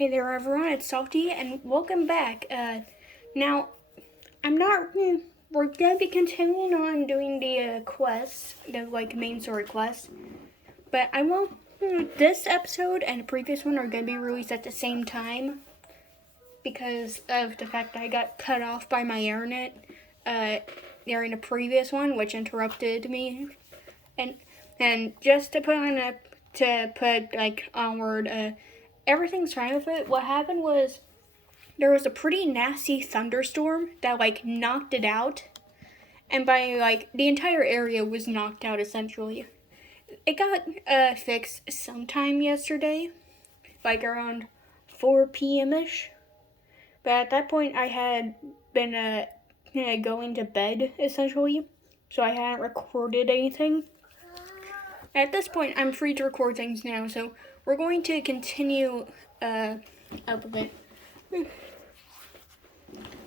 Hey there everyone, it's Salty and welcome back. Now, we're gonna be continuing on doing the quests, the main story quests, but I won't, this episode and the previous one are gonna be released at the same time because of the fact that I got cut off by my internet, during the previous one, which interrupted me, and just to put onward, everything's fine with it. What happened was there was a pretty nasty thunderstorm that knocked it out, and by the entire area was knocked out essentially. It got fixed sometime yesterday, around 4 p.m. ish. But at that point, I had been going to bed essentially, so I hadn't recorded anything. At this point, I'm free to record things now, so we're going to continue up a bit.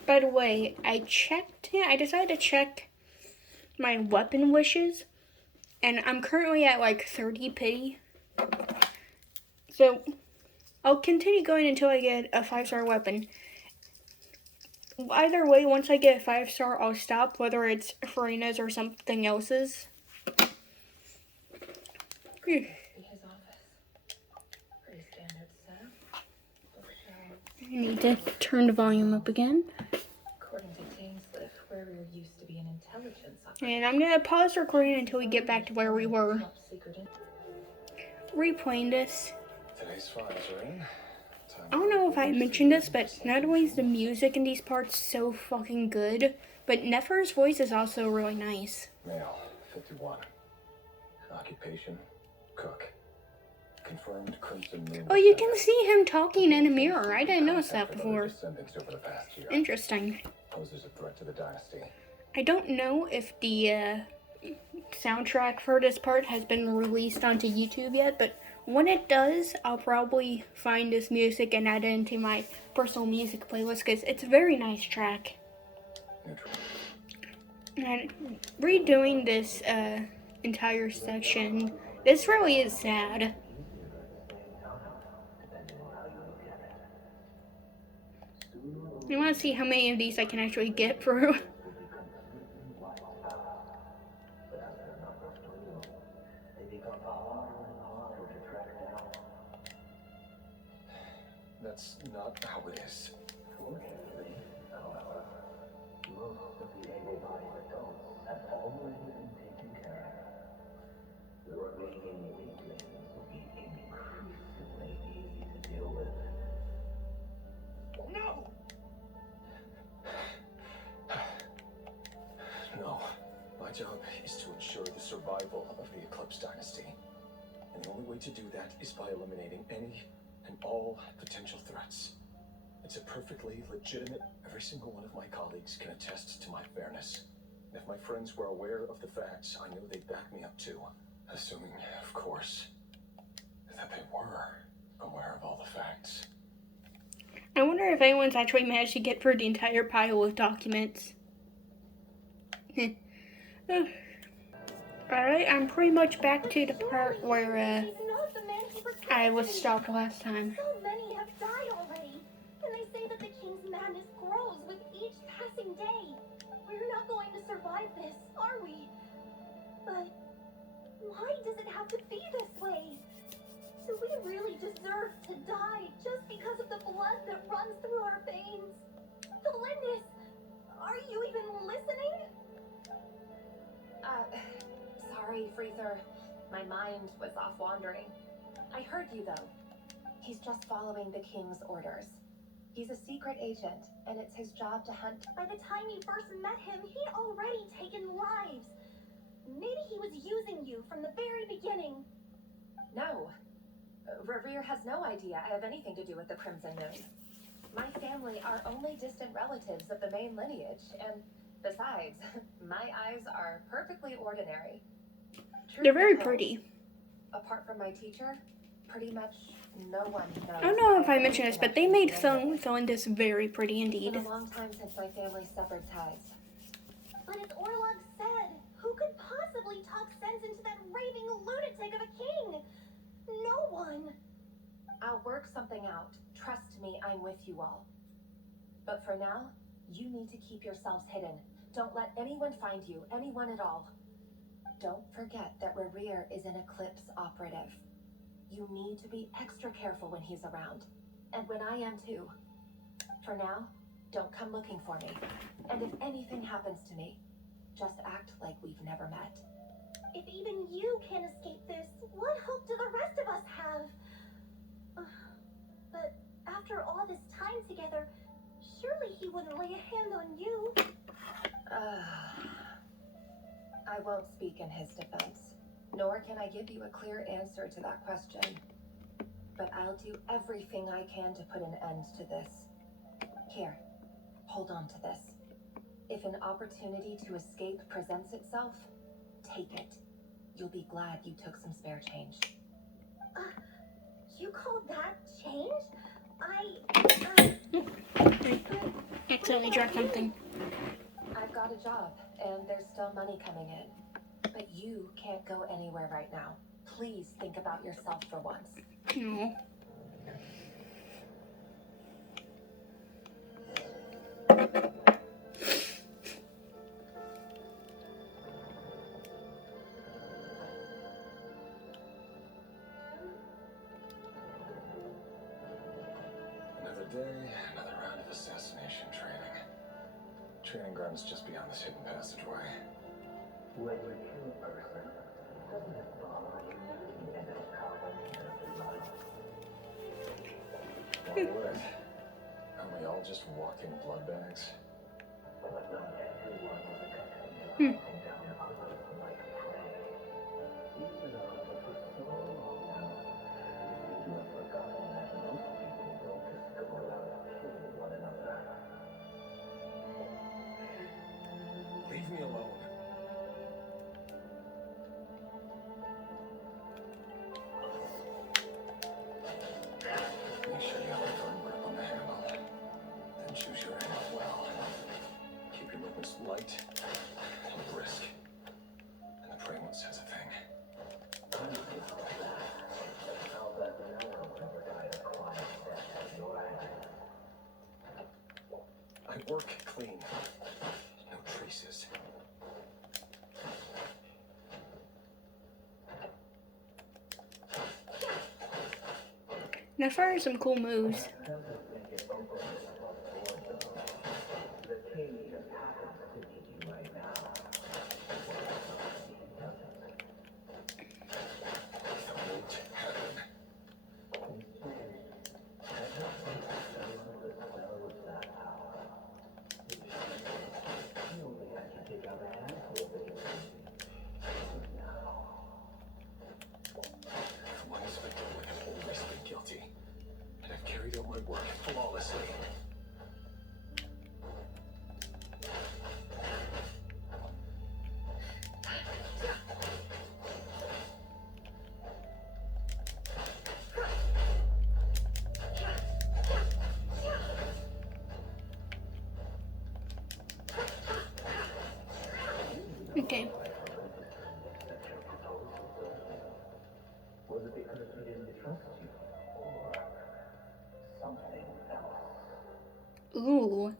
By the way, I decided to check my weapon wishes, and I'm currently at 30 pity. So, I'll continue going until I get a 5-star weapon. Either way, once I get a 5-star, I'll stop, whether it's Farina's or something else's. I need to turn the volume up again. And I'm gonna pause recording until we get back to where we were. Replaying this. I don't know if I mentioned this, but not only is the music in these parts so fucking good, but Nefer's voice is also really nice. Male, 51. Occupation, cook. Confirmed Crimson Moon. Oh, you can see him talking in a mirror. I didn't notice that before. Interesting. Poses a threat to the dynasty. I don't know if the soundtrack for this part has been released onto YouTube yet, but when it does, I'll probably find this music and add it into my personal music playlist because it's a very nice track. And redoing this entire section, this really is sad. I want to see how many of these I can actually get through. That's not how it is. Most of the able-bodied adults have already been taken care of. The remaining weaklings will be increasingly easy to deal with. No! No. My job is to ensure the survival of the Eclipse Dynasty. And the only way to do that is by eliminating any and all potential threats. It's a perfectly legitimate. Every single one of my colleagues can attest to my fairness. And if my friends were aware of the facts, I know they'd back me up too. Assuming, of course, that they were aware of all the facts. I wonder if anyone's actually managed to get through the entire pile of documents. Alright, I'm pretty much back to the part where I was stopped last time. So many have died already, and they say that the king's madness grows with each passing day. We're not going to survive this, are we? But why does it have to be this way? Do we really deserve to die just because of the blood that runs through our veins? Delindus, are you even listening? Sorry, Freezer. My mind was off wandering. I heard you, though. He's just following the king's orders. He's a secret agent, and it's his job to hunt. By the time you first met him, he'd already taken lives. Maybe he was using you from the very beginning. No. Revere has no idea I have anything to do with the Crimson Moon. My family are only distant relatives of the main lineage, and besides, my eyes are perfectly ordinary. They're very pretty. Apart from my teacher, pretty much no one knows. I don't know if I mentioned this, but they made Felindus very pretty indeed. It's been a long time since my family severed ties. But as Orlog said, who could possibly talk sense into that raving lunatic of a king? No one. I'll work something out. Trust me, I'm with you all. But for now, you need to keep yourselves hidden. Don't let anyone find you, anyone at all. Don't forget that Rerir is an Eclipse operative. You need to be extra careful when he's around. And when I am too. For now, don't come looking for me. And if anything happens to me, just act like we've never met. If even you can't escape this, what hope do the rest of us have? But after all this time together, surely he wouldn't lay a hand on you. I won't speak in his defense, nor can I give you a clear answer to that question. But I'll do everything I can to put an end to this. Here, hold on to this. If an opportunity to escape presents itself, take it. You'll be glad you took some spare change. You call that change? Accidentally dropped something. I've got a job, and there's still money coming in. But you can't go anywhere right now. Please think about yourself for once. No. Another day, another round of assassination training. Training grounds just beyond this hidden passageway. When you kill a person, doesn't it bother you the endless combination of blood? What? Are we all just walking blood bags? But not everyone was accustomed to hunting down others like prey. You've been a hunter for so long now. You have forgotten that most people don't just go around killing one another. Leave me alone. Make sure you have a firm grip on the handle. Then choose your ammo well. Keep your movements light and brisk. And the prey won't sense a thing. How that no one ever died a quiet death at your hand. I work clean. No traces. Now fire some cool moves. The king just happens to need you right now. That won't happen. The one who's been doing have always been guilty. And I've carried out my work flawlessly. Okay. Was it because he didn't trust you? Or something else? Ooh.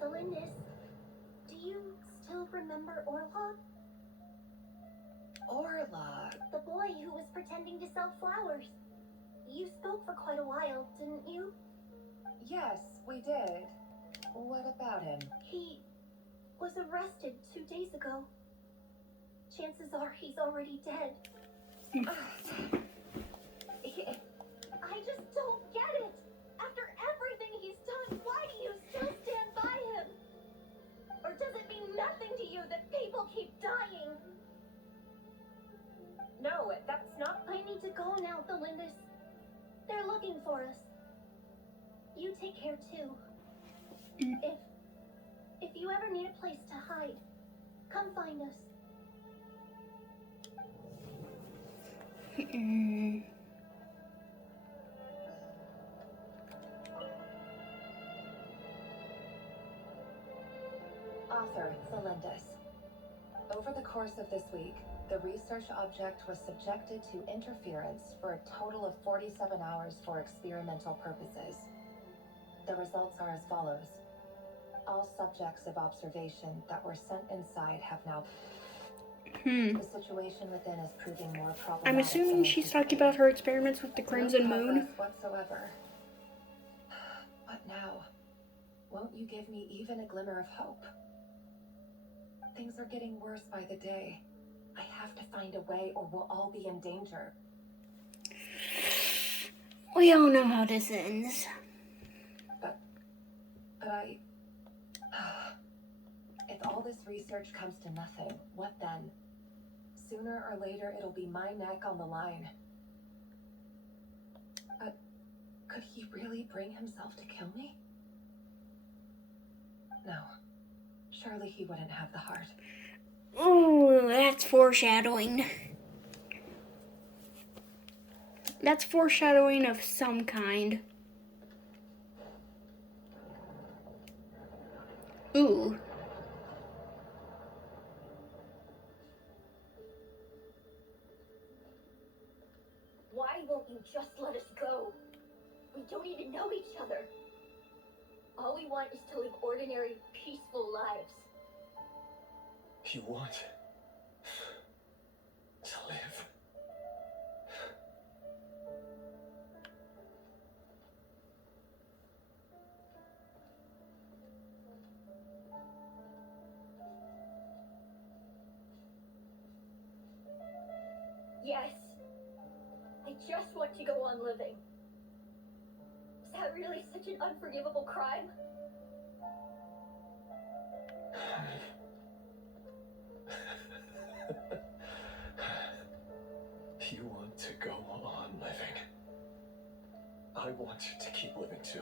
Valindis, do you still remember Orlog? Orla. The boy who was pretending to sell flowers. You spoke for quite a while, didn't you? Yes, we did. What about him? He was arrested 2 days ago. Chances are he's already dead. I just don't get it. After everything he's done, why do you still stand by him? Or does it mean nothing to you that people keep dying? No, that's not... I need to go now, Valindis. They're looking for us. You take care too. If you ever need a place to hide, come find us. Author, Zelindis. Over the course of this week, the research object was subjected to interference for a total of 47 hours for experimental purposes. The results are as follows. All subjects of observation that were sent inside have now... The situation within is proving more problematic. I'm assuming she's talking about her experiments with the Crimson Moon. Whatsoever. What now? Won't you give me even a glimmer of hope? Things are getting worse by the day. I have to find a way or we'll all be in danger. We all know how this ends. But I... If all this research comes to nothing, what then? Sooner or later, it'll be my neck on the line. But could he really bring himself to kill me? No. Surely he wouldn't have the heart. Ooh, that's foreshadowing. That's foreshadowing of some kind. Ooh. Why won't you just let us go? We don't even know each other. All we want is to live ordinary, peaceful lives. You want to live? Yes. I just want to go on living. Is that really such an unforgivable crime? You want to go on living. I want to keep living too.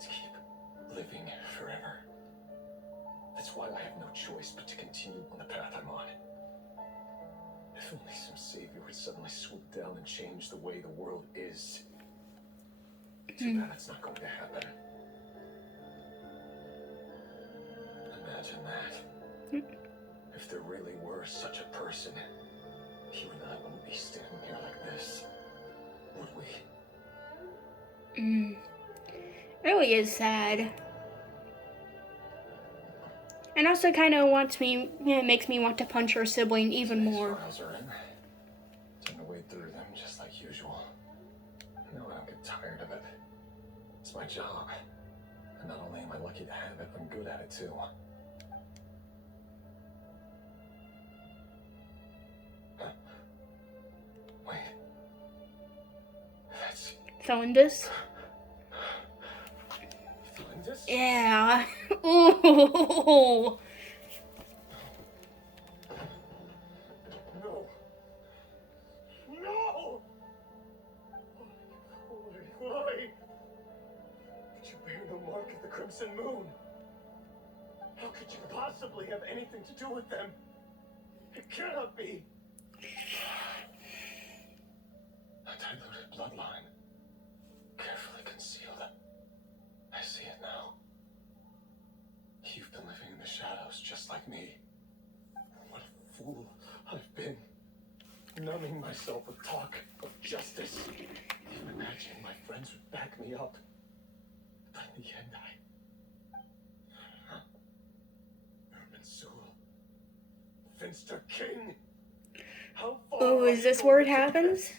To keep living forever. That's why I have no choice but to continue on the path I'm on. If only some savior would suddenly swoop down and change the way the world is. Too bad it's not going to happen. Imagine that. If there really were such a person, you and I wouldn't be standing here like this, would we? Really is sad. And also kind of makes me want to punch her sibling even more. Trials are in. Time to wade through them just like usual. No, I don't get tired of it. It's my job. And not only am I lucky to have it, I'm good at it too. Huh? Wait. That's Zelindis? Zelindis? Yeah. Ooh. No. No! Why? Did you bear the mark of the Crimson Moon? How could you possibly have anything to do with them? It cannot be. A diluted bloodline. Carefully concealed. I see it now. You've been living in the shadows just like me. What a fool I've been. Numbing myself with talk of justice. Even imagining my friends would back me up. But in the end, Herman Sewell. Finster King. How far Ooh, are is you this going where it to take happens? this?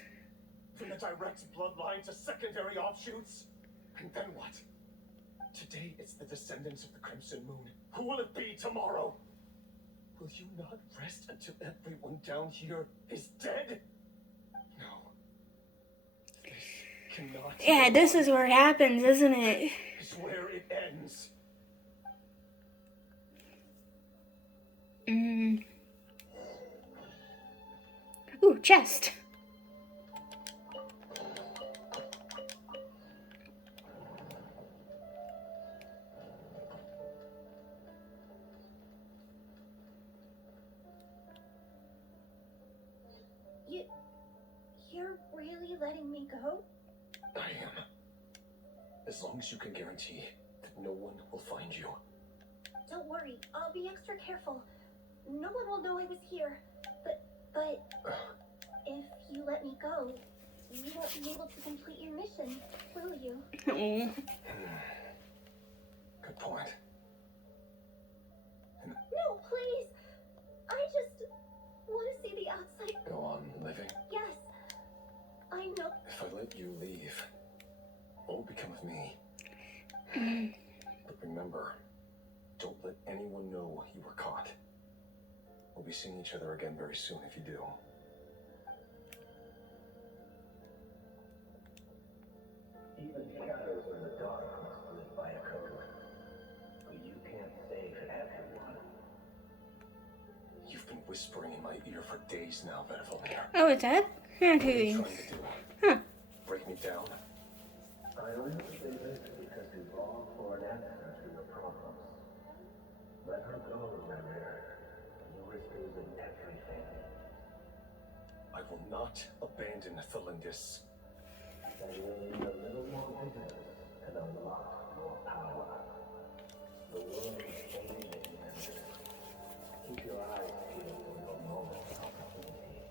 From the direct bloodline to secondary offshoots? And then what? Today it's the descendants of the Crimson Moon. Who will it be tomorrow? Will you not rest until everyone down here is dead? No. This cannot Yeah, go this on. is where it happens, isn't it? This is where it ends. Ooh, chest. You're really letting me go? I am. As long as you can guarantee that no one will find you. Don't worry, I'll be extra careful. No one will know I was here. But if you let me go, you won't be able to complete your mission, will you? Oh. Good point. No, please! I just want to see the outside. Go on living. Yes, I know. If I let you leave, what will become of me? But remember, don't let anyone know you were caught. We'll be seeing each other again very soon if you do. Even shadows in the dark must live by a code. But you can't save everyone. You've been whispering in my ear for days now, Vedavomir. Oh, is that? What are you trying to do? Huh. Break me down? I only say this because you long for an answer to your problems. Let her go, Revere. You whispers in everything. I will not abandon Thelindis. Then you'll need a little more vigilance and a lot more power. The world is changing, and keep your eyes peeled for your moment of opportunity.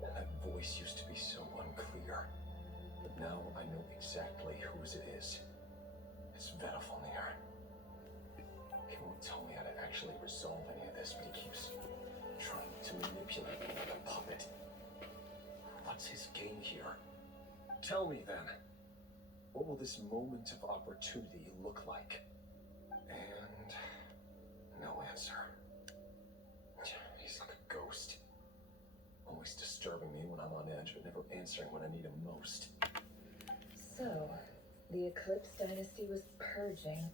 That voice used to be so unclear, but now I know exactly whose it is. It's Vedavomir. He won't tell me how to actually resolve any of this, but he keeps trying to manipulate me like a puppet. What's his game here? Tell me then. What will this moment of opportunity look like? And no answer. He's like a ghost. Always disturbing me when I'm on edge, but never answering when I need him most. So, the Eclipse Dynasty was purging,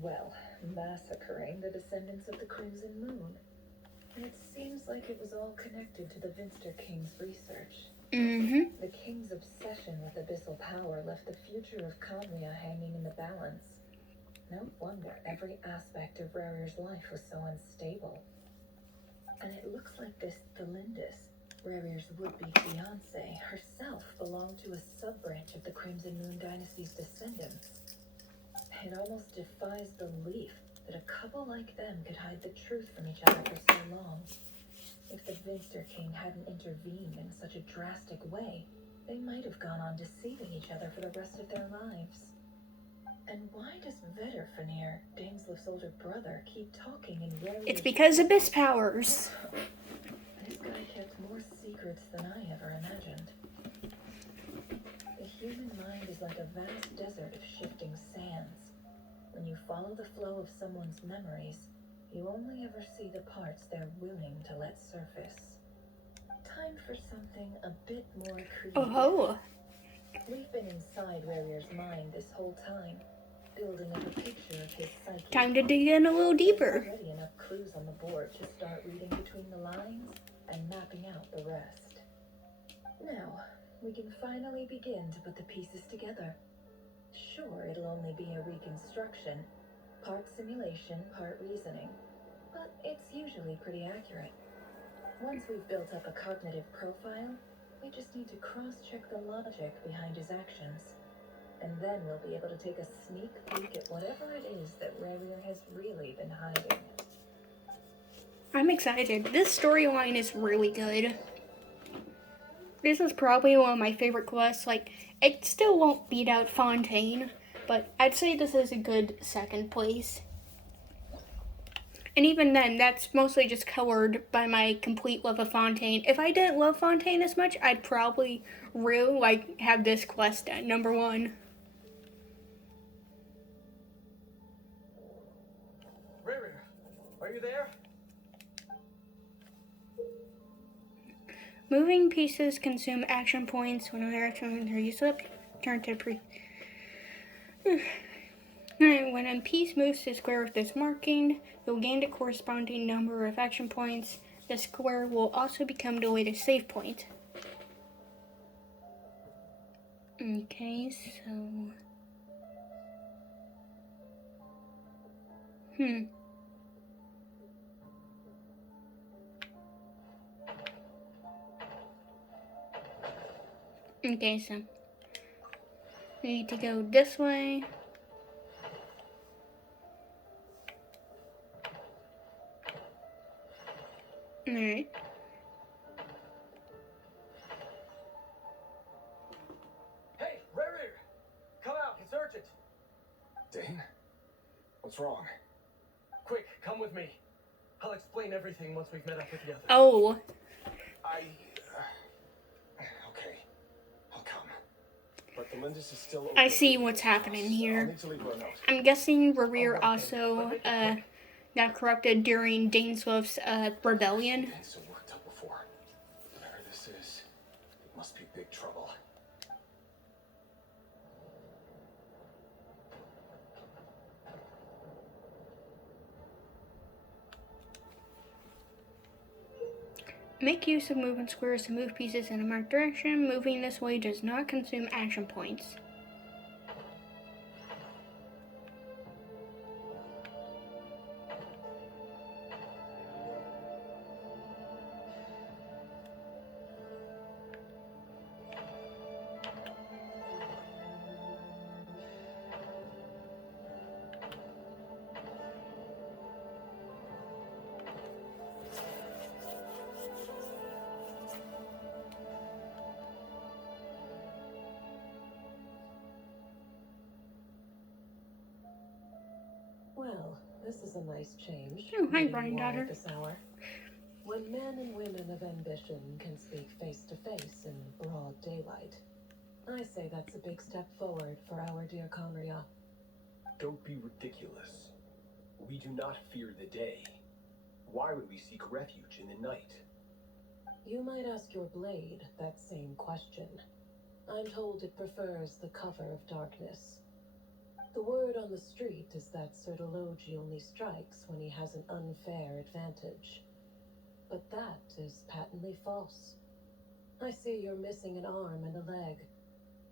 well, massacring the descendants of the Crimson Moon. It seems like it was all connected to the Vinster King's research. Mm-hmm. The King's obsession with abyssal power left the future of Kamria hanging in the balance. No wonder every aspect of Rarir's life was so unstable. And it looks like this Thelindis, Rarir's would-be fiancée, herself belonged to a sub-branch of the Crimson Moon Dynasty's descendants. It almost defies belief that a couple like them could hide the truth from each other for so long. If the Vinster King hadn't intervened in such a drastic way, they might have gone on deceiving each other for the rest of their lives. And why does Vedderfanir, Dainsleif's older brother, keep talking in Rarir's... It's because abyss powers. This guy kept more secrets than I ever imagined. The human mind is like a vast desert of shifting sands. When you follow the flow of someone's memories, you only ever see the parts they're willing to let surface. Time for something a bit more creative. Oh. We've been inside Rarir's mind this whole time, building up a picture of his psyche. Time to dig in a little deeper. There's already enough clues on the board to start reading between the lines and mapping out the rest. Now, we can finally begin to put the pieces together. Sure, it'll only be a reconstruction, part simulation, part reasoning, but it's usually pretty accurate. Once we've built up a cognitive profile, we just need to cross-check the logic behind his actions. And then we'll be able to take a sneak peek at whatever it is that Rarir has really been hiding. I'm excited. This storyline is really good. This is probably one of my favorite quests. Like, it still won't beat out Fontaine, but I'd say this is a good second place. And even then, that's mostly just colored by my complete love of Fontaine. If I didn't love Fontaine as much, I'd probably really, have this quest at number 1. Rarir, are you there? Moving pieces consume action points when their actions are used up. Turn to when a piece moves to square with this marking, you'll gain the corresponding number of action points. The square will also become the latest save point. Okay, so... Okay, so... we need to go this way. Alright. Hey, Rare! Come out, it's urgent! Dane? What's wrong? Quick, come with me. I'll explain everything once we've met up with the others. Oh. Okay, I'll come. But the Lindis is still I see what's happening I'll here. need to leave her a note. I'm guessing Revere also got corrupted during Dainsleif's rebellion. Been so worked up before. Whatever this is, it must be big trouble. Make use of movement squares to move pieces in a marked direction. Moving this way does not consume action points. Well, this is a nice change. Oh, hi, meeting Brian, you all daughter. at this hour. When men and women of ambition can speak face to face in broad daylight, I say that's a big step forward for our dear Conria. Don't be ridiculous. We do not fear the day. Why would we seek refuge in the night? You might ask your blade that same question. I'm told it prefers the cover of darkness. The word on the street is that Sir Delogi only strikes when he has an unfair advantage. But that is patently false. I see you're missing an arm and a leg.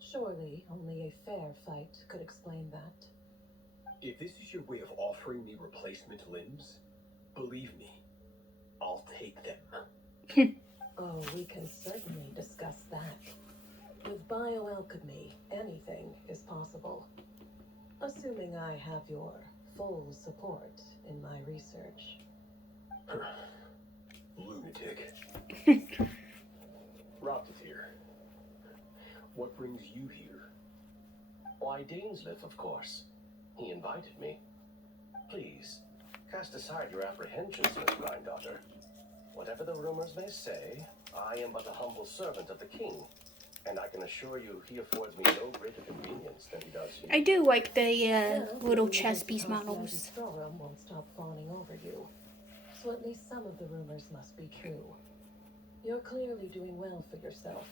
Surely only a fair fight could explain that. If this is your way of offering me replacement limbs, believe me, I'll take them. Oh, we can certainly discuss that. With bioalchemy, anything is possible. Assuming I have your full support in my research. Lunatic. Pt4. What brings you here? Why, Dainsleif, of course. He invited me. Please, cast aside your apprehensions, Miss Granddaughter. Whatever the rumors may say, I am but a humble servant of the king, and I can assure you he affords me no greater convenience than he does you. I do like the Well, little the chess piece Universitas models. Magistrorum won't stop fawning over you. So at least some of the rumors must be true. You're clearly doing well for yourself.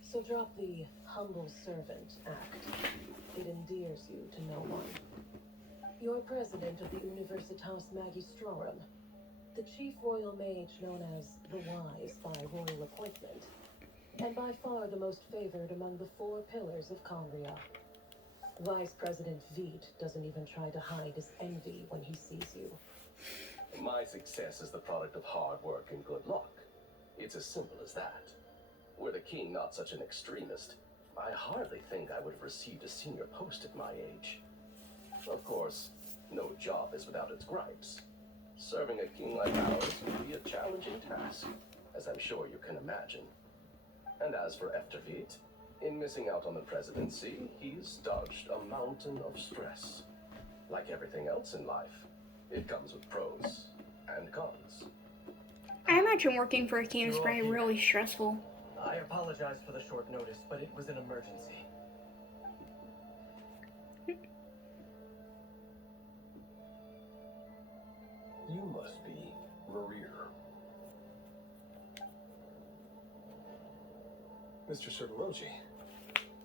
So drop the humble servant act. It endears you to no one. You're president of the Universitas Magistrorum, the chief royal mage known as the Wise by royal appointment, and by far the most favored among the 4 pillars of Conria. Vice President Veet doesn't even try to hide his envy when he sees you. My success is the product of hard work and good luck. It's as simple as that. Were the king not such an extremist, I hardly think I would have received a senior post at my age. Of course, no job is without its gripes. Serving a king like ours would be a challenging task, as I'm sure you can imagine. And as for Pt4, in missing out on the presidency, he's dodged a mountain of stress. Like everything else in life, it comes with pros and cons. I imagine working for a king is probably really stressful. I apologize for the short notice, but it was an emergency. You must be Revere. Mr. Sertologi.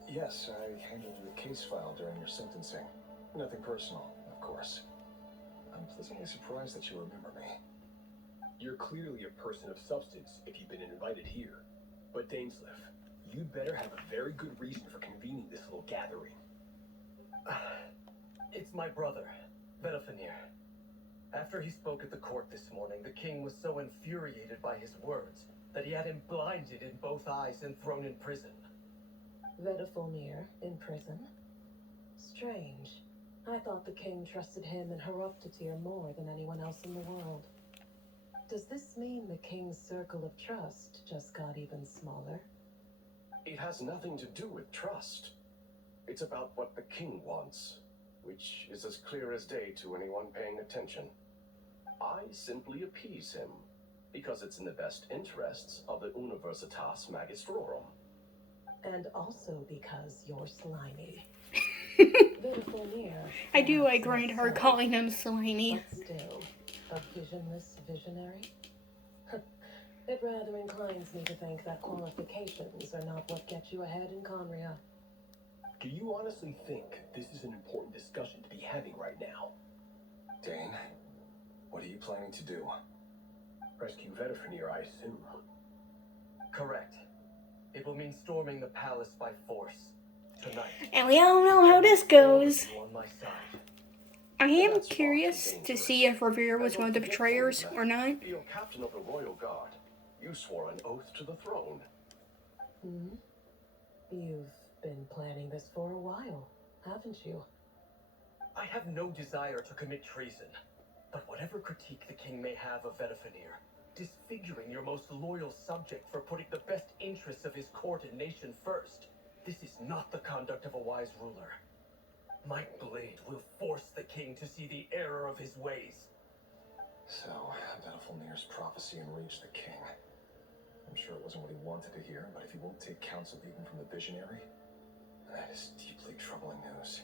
Yes, I handled your case file during your sentencing. Nothing personal, of course. I'm pleasantly surprised that you remember me. You're clearly a person of substance if you've been invited here. But Dainsleif, you'd better have a very good reason for convening this little gathering. It's my brother, Pt4. After he spoke at the court this morning, the king was so infuriated by his words that he had him blinded in both eyes and thrown in prison. Pt4 in prison? Strange. I thought the king trusted him and Heroptatir more than anyone else in the world. Does this mean the king's circle of trust just got even smaller? It has nothing to do with trust. It's about what the king wants, which is as clear as day to anyone paying attention. I simply appease him, because it's in the best interests of the Universitas Magistrorum. And also because you're slimy. Beautiful near. I do like Reinhardt calling him slimy. But still, a visionless visionary? It rather inclines me to think that qualifications are not what get you ahead in Conria. Do you honestly think this is an important discussion to be having right now? Dane, what are you planning to do? Rescue Pt4, I assume. Correct. It will mean storming the palace by force. Tonight. And we all know how this goes. You on my side. I am curious to see if Revere was one of the betrayers or not. You're captain of the royal guard. You swore an oath to the throne. Hmm? You've been planning this for a while, haven't you? I have no desire to commit treason, but whatever critique the king may have of Pt4, disfiguring your most loyal subject for putting the best interests of his court and nation first, this is not the conduct of a wise ruler. My blade will force the king to see the error of his ways. So, Pt4's prophecy enraged the king. I'm sure it wasn't what he wanted to hear, but if he won't take counsel even from the visionary, that is deeply troubling news.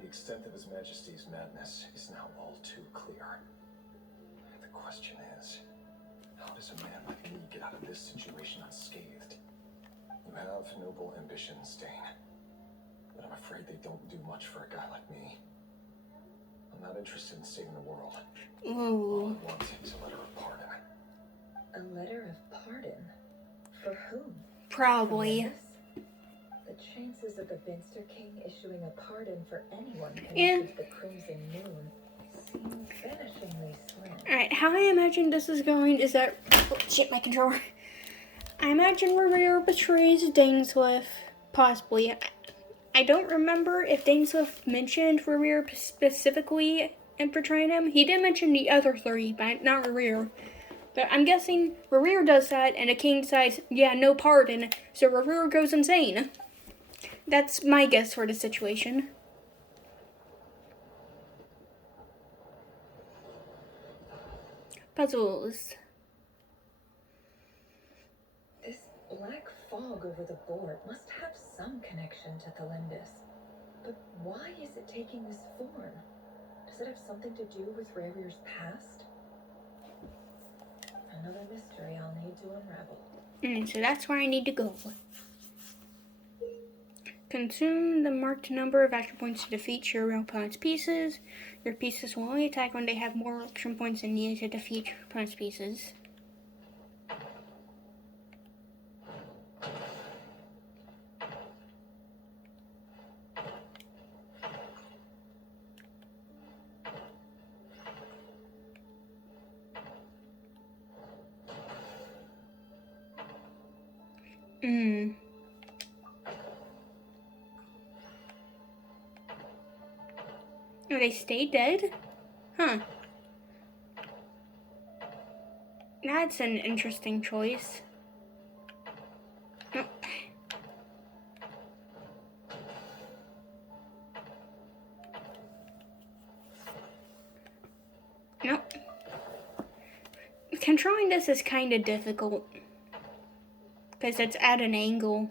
The extent of His Majesty's madness is now all too clear. The question is, how does a man like me get out of this situation unscathed? You have noble ambitions, Dane, but I'm afraid they don't do much for a guy like me. I'm not interested in saving the world. All Ooh. I want is a letter of pardon. A letter of pardon? For whom? Probably. The chances of the Binster King issuing a pardon for anyone Yeah. connected to the Crimson Moon seem vanishingly slim. Alright, how I imagine this is going is that... Oh, shit, my controller. I imagine Revere betrays Dainsleif. Possibly. I don't remember if Dainsleif mentioned Revere specifically in portraying him. He did mention the other three, but not Revere. But I'm guessing Revere does that, and the king decides, yeah, no pardon, so Revere goes insane. That's my guess for the situation. Puzzles. This black fog over the board must have some connection to Thelindis. But why is it taking this form? Does it have something to do with Revir's past? Another mystery I'll need to unravel. So that's where I need to go. Consume the marked number of action points to defeat your opponent's pieces. Your pieces will only attack when they have more action points than needed to defeat your opponent's pieces. Oh, they stay dead? Huh. That's an interesting choice. Oh. Nope. Controlling this is kind of difficult. Because it's at an angle.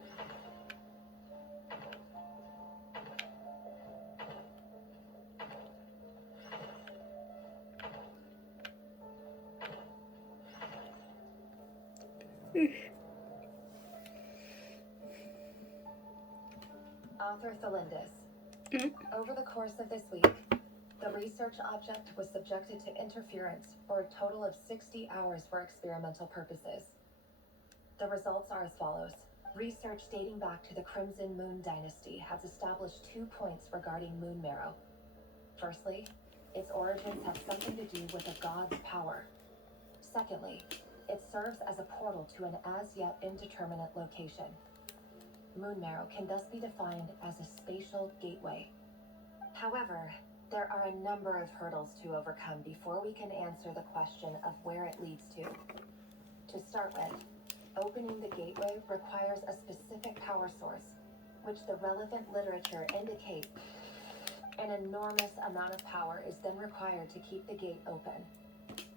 Author Thelindis. Over the course of this week, the research object was subjected to interference for a total of 60 hours for experimental purposes. The results are as follows. Research dating back to the Crimson Moon Dynasty has established 2 points regarding moon marrow. Firstly, its origins have something to do with a god's power. Secondly, it serves as a portal to an as-yet indeterminate location. Moon marrow can thus be defined as a spatial gateway. However, There are a number of hurdles to overcome before we can answer the question of where it leads to. To start with, opening the gateway requires a specific power source, which the relevant literature indicates an enormous amount of power is then required to keep the gate open.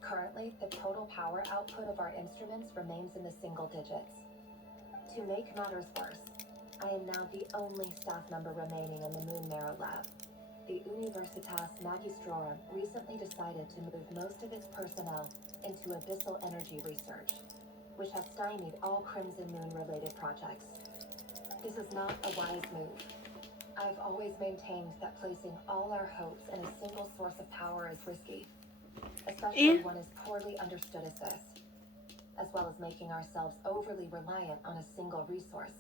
Currently, the total power output of our instruments remains in the single digits. To make matters worse, I am now the only staff member remaining in the Moon Marrow Lab. The Universitas Magistrorum recently decided to move most of its personnel into abyssal energy research, which has stymied all Crimson Moon-related projects. This is not a wise move. I've always maintained that placing all our hopes in a single source of power is risky, especially one as poorly understood as this, as well as making ourselves overly reliant on a single resource.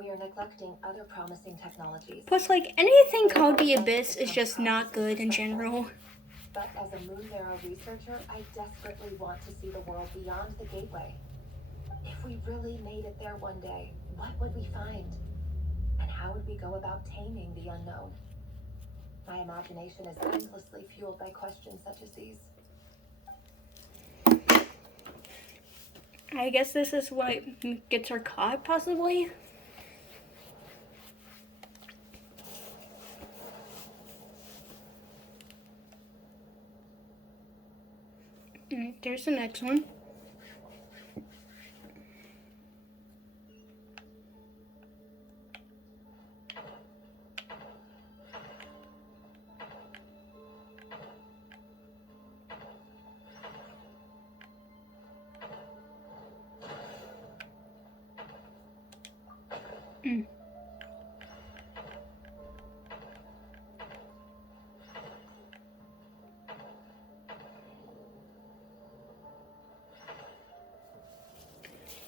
We are neglecting other promising technologies. Plus, like, anything called the Abyss is just not good in general. But as a Moon Marrow researcher, I desperately want to see the world beyond the gateway. If we really made it there one day, what would we find? And how would we go about taming the unknown? My imagination is endlessly fueled by questions such as these. I guess this is what gets her caught, possibly. There's the next one.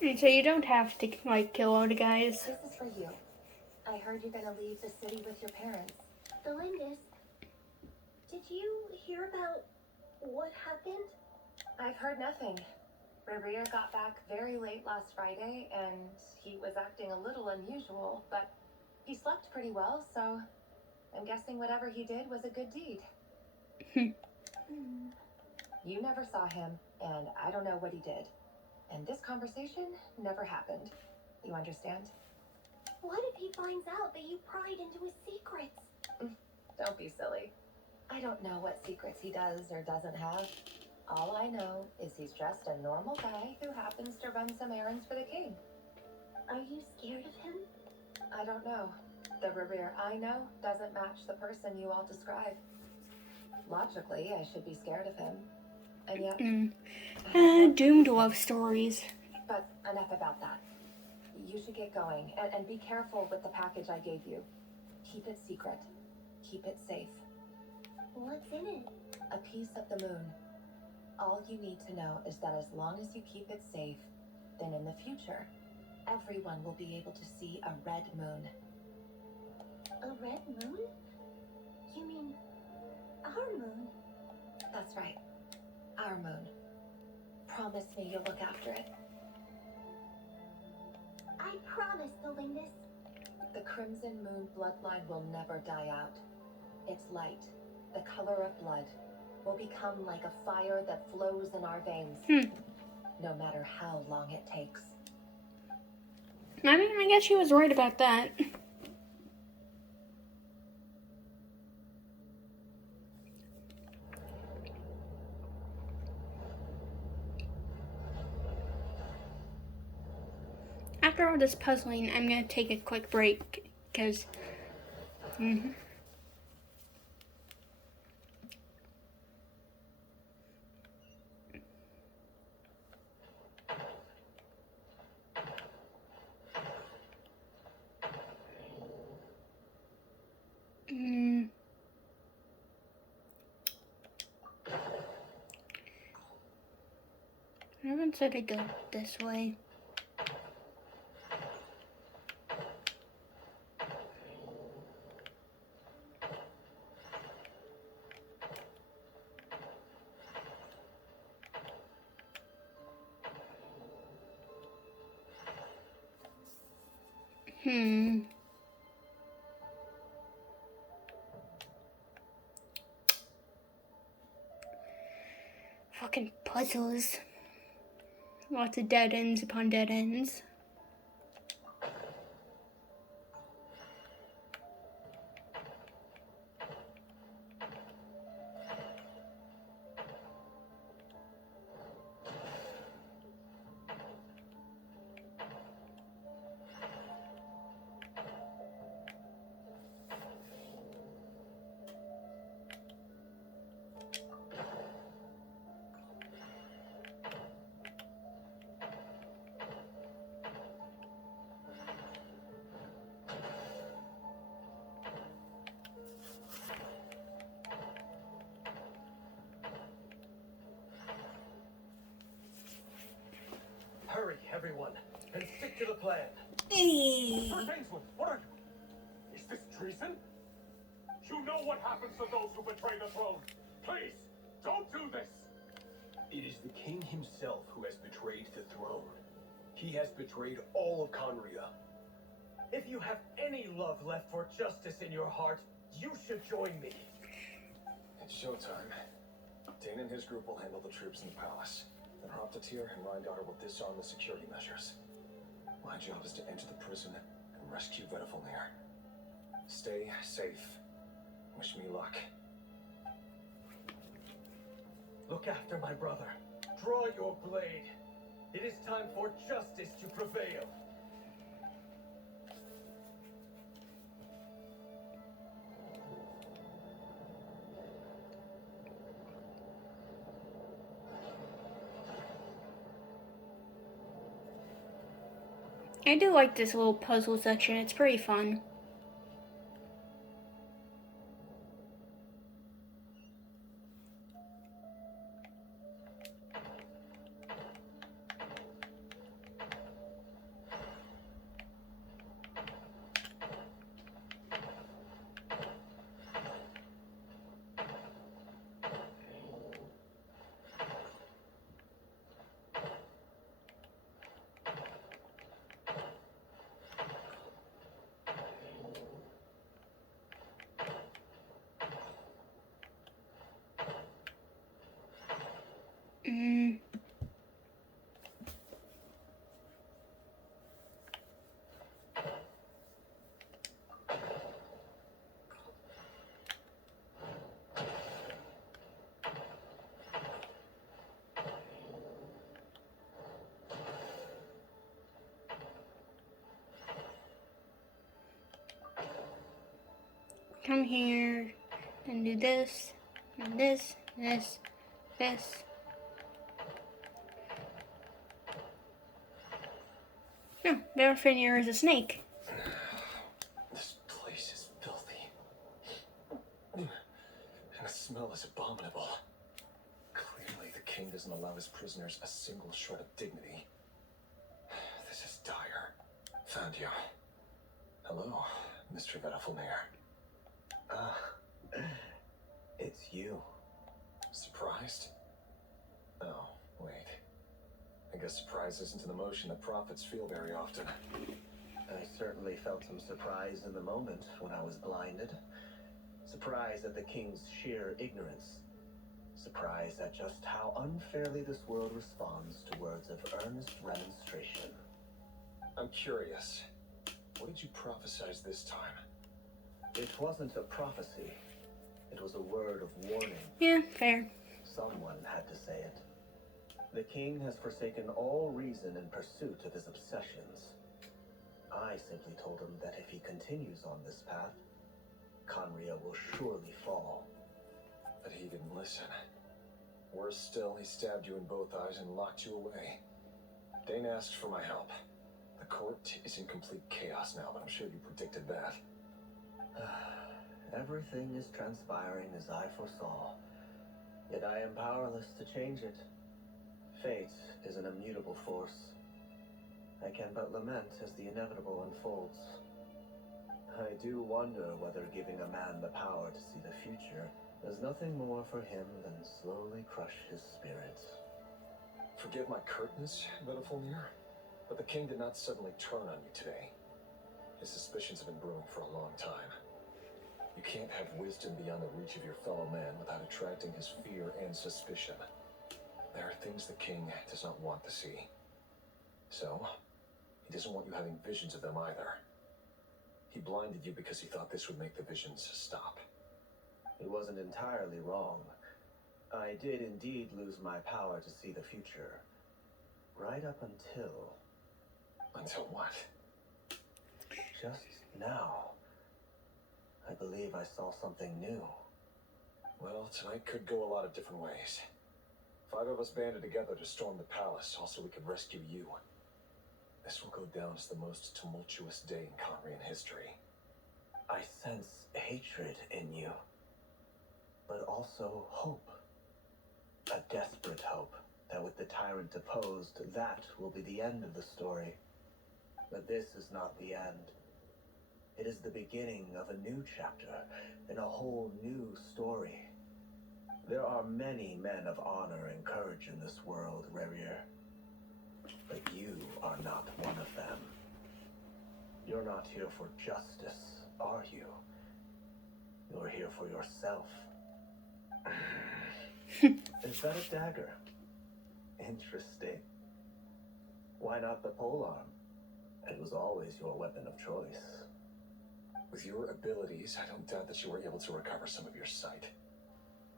And so you don't have to, like, kill all the guys. This is for you. I heard you're gonna leave the city with your parents. Belinda, did you hear about what happened? I've heard nothing. Revere got back very late last Friday, and he was acting a little unusual, but he slept pretty well, so I'm guessing whatever he did was a good deed. You never saw him, and I don't know what he did. And this conversation never happened. You understand? What if he finds out that you pried into his secrets? Don't be silly. I don't know what secrets he does or doesn't have. All I know is he's just a normal guy who happens to run some errands for the king. Are you scared of him? I don't know. The Revere I know doesn't match the person you all describe. Logically, I should be scared of him. And yet... Doomed love stories. But enough about that. You should get going, and be careful with the package I gave you. Keep it secret. Keep it safe. What's in it? A piece of the moon. All you need to know is that as long as you keep it safe, then in the future, everyone will be able to see a red moon. A red moon? You mean our moon? That's right. Our moon. Promise me you'll look after it. I promise, Belinda. The Crimson Moon bloodline will never die out. Its light, the color of blood, will become like a fire that flows in our veins. No matter how long it takes. I mean, I guess she was right about that. After all this puzzling, I'm gonna take a quick break, because... I haven't said to go this way. Fucking puzzles. Lots of dead ends upon dead ends. Hurry, everyone, and stick to the plan. Hey. Sir Dainsworth, what are you? Is this treason? You know what happens to those who betray the throne. Please, don't do this. It is the king himself who has betrayed the throne. He has betrayed all of Conria. If you have any love left for justice in your heart, you should join me. It's showtime. Dane and his group will handle the troops in the palace. Then Pt4 and Rheindater will disarm the security measures. My job is to enter the prison and rescue Vedafilnir. Stay safe. Wish me luck. Look after my brother. Draw your blade. It is time for justice to prevail. I do like this little puzzle section. It's pretty fun. Come here and do this and this, this, this. No, Vedafilnir is a snake. This place is filthy. And the smell is abominable. Clearly, the king doesn't allow his prisoners a single shred of dignity. This is dire. Found you. Hello, Mr. Vedafilnir. It's you. Surprised? Oh, wait. I guess surprise isn't an emotion that prophets feel very often. I certainly felt some surprise in the moment when I was blinded. Surprise at the king's sheer ignorance. Surprise at just how unfairly this world responds to words of earnest remonstration. I'm curious. What did you prophesize this time? It wasn't a prophecy. It was a word of warning. Yeah, fair. Someone had to say it. The king has forsaken all reason in pursuit of his obsessions. I simply told him that if he continues on this path, Conria will surely fall. But he didn't listen. Worse still, he stabbed you in both eyes and locked you away. Dane asked for my help. The court is in complete chaos now, but I'm sure you predicted that. Everything is transpiring as I foresaw, yet I am powerless to change it. Fate is an immutable force. I can but lament as the inevitable unfolds. I do wonder whether giving a man the power to see the future does nothing more for him than slowly crush his spirits. Forgive my curtness, Vedafilnir, but the king did not suddenly turn on you today. His suspicions have been brewing for a long time. You can't have wisdom beyond the reach of your fellow man without attracting his fear and suspicion. There are things the king does not want to see. So, he doesn't want you having visions of them either. He blinded you because he thought this would make the visions stop. He wasn't entirely wrong. I did indeed lose my power to see the future. Right up until... Until what? just now. I believe I saw something new. Well, tonight could go a lot of different ways. 5 of us banded together to storm the palace, also we could rescue you. This will go down as the most tumultuous day in Conrian history. I sense hatred in you, but also hope. A desperate hope that with the tyrant deposed, that will be the end of the story. But this is not the end. It is the beginning of a new chapter in a whole new story. There are many men of honor and courage in this world, Revier. But you are not one of them. You're not here for justice, are you? You're here for yourself. Is that a dagger? Interesting. Why not the polearm? It was always your weapon of choice. With your abilities, I don't doubt that you were able to recover some of your sight.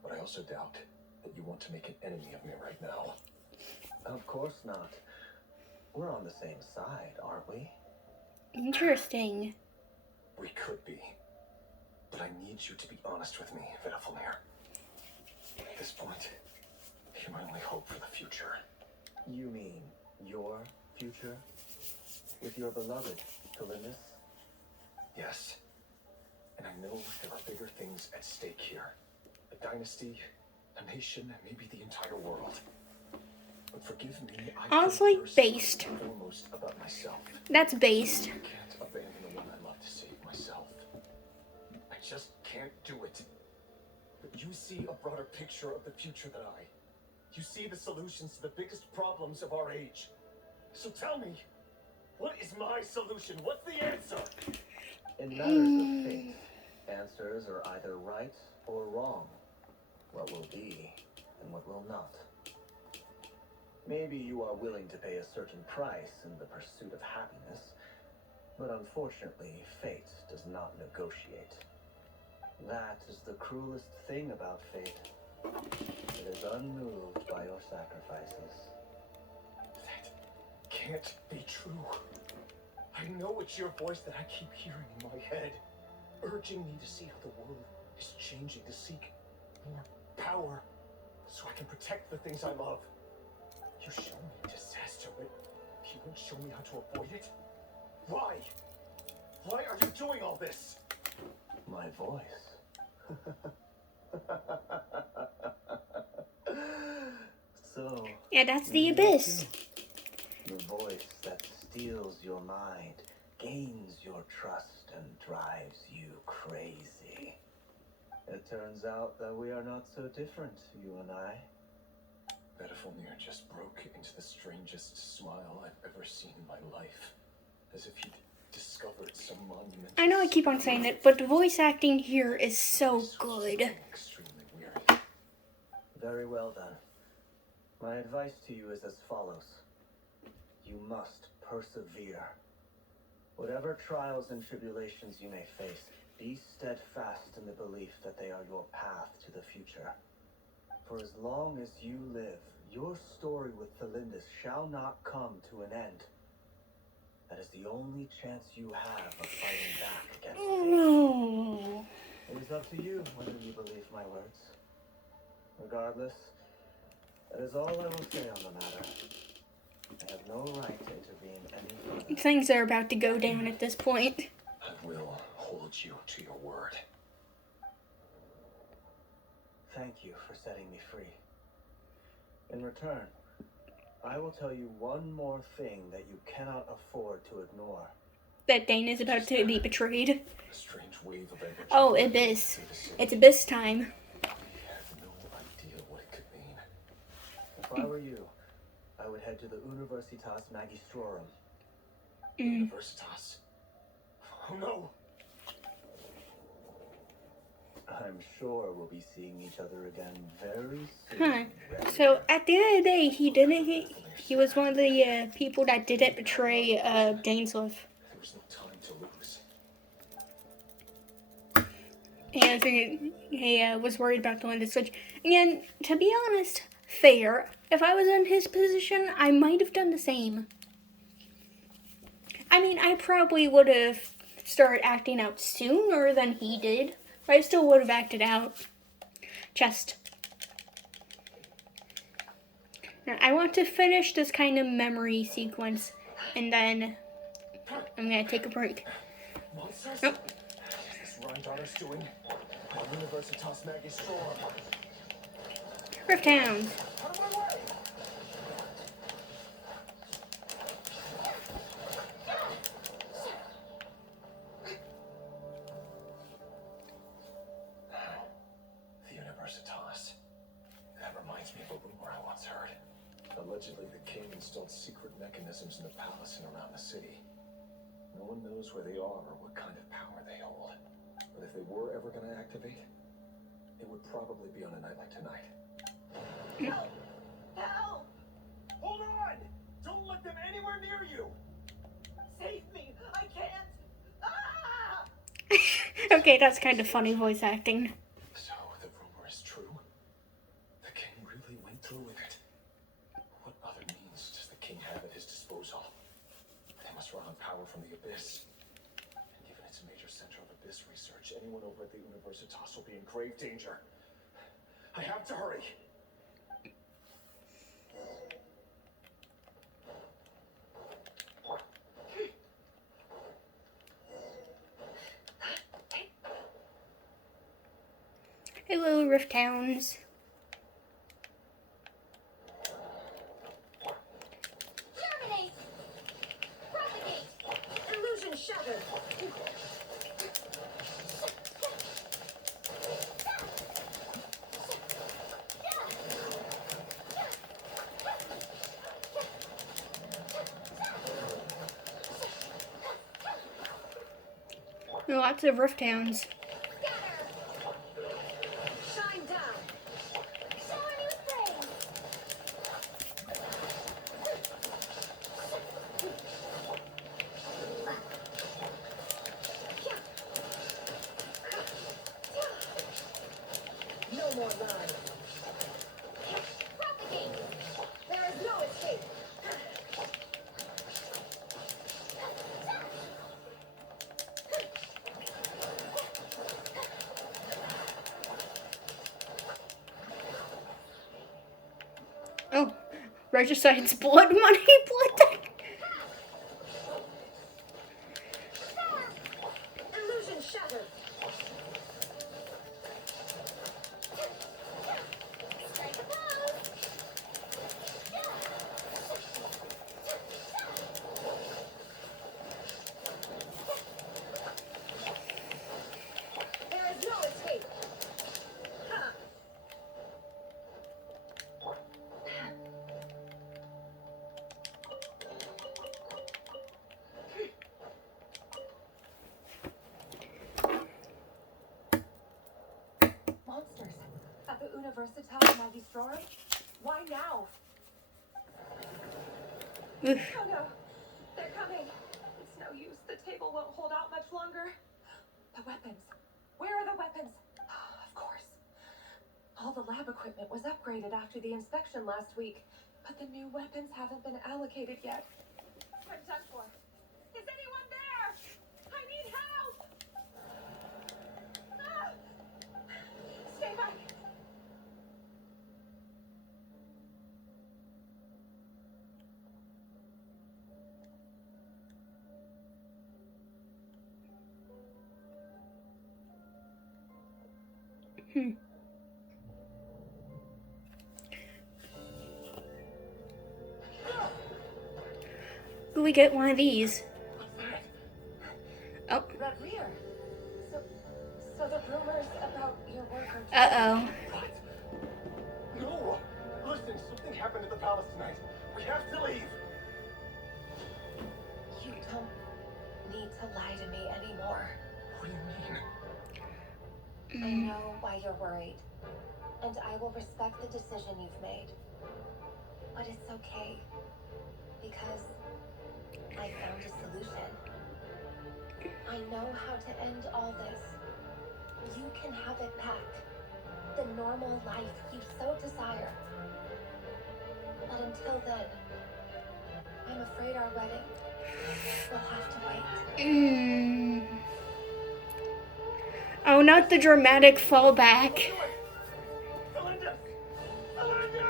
But I also doubt that you want to make an enemy of me right now. Of course not. We're on the same side, aren't we? Interesting. We could be. But I need you to be honest with me, Pt4. At this point, you're my only hope for the future. You mean your future? With your beloved, Kalindis? Yes. And I know there are bigger things at stake here. A dynasty, a nation, maybe the entire world. But forgive me, I Honestly, care first based. and foremost about myself. That's based. I can't abandon the one I love to save myself. I just can't do it. But you see a broader picture of the future than I. You see the solutions to the biggest problems of our age. So tell me, what is my solution? What's the answer? In matters of fate, answers are either right or wrong. What will be and what will not. Maybe you are willing to pay a certain price in the pursuit of happiness, but unfortunately, fate does not negotiate. That is the cruelest thing about fate. It is unmoved by your sacrifices. That can't be true. I know it's your voice that I keep hearing in my head, urging me to see how the world is changing, to seek more power, so I can protect the things I love. You show me disaster, but you won't show me how to avoid it? Why? Why are you doing all this? My voice. So, Yeah, that's the you do that abyss. too. The voice that steals your mind, gains your trust, and drives you crazy. It turns out that we are not so different, you and I. Pt4 just broke into the strangest smile I've ever seen in my life. As if he'd discovered some monumental... I know I keep on saying it, but the voice acting here is so good. Extremely weird. Very well then. My advice to you is as follows. You must persevere. Whatever trials and tribulations you may face, be steadfast in the belief that they are your path to the future. For as long as you live, your story with Kalindis shall not come to an end. That is the only chance you have of fighting back against fate. Oh. It is up to you whether you believe my words. Regardless, that is all I will say on the matter. I have no right to intervene any further. Things are about to go down at this point. I will hold you to your word. Thank you for setting me free. In return, I will tell you one more thing that you cannot afford to ignore. That Dane is about to be betrayed. A strange wave of energy. Oh, Abyss. It's Abyss time. I have no idea what it could mean. If I were you, I would head to the Universitas Magistrorum. Universitas? Oh no! I'm sure we'll be seeing each other again very soon. Huh. So at the end of the day, he was one of the people that didn't betray Dainsleif. There was no time to lose. And I think he was worried about the the switch. And to be honest, fair. If I was in his position, I might have done the same. I mean, I probably would have started acting out sooner than he did, but I still would have acted out. Just. Now, I want to finish this kind of memory sequence, and then I'm gonna take a break. Monsters? Nope. Is this Rhindaughter's doing? The Universitas Magistrorum. Rift Hounds. Out of my way! The Universitas. That reminds me of a rumor I once heard. Allegedly, the king installed secret mechanisms in the palace and around the city. No one knows where they are or what kind of power they hold. But if they were ever going to activate, it would probably be on a night like tonight. Help! Help! Hold on! Don't let them anywhere near you! Save me! I can't! Ah! Okay, that's kind of funny voice acting. So, the rumor is true? The king really went through with it? What other means does the king have at his disposal? They must run on power from the Abyss. And given it's a major center of Abyss research, anyone over at the Universitas will be in grave danger. I have to hurry. Hello, Rift Hounds. Terminate! Propagate! Illusion shattered! Lots of Rift Hounds. Shine down! Show our new frame! No more lies. Propagate! There is no escape. Oh, Regicide's blood money, blood. Illusion shattered! Strike a pose! There is no escape. Monsters at the Universitas Magistrorum? Why now? Oof. Oh no, they're coming. It's no use. The table won't hold out much longer. The weapons. Where are the weapons? Of course. All the lab equipment was upgraded after the inspection last week, but the new weapons haven't been allocated yet. I'm done for. Is anyone there? I need help! Ah! Stay back. Will we get one of these? Oh, Reverie. So the rumors about your work are true. uh-oh. What? No! Listen, something happened at the palace tonight. We have to leave. You don't need to lie to me anymore. What do you mean? I know why you're worried, and I will respect the decision you've made. But it's okay, because I found a solution. I know how to end all this. You can have it back. The normal life you so desire. But until then, I'm afraid our wedding will have to wait. Oh, not the dramatic fallback. Melinda! Melinda!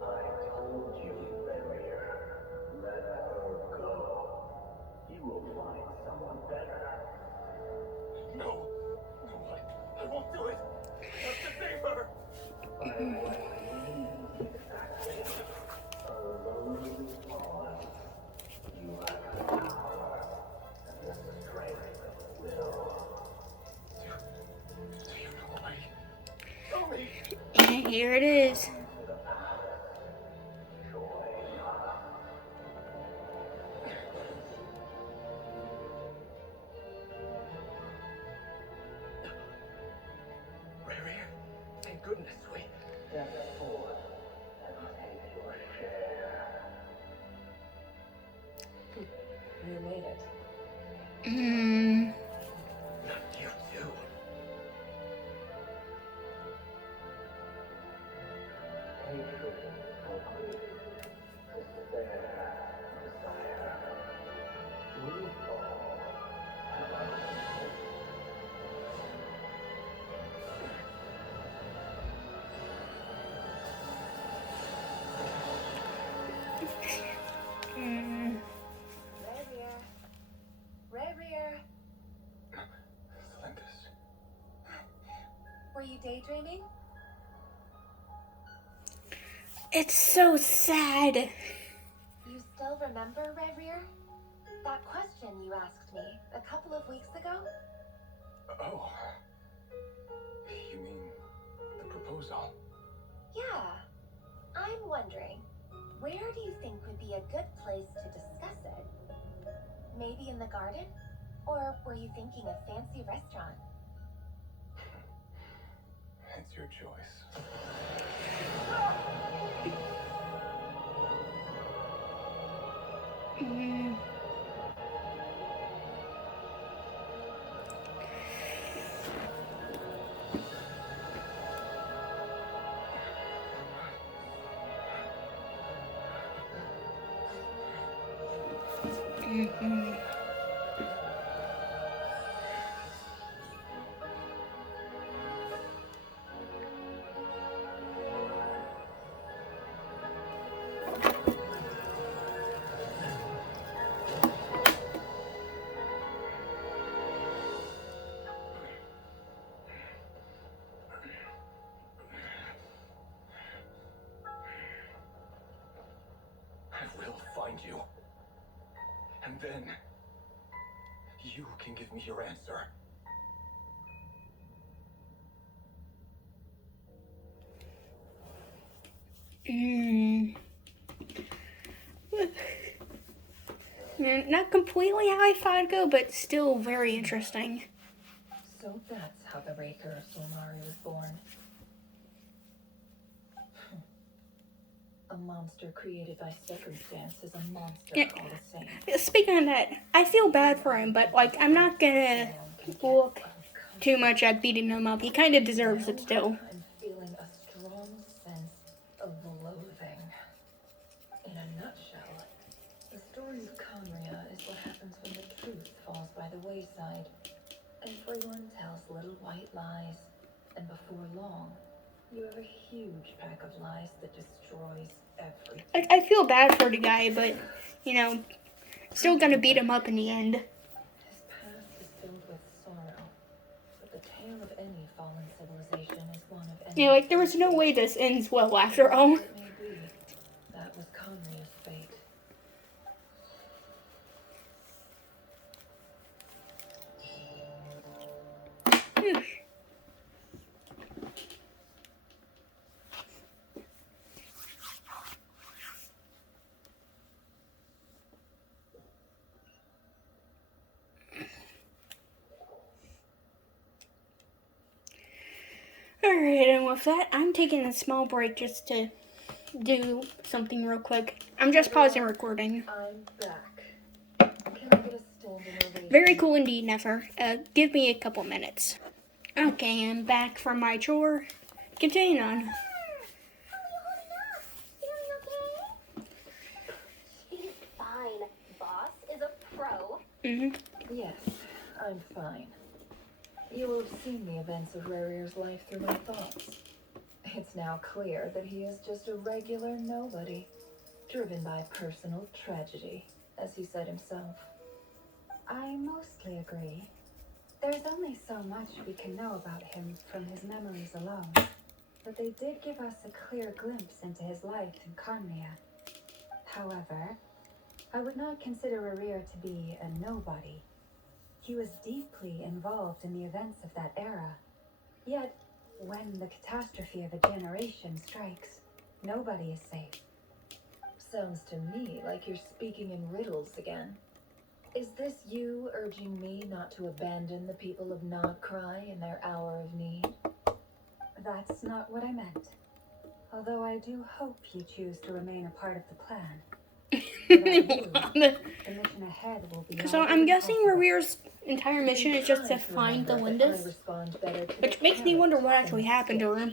I told you, Barrier. Let her go. You will find someone better. No. No, I won't do it. I have to save her. By what means exactly? Alone on. You have the power and the strength of will. Do you know a way? Tell me. And here it is. To the palace. Join us. Rare, thank goodness we. Step forth and take your share. You made it. Not you too. Hatred for grief. Despair, desire. We all have our weaknesses. Rare. Celindus. Were you daydreaming? It's so sad. You still remember, Revere? That question you asked me a couple of weeks ago? Oh. You mean the proposal? Yeah. I'm wondering, where do you think would be a good place to discuss it? Maybe in the garden? Or were you thinking a fancy restaurant? It's your choice. I will find you. And then you can give me your answer. Not completely how I thought it'd go, but still very interesting. So that's how the Raker of Solmari was born. A monster created by circumstance is a monster called a saint. Speaking of that, I feel bad for him, but like I'm not gonna look too much at beating him up. He kind of deserves it still. I'm feeling a strong sense of loathing. In a nutshell, the story of Conria is what happens when the truth falls by the wayside. Everyone tells little white lies, and before long, you have a huge pack of lies that destroys everything. Like I feel bad for the guy, but you know, still gonna beat him up in the end. His past is filled with sorrow, but the tale of any fallen civilization is one of any. You know, like there was no way this ends well after all. It may be. That was Conria's fate. Alright, and with that, I'm taking a small break just to do something real quick. I'm just pausing recording. I'm back. Can I get a standing ovation? Very cool indeed, Nefer. Give me a couple minutes. Okay, I'm back from my chore. Continue on. She's fine. Boss is a pro. Yes, I'm fine. You will have seen the events of Rarier's life through my thoughts. It's now clear that he is just a regular nobody, driven by personal tragedy, as he said himself. I mostly agree. There's only so much we can know about him from his memories alone, but they did give us a clear glimpse into his life in Carnia. However, I would not consider Rarir to be a nobody. He was deeply involved in the events of that era. Yet, when the catastrophe of a generation strikes, nobody is safe. Sounds to me like you're speaking in riddles again. Is this you urging me not to abandon the people of Nodcry in their hour of need? That's not what I meant. Although I do hope you choose to remain a part of the plan. Without you, the mission ahead will be So I'm guessing Rarir's entire mission is just to find the Lindis, which makes me wonder what actually happened to her.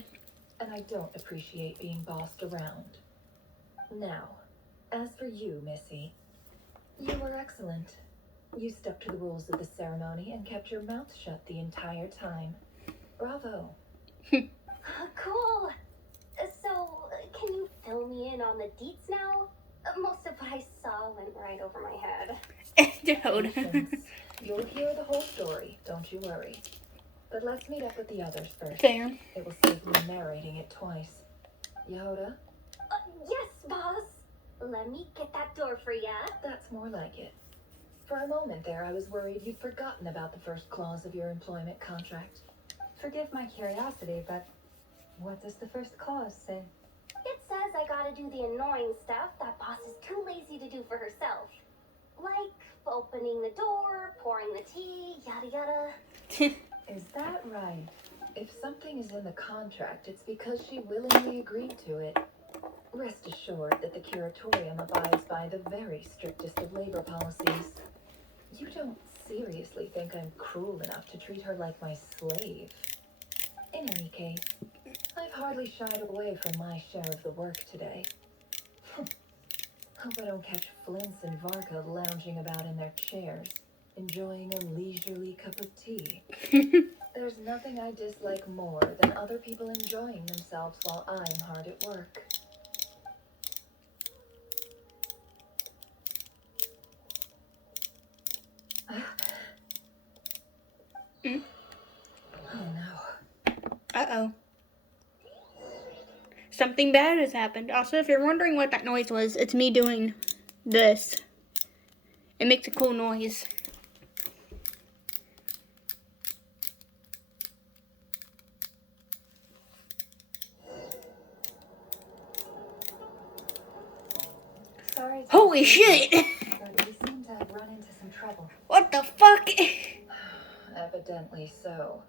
And I don't appreciate being bossed around. Now, as for you, Missy, you were excellent. You stuck to the rules of the ceremony and kept your mouth shut the entire time. Bravo. Cool. So, can you fill me in on the deets now? Most of what I saw went right over my head. Dude. Patience. You'll hear the whole story, don't you worry. But let's meet up with the others first. Fair. It will save me narrating it twice. Yehoda? Yes, boss. Let me get that door for ya. That's more like it. For a moment there, I was worried you'd forgotten about the first clause of your employment contract. Forgive my curiosity, but what does the first clause say? It says I gotta do the annoying stuff that boss is too lazy to do for herself. Like opening the door, pouring the tea, yada yada. Is that right? If something is in the contract, it's because she willingly agreed to it. Rest assured that the curatorium abides by the very strictest of labor policies. You don't seriously think I'm cruel enough to treat her like my slave? In any case, I've hardly shied away from my share of the work today. Hope I don't catch Flintz and Varka lounging about in their chairs, enjoying a leisurely cup of tea. There's nothing I dislike more than other people enjoying themselves while I'm hard at work. Oh no. Uh-oh. Something bad has happened. Also, if you're wondering what that noise was, it's me doing this. It makes a cool noise. Sorry to Holy disturb you, shit! but we seem to have run into some trouble. What the fuck? Evidently so.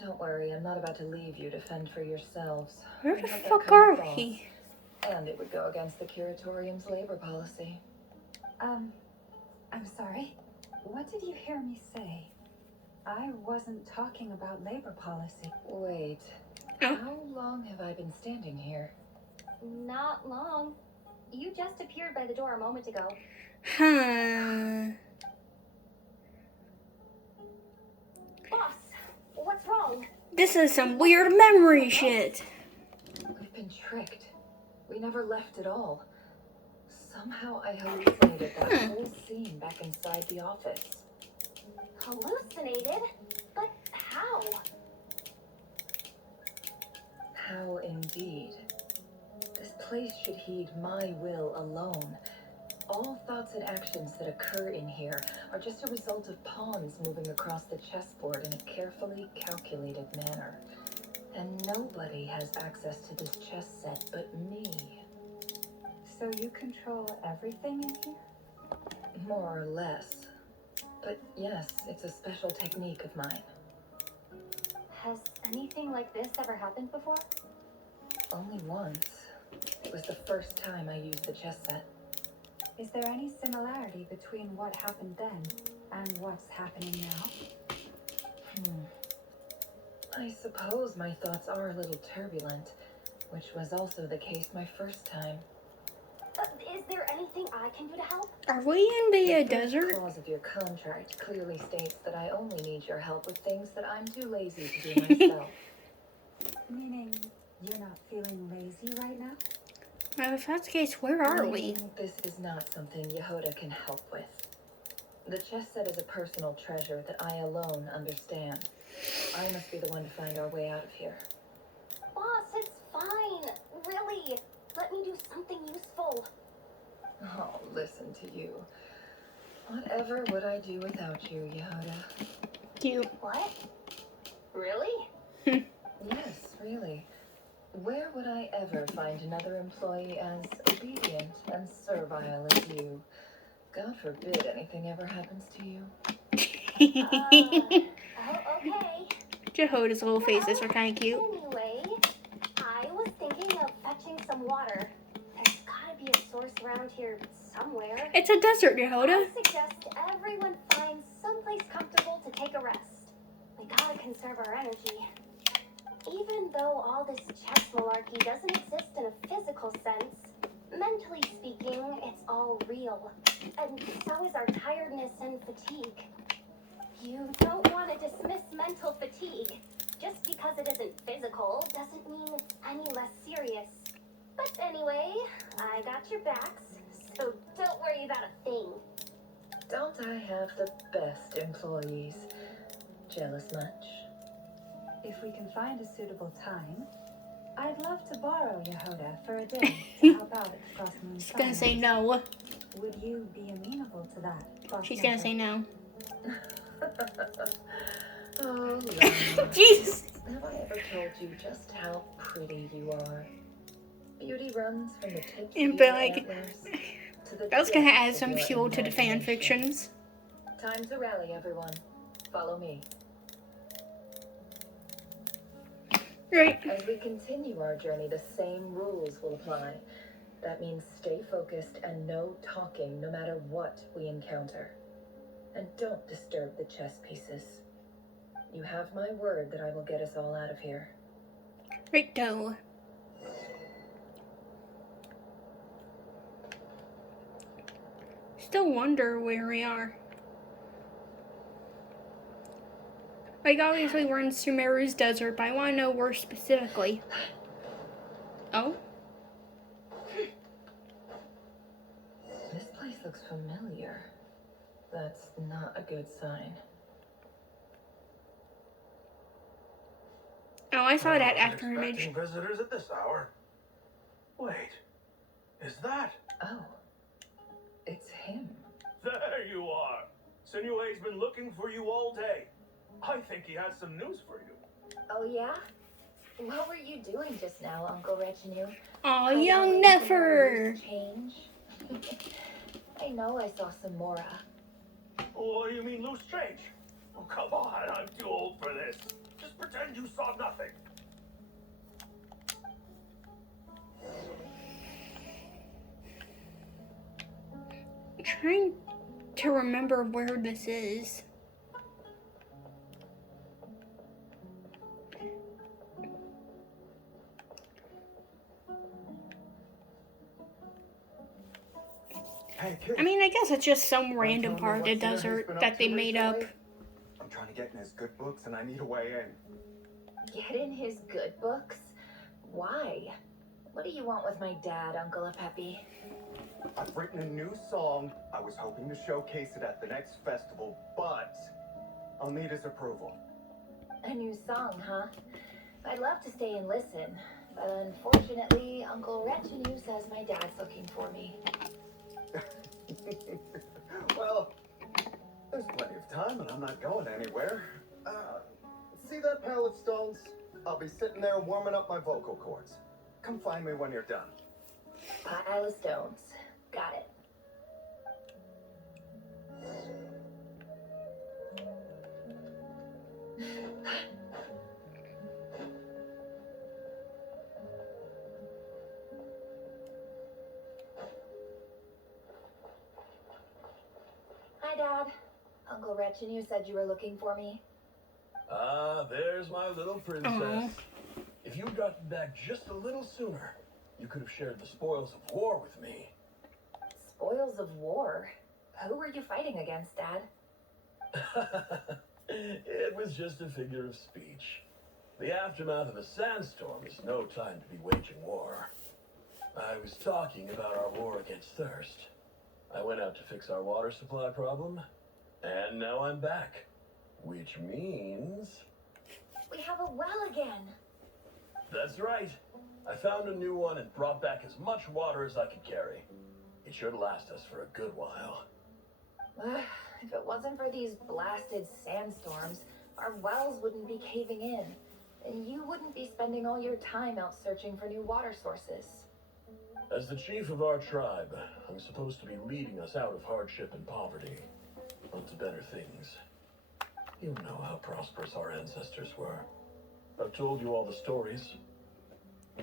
Don't worry, I'm not about to leave you to fend for yourselves. Where I'm the not that fuck kind are of boss. we? And it would go against the curatorium's labor policy. I'm sorry. What did you hear me say? I wasn't talking about labor policy. Wait. Oh. How long have I been standing here? Not long. You just appeared by the door a moment ago. Huh. Boss, what's wrong? This is some weird memory shit. We've been tricked. We never left at all. Somehow I hallucinated that whole scene back inside the office. Hallucinated? But how? How indeed. This place should heed my will alone. All thoughts and actions that occur in here are just a result of pawns moving across the chessboard in a carefully calculated manner. And nobody has access to this chess set but me. So you control everything in here? More or less. But yes, it's a special technique of mine. Has anything like this ever happened before? Only once. It was the first time I used the chess set. Is there any similarity between what happened then and what's happening now? I suppose my thoughts are a little turbulent, which was also the case my first time. Is there anything I can do to help? Are we in the The first desert? clause of your contract clearly states that I only need your help with things that I'm too lazy to do myself. Meaning you're not feeling lazy right now? Well, if that's the case, where are we? Meaning this is not something Yehuda can help with. The chess set is a personal treasure that I alone understand. I must be the one to find our way out of here. Boss, it's fine. Really. Let me do something useful. Oh, listen to you. Whatever would I do without you, Yehuda? Cute. What? Really? Yes, really. Where would I ever find another employee as obedient and servile as you? God forbid anything ever happens to you. Oh, okay. Jehoda's little faces are kind of cute. Anyway, I was thinking of fetching some water. There's gotta be a source around here somewhere. It's a desert, I Jehoda. suggest everyone finds someplace comfortable to take a rest. We gotta conserve our energy. Even though all this chess malarkey doesn't exist in a physical sense, mentally speaking, it's all real. And so is our tiredness and fatigue. You don't want to dismiss mental fatigue. Just because it isn't physical doesn't mean it's any less serious. But anyway, I got your backs, so don't worry about a thing. Don't I have the best employees? Jealous much? If we can find a suitable time, I'd love to borrow Yehuda for a day to help out at the Frostmoon She's gonna say Farm. no. Would you be amenable to that? She's gonna say no. Oh, Lana. Jesus. Have I ever told you just how pretty you are? Beauty runs from the tips And of be your like, antlers to the that was gonna depths add of some your fuel to the fan imagination. fictions. Time to rally, everyone. Follow me. Right. As we continue our journey, the same rules will apply. That means stay focused and no talking no matter what we encounter. And don't disturb the chess pieces. You have my word that I will get us all out of here. Righto. Still wonder where we are. Like, obviously we're in Sumeru's desert, but I want to know where specifically. Oh? This place looks familiar. That's not a good sign. Oh, I saw that wasn't after image. expecting visitors at this hour. Wait, is that? Oh, it's him. There you are. Sinue's been looking for you all day. I think he has some news for you. Oh, yeah? What were you doing just now, Uncle Retinue? Aw, young Nefer. Change? I know I saw some Mora. Oh, you mean loose change? Oh, come on, I'm too old for this. Just pretend you saw nothing. I'm trying to remember where this is. Hey, kid. I mean, I guess it's just some Wanna random tell me part of what the Sinner has desert been that up they to made up. recently? I'm trying to get in his good books and I need a way in. Get in his good books? Why? What do you want with my dad, Uncle Peppy? I've written a new song. I was hoping to showcase it at the next festival, but I'll need his approval. A new song, huh? I'd love to stay and listen, but unfortunately, Uncle Retinue says my dad's looking for me. Well, there's plenty of time and I'm not going anywhere. See that pile of stones? I'll be sitting there warming up my vocal cords. Come find me when you're done. Pile of stones. Got it. Gretchen, you said you were looking for me? Ah, there's my little princess. Aw. If you'd gotten back just a little sooner, you could have shared the spoils of war with me. Spoils of war? Who were you fighting against, Dad? It was just a figure of speech. The aftermath of a sandstorm is no time to be waging war. I was talking about our war against thirst. I went out to fix our water supply problem, and now I'm back. Which means... We have a well again. That's right. I found a new one and brought back as much water as I could carry. It should last us for a good while. If it wasn't for these blasted sandstorms, our wells wouldn't be caving in. And you wouldn't be spending all your time out searching for new water sources. As the chief of our tribe, I'm supposed to be leading us out of hardship and poverty, onto better things. You know how prosperous our ancestors were. I've told you all the stories.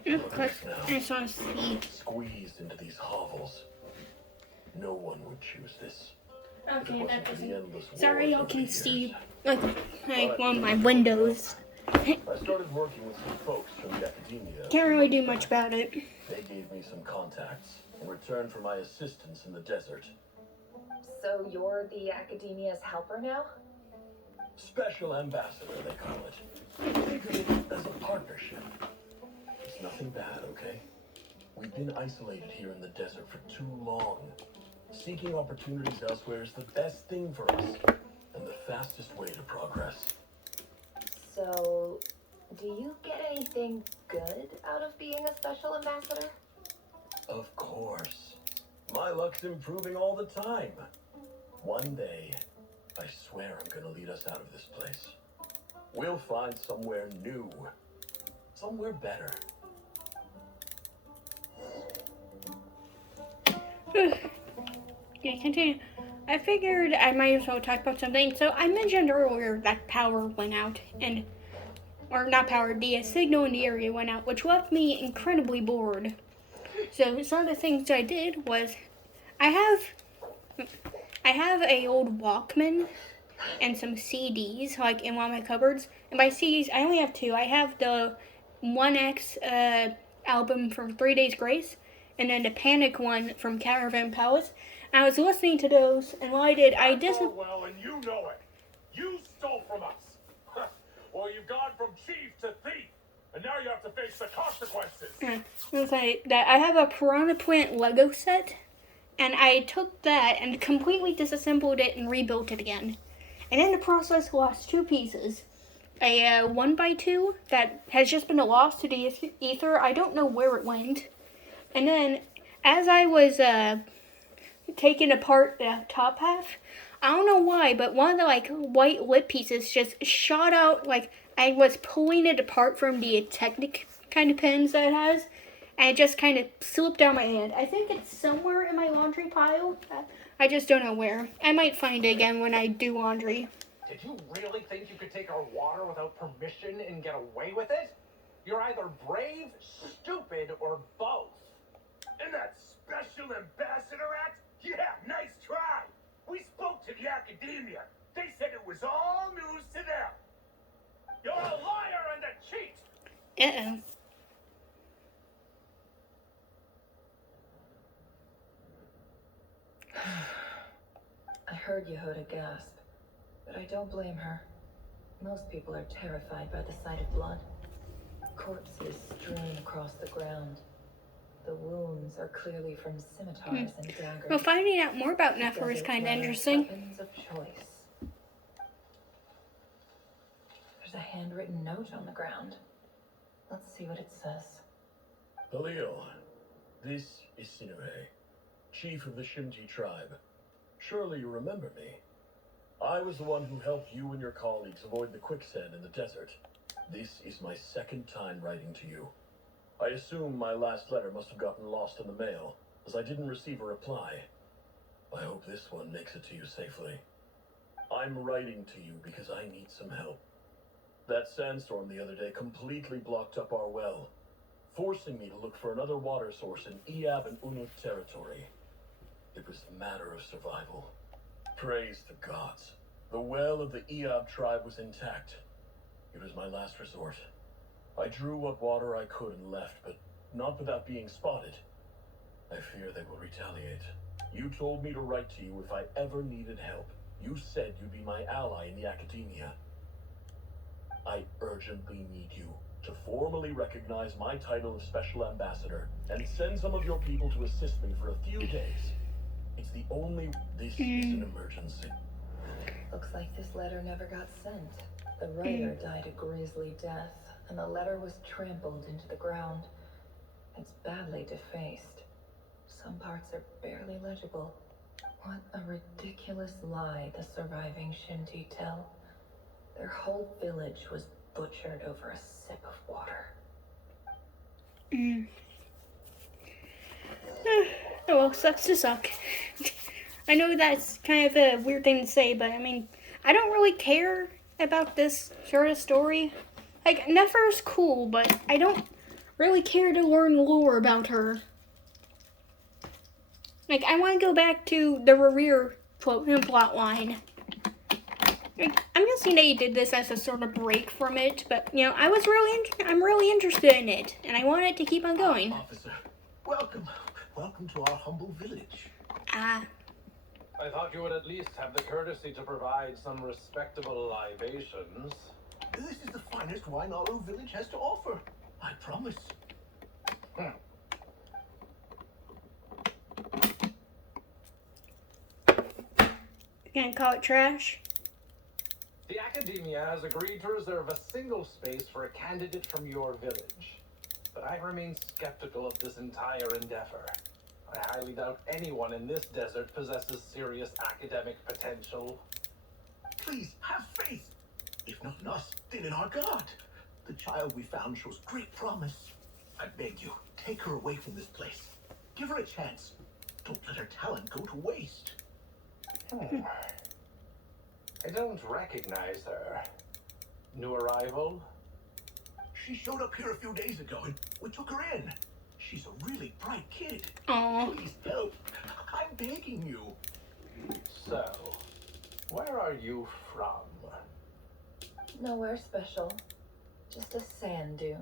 Of course, I just want to see. Squeezed into these hovels. No one would choose this. Okay, that doesn't. Endless Sorry, wars y'all over can the see. years. Like one of my windows. I started working with some folks from the academia. Can't really do much about it. They gave me some contacts in return for my assistance in the desert. So you're the academia's helper now? Special ambassador, they call it. Think of it as a partnership. It's nothing bad, okay? We've been isolated here in the desert for too long. Seeking opportunities elsewhere is the best thing for us, and the fastest way to progress. So, do you get anything good out of being a special ambassador? Of course. My luck's improving all the time. One day, I swear I'm gonna lead us out of this place. We'll find somewhere new. Somewhere better. Yeah, continue. I figured I might as well talk about something. So I mentioned earlier that power went out, or not power, the signal in the area went out, which left me incredibly bored. So some of the things I did was, I have a old Walkman and some CDs like in one of my cupboards. And by CDs, I only have two. I have the 1X album from 3 Days Grace, and then the Panic one from Caravan Palace. And I was listening to those, and what I did, I That's all well, and you know it. You stole from us. Well, you've gone from chief to thief, and now you have to face the consequences. It was like that. I have a Piranha Plant Lego set, and I took that and completely disassembled it and rebuilt it again. And in the process, lost two pieces. A 1x2 that has just been lost to the ether. I don't know where it went. And then, as I was taking apart the top half, I don't know why, but one of the white lip pieces just shot out. Like I was pulling it apart from the Technic kind of pins that it has, and it just kind of slipped down my hand. I think it's somewhere in my laundry pile. I just don't know where. I might find it again when I do laundry. Did you really think you could take our water without permission and get away with it? You're either brave, stupid, or both. And that special ambassador act? Yeah, nice try. We spoke to the academia. They said it was all news to them. You're a liar and a cheat. Uh-oh. I heard Yehuda gasp, but I don't blame her. Most people are terrified by the sight of blood. Corpses strewn across the ground. The wounds are clearly from scimitars and daggers. Well, finding out more about Nefer is kind of interesting. Weapons of choice. There's a handwritten note on the ground. Let's see what it says. Halil, this is Sinue, chief of the Shimji tribe. Surely you remember me. I was the one who helped you and your colleagues avoid the quicksand in the desert. This is my second time writing to you. I assume my last letter must have gotten lost in the mail, as I didn't receive a reply. I hope this one makes it to you safely. I'm writing to you because I need some help. That sandstorm the other day completely blocked up our well, forcing me to look for another water source in Iab and Unut territory. It was a matter of survival. Praise the gods. The well of the Eob tribe was intact. It was my last resort. I drew what water I could and left, but not without being spotted. I fear they will retaliate. You told me to write to you if I ever needed help. You said you'd be my ally in the academia. I urgently need you to formally recognize my title of Special Ambassador and send some of your people to assist me for a few days. It's the only... This is an emergency. Looks like this letter never got sent. The writer died a grisly death, and the letter was trampled into the ground. It's badly defaced. Some parts are barely legible. What a ridiculous lie the surviving Shinji tell. Their whole village was butchered over a sip of water. Oh well, sucks to suck. I know that's kind of a weird thing to say, but I mean, I don't really care about this sort of story. Like, Nefer's cool, but I don't really care to learn lore about her. Like, I want to go back to the Reverie plot line. Like, I'm guessing they did this as a sort of break from it, but, you know, I'm really interested in it, and I want it to keep on going. Officer, welcome. Welcome to our humble village. I thought you would at least have the courtesy to provide some respectable libations. This is the finest wine our old village has to offer. I promise. Can't call it trash. The Academia has agreed to reserve a single space for a candidate from your village. But I remain skeptical of this entire endeavor. I highly doubt anyone in this desert possesses serious academic potential. Please, have faith. If not in us, then in our God. The child we found shows great promise. I beg you, take her away from this place. Give her a chance. Don't let her talent go to waste. I don't recognize her. New arrival? She showed up here a few days ago and we took her in. She's a really bright kid. Aww. Please help. I'm begging you. So, where are you from? Nowhere special. Just a sand dune.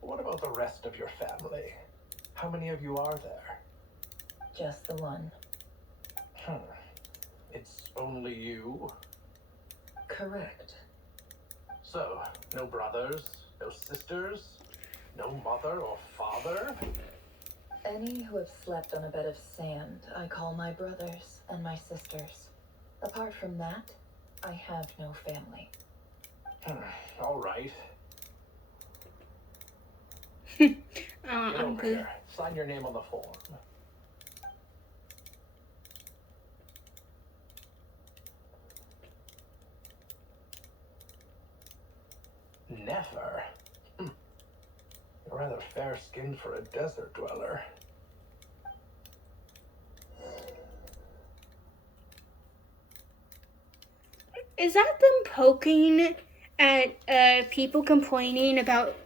What about the rest of your family? How many of you are there? Just the one. It's only you? Correct. So, no brothers, no sisters, no mother or father? Any who have slept on a bed of sand, I call my brothers and my sisters. Apart from that, I have no family. All right. Get I'm over good. here. Sign your name on the form. Nefer? You're rather fair-skinned for a desert dweller. Is that them poking at people complaining about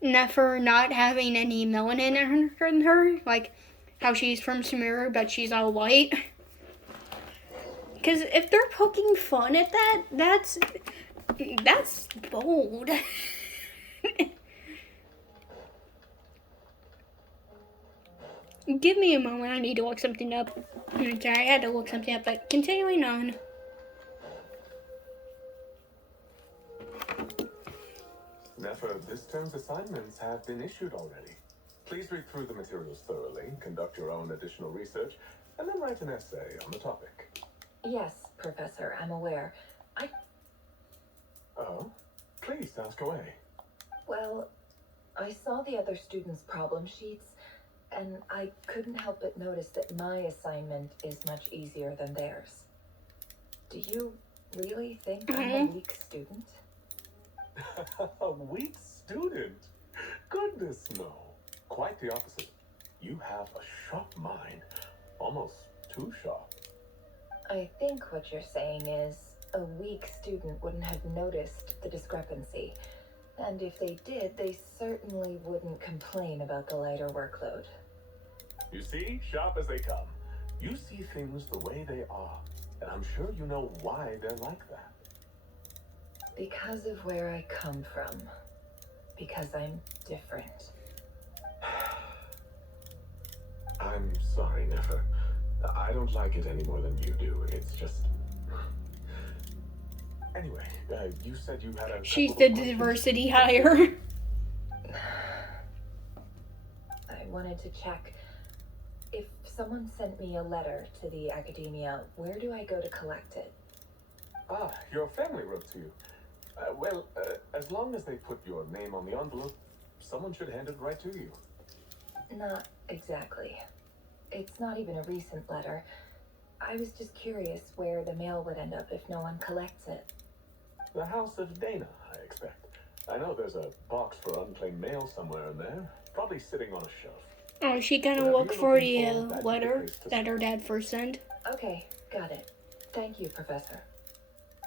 Nefer not having any melanin in her? Like, how she's from Sumeru, but she's all white? Because if they're poking fun at that, that's bold. Give me a moment, I need to look something up. I'm sorry, I had to look something up, but continuing on. Nefer, this term's assignments have been issued already. Please read through the materials thoroughly, conduct your own additional research, and then write an essay on the topic. Yes, Professor, I'm aware. Oh? Please, ask away. Well, I saw the other students' problem sheets, and I couldn't help but notice that my assignment is much easier than theirs. Do you really think I'm a weak student? A weak student? Goodness, no. Quite the opposite. You have a sharp mind. Almost too sharp. I think what you're saying is a weak student wouldn't have noticed the discrepancy. And if they did, they certainly wouldn't complain about the lighter workload. You see, sharp as they come. You see things the way they are. And I'm sure you know why they're like that. Because of where I come from. Because I'm different. I'm sorry, Nefer. I don't like it any more than you do. It's just... Anyway, you said you had a She's couple the of questions? diversity hire. I wanted to check. If someone sent me a letter to the academia, where do I go to collect it? Ah, your family wrote to you. Well, as long as they put your name on the envelope, someone should hand it right to you. Not exactly. It's not even a recent letter. I was just curious where the mail would end up if no one collects it. The House of Dana, I expect. I know there's a box for unclaimed mail somewhere in there, probably sitting on a shelf. Oh, is she gonna Whatever look you're for looking the for, that'd be the letter place to that her start. dad first sent? Okay, got it. Thank you, Professor.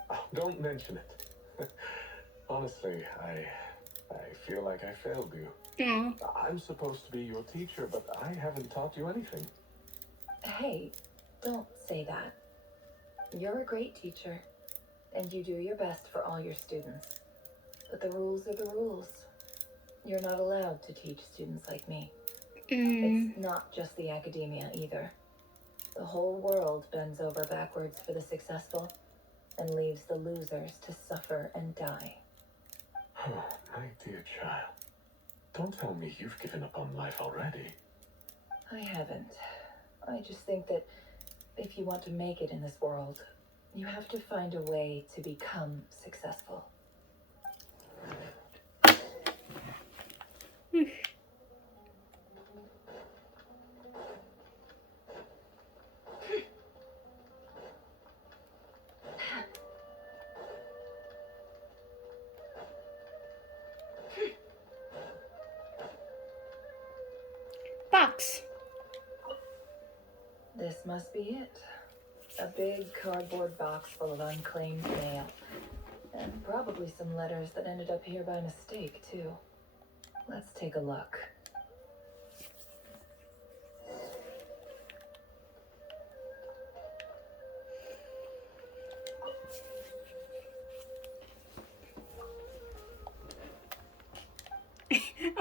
Oh, don't mention it. Honestly, I feel like I failed you. Oh. I'm supposed to be your teacher, but I haven't taught you anything. Hey, don't say that. You're a great teacher, and you do your best for all your students. But the rules are the rules. You're not allowed to teach students like me. It's not just the academia either. The whole world bends over backwards for the successful and leaves the losers to suffer and die. Oh, my dear child. Don't tell me you've given up on life already. I haven't. I just think that if you want to make it in this world, you have to find a way to become successful. Box. This must be it. A big cardboard box full of unclaimed mail. And probably some letters that ended up here by mistake, too. Let's take a look.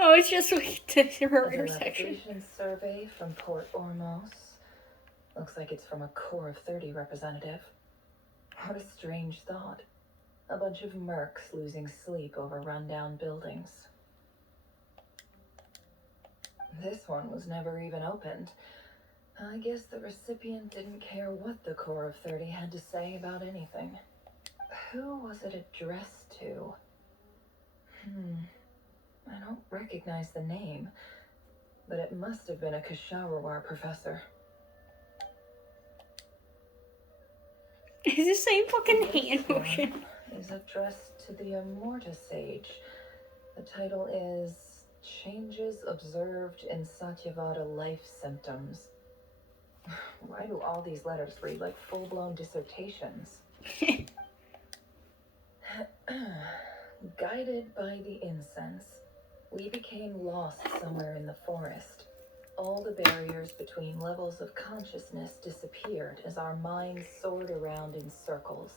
Oh, it's just like the A reader section. dilapidation survey from Port Ormos. Looks like it's from a Core of 30 representative. What a strange thought. A bunch of mercs losing sleep over rundown buildings. This one was never even opened. I guess the recipient didn't care what the Core of 30 had to say about anything. Who was it addressed to? I don't recognize the name, but it must have been a Kasharawar professor. It's the same fucking This hand one motion. is addressed to the Immorta Sage. The title is Changes Observed in Satyavada Life Symptoms. Why do all these letters read like full-blown dissertations? Guided by the incense, we became lost somewhere in the forest. All the barriers between levels of consciousness disappeared as our minds soared around in circles,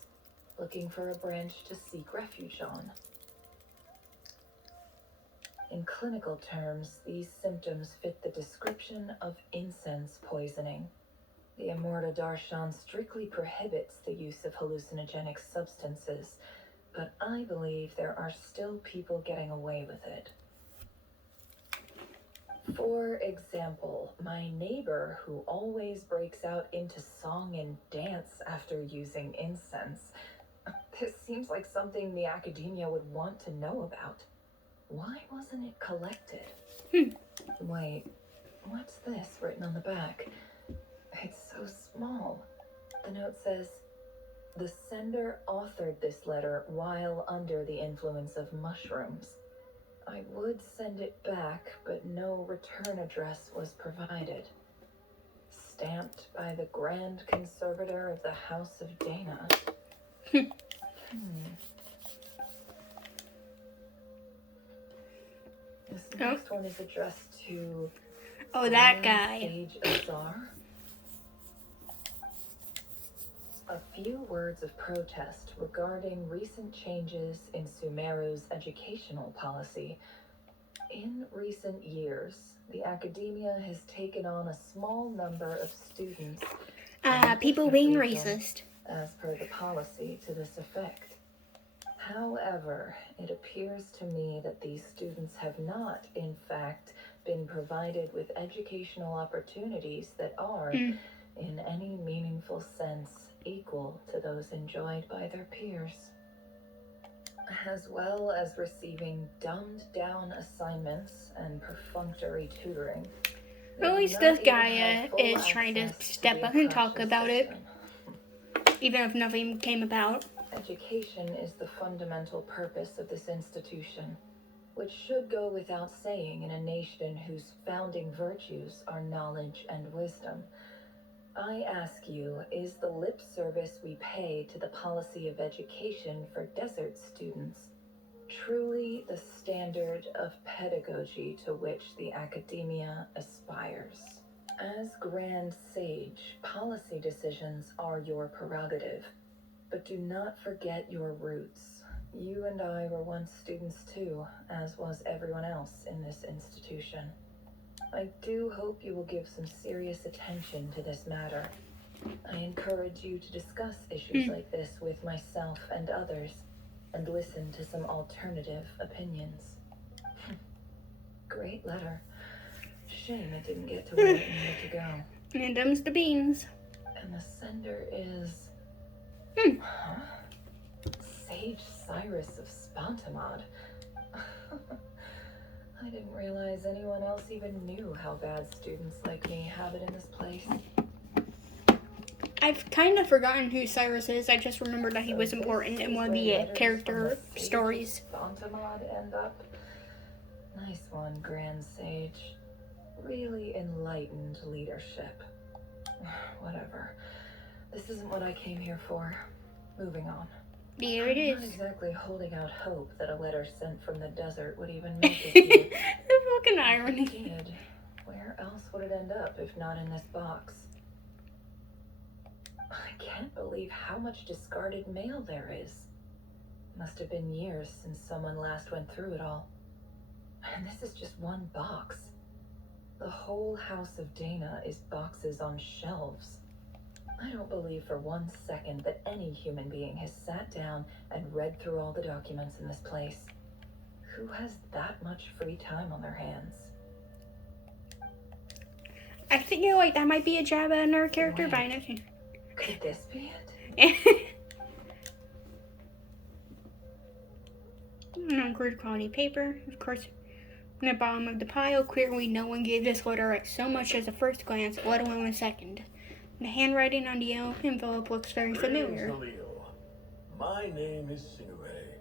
looking for a branch to seek refuge on. In clinical terms, these symptoms fit the description of incense poisoning. The Immorta Darshan strictly prohibits the use of hallucinogenic substances, but I believe there are still people getting away with it. For example, my neighbor who always breaks out into song and dance after using incense. This seems like something the academia would want to know about. Why wasn't it collected? Wait, what's this written on the back? It's so small. The note says, "The sender authored this letter while under the influence of mushrooms. I would send it back, but no return address was provided. Stamped by the Grand Conservator of the House of Dana." This next one is addressed to... Oh, that Grand guy. Sage Azar. A few words of protest regarding recent changes in Sumeru's educational policy. In recent years, the academia has taken on a small number of students. People being racist. As per the policy to this effect. However, it appears to me that these students have not, in fact, been provided with educational opportunities that are, in any meaningful sense, equal to those enjoyed by their peers. As well as receiving dumbed-down assignments and perfunctory tutoring. At least this guy is trying to step up and talk about it, even if nothing came about. Education is the fundamental purpose of this institution, which should go without saying in a nation whose founding virtues are knowledge and wisdom. I ask you, is the lip service we pay to the policy of education for desert students truly the standard of pedagogy to which the academia aspires? As Grand Sage, policy decisions are your prerogative, but do not forget your roots. You and I were once students too, as was everyone else in this institution. I do hope you will give some serious attention to this matter. I encourage you to discuss issues like this with myself and others, and listen to some alternative opinions. Great letter. Shame it didn't get to where it needed to go. And them's the beans. And the sender is... Huh? Sage Cyrus of Spontamod. I didn't realize anyone else even knew how bad students like me have it in this place. I've kind of forgotten who Cyrus is. I just remembered that he was important in one of the character stories. Spontamod end up? Nice one, Grand Sage. Really enlightened leadership. Whatever. This isn't what I came here for. Moving on. Here it is. I'm not exactly holding out hope that a letter sent from the desert would even make it here. The fucking irony. Did. Where else would it end up if not in this box? I can't believe how much discarded mail there is. Must have been years since someone last went through it all. And this is just one box. The whole house of Dana is boxes on shelves. I don't believe for 1 second that any human being has sat down and read through all the documents in this place. Who has that much free time on their hands? I think like that might be a jab at another character, but I know. Could this be it? Good quality paper, of course. In the bottom of the pile, clearly no one gave this letter so much as a first glance, let alone a second. The handwriting on the yellow envelope looks very familiar. Greetings, Khalil. My name is Sinue,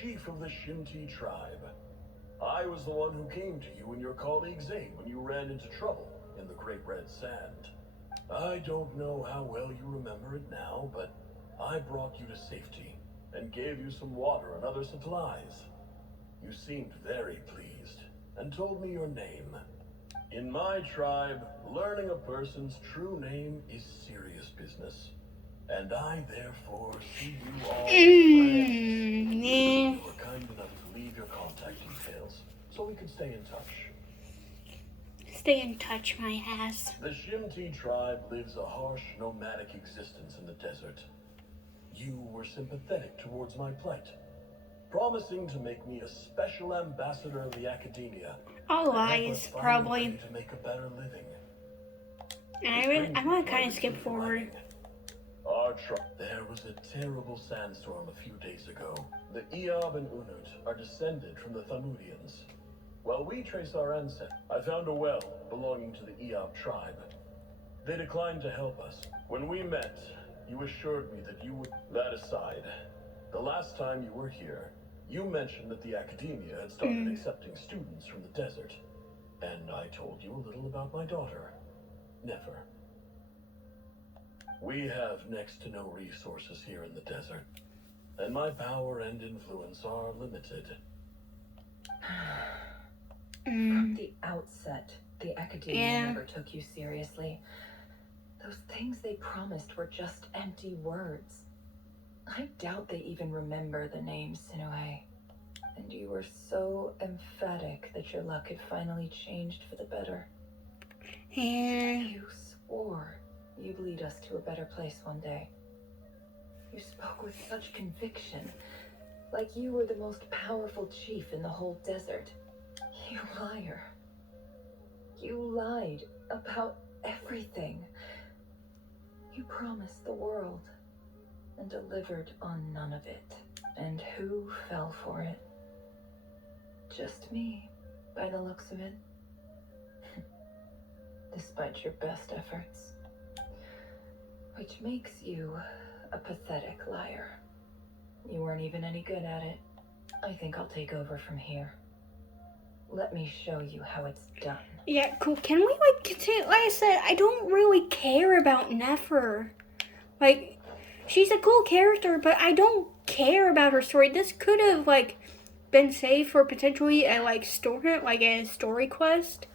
chief of the Shinti tribe. I was the one who came to you and your colleague Zane when you ran into trouble in the Great Red Sand. I don't know how well you remember it now, but I brought you to safety and gave you some water and other supplies. You seemed very pleased and told me your name. In my tribe, learning a person's true name is serious business, and I therefore see you all as friends. You were kind enough to leave your contact details, so we could stay in touch. Stay in touch, my ass. The Shinti tribe lives a harsh, nomadic existence in the desert. You were sympathetic towards my plight, promising to make me a special ambassador of the academia. All lies, probably. To make a better living. And I want to kind of skip forward. There was a terrible sandstorm a few days ago. The Eob and Unut are descended from the Thamudians. While we trace our ancestors, I found a well belonging to the Eob tribe. They declined to help us. When we met, you assured me that you would... That aside, the last time you were here, you mentioned that the academia had started accepting students from the desert. And I told you a little about my daughter, Nefer. We have next to no resources here in the desert, and my power and influence are limited. From the outset, the academia never took you seriously. Those things they promised were just empty words. I doubt they even remember the name Sinue. And you were so emphatic that your luck had finally changed for the better. And You swore you'd lead us to a better place one day. You spoke with such conviction, like you were the most powerful chief in the whole desert. You liar. You lied about everything. You promised the world and delivered on none of it. And who fell for it? Just me, by the looks of it. Despite your best efforts. Which makes you a pathetic liar. You weren't even any good at it. I think I'll take over from here. Let me show you how it's done. yeah, cool. Can we like continue? Like I said, I don't really care about Nefer. Like, she's a cool character, but I don't care about her story. This could have like been saved for potentially a like story quest.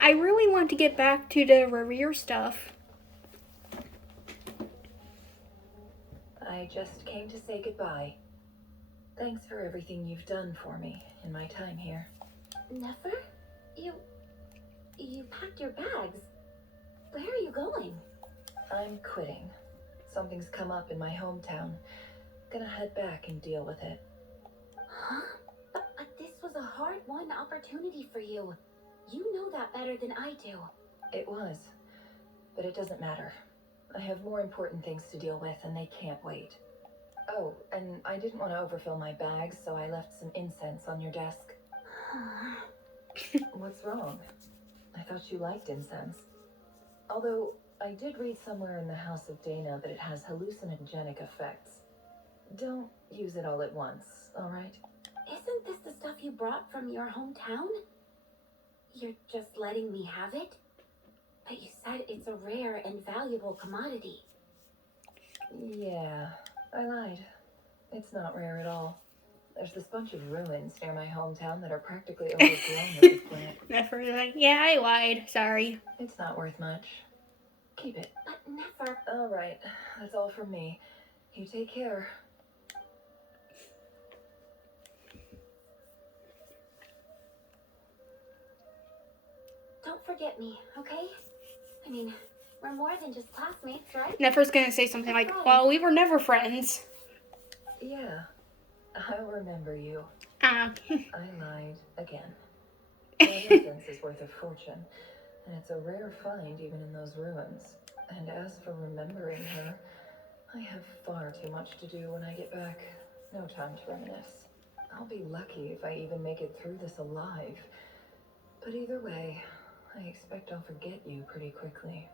I really want to get back to the Revere stuff. I just came to say goodbye. Thanks for everything you've done for me in my time here. Nefer? You packed your bags. Where are you going? I'm quitting. Something's come up in my hometown. Gonna head back and deal with it. Huh? But this was a hard-won opportunity for you. You know that better than I do. It was. But it doesn't matter. I have more important things to deal with and they can't wait. Oh, and I didn't want to overfill my bags, so I left some incense on your desk. What's wrong? I thought you liked incense. Although, I did read somewhere in the House of Dana that it has hallucinogenic effects. Don't use it all at once, alright? Isn't this the stuff you brought from your hometown? You're just letting me have it? But you said it's a rare and valuable commodity. Yeah, I lied. It's not rare at all. There's this bunch of ruins near my hometown that are practically overgrown with this plant. Nefer's like, yeah, I lied. Sorry. It's not worth much. Keep it. But Nefer... Alright, that's all from me. You take care. Don't forget me, okay? I mean, we're more than just classmates, right? Nefer's gonna say something like, well, we were never friends. Yeah, I'll remember you. I lied again. That incense is worth a fortune, and it's a rare find even in those ruins. And as for remembering her, I have far too much to do when I get back. No time to reminisce. I'll be lucky if I even make it through this alive. But either way, I expect I'll forget you pretty quickly.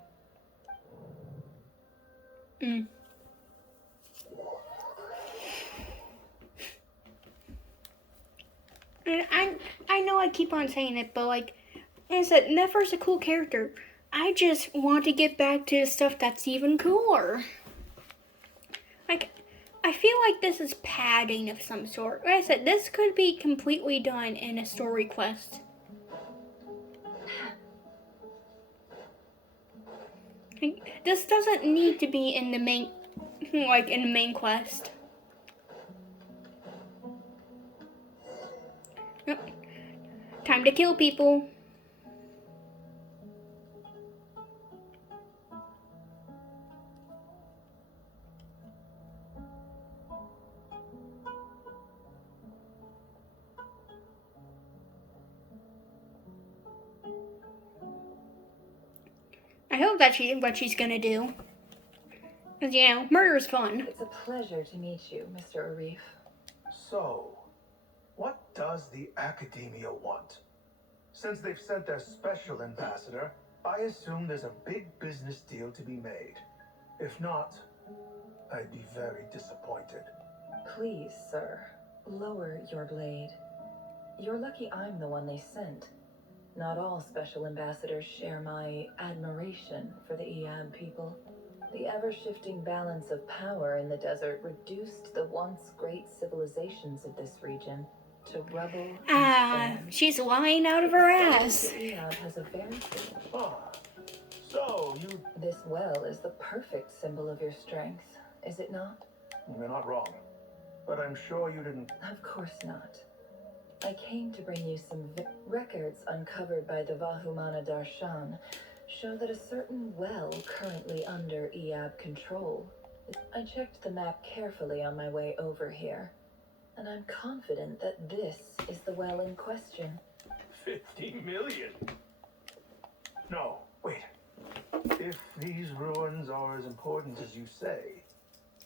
I know I keep on saying it, but like I said, Nefer's a cool character. I just want to get back to stuff that's even cooler. Like, I feel like this is padding of some sort. Like I said, this could be completely done in a story quest. Like, this doesn't need to be in the main, like in the main quest. Yep. Time to kill people. I hope that's what she's gonna do. Because, you know, murder's fun. It's a pleasure to meet you, Mr. Arif. So, what does the Academia want? Since they've sent their special ambassador, I assume there's a big business deal to be made. If not, I'd be very disappointed. Please, sir, lower your blade. You're lucky I'm the one they sent. Not all special ambassadors share my admiration for the Eab people. The ever-shifting balance of power in the desert reduced the once great civilizations of this region to rubble and sand. She's lying out of her ass. The Eab has a very... Ah, So, you... This well is the perfect symbol of your strength, is it not? You're not wrong. But I'm sure you didn't... Of course not. I came to bring you some records uncovered by the Vahumana Darshan show that a certain well currently under Eab control. I checked the map carefully on my way over here, and I'm confident that this is the well in question. 50 million? No, wait. If these ruins are as important as you say,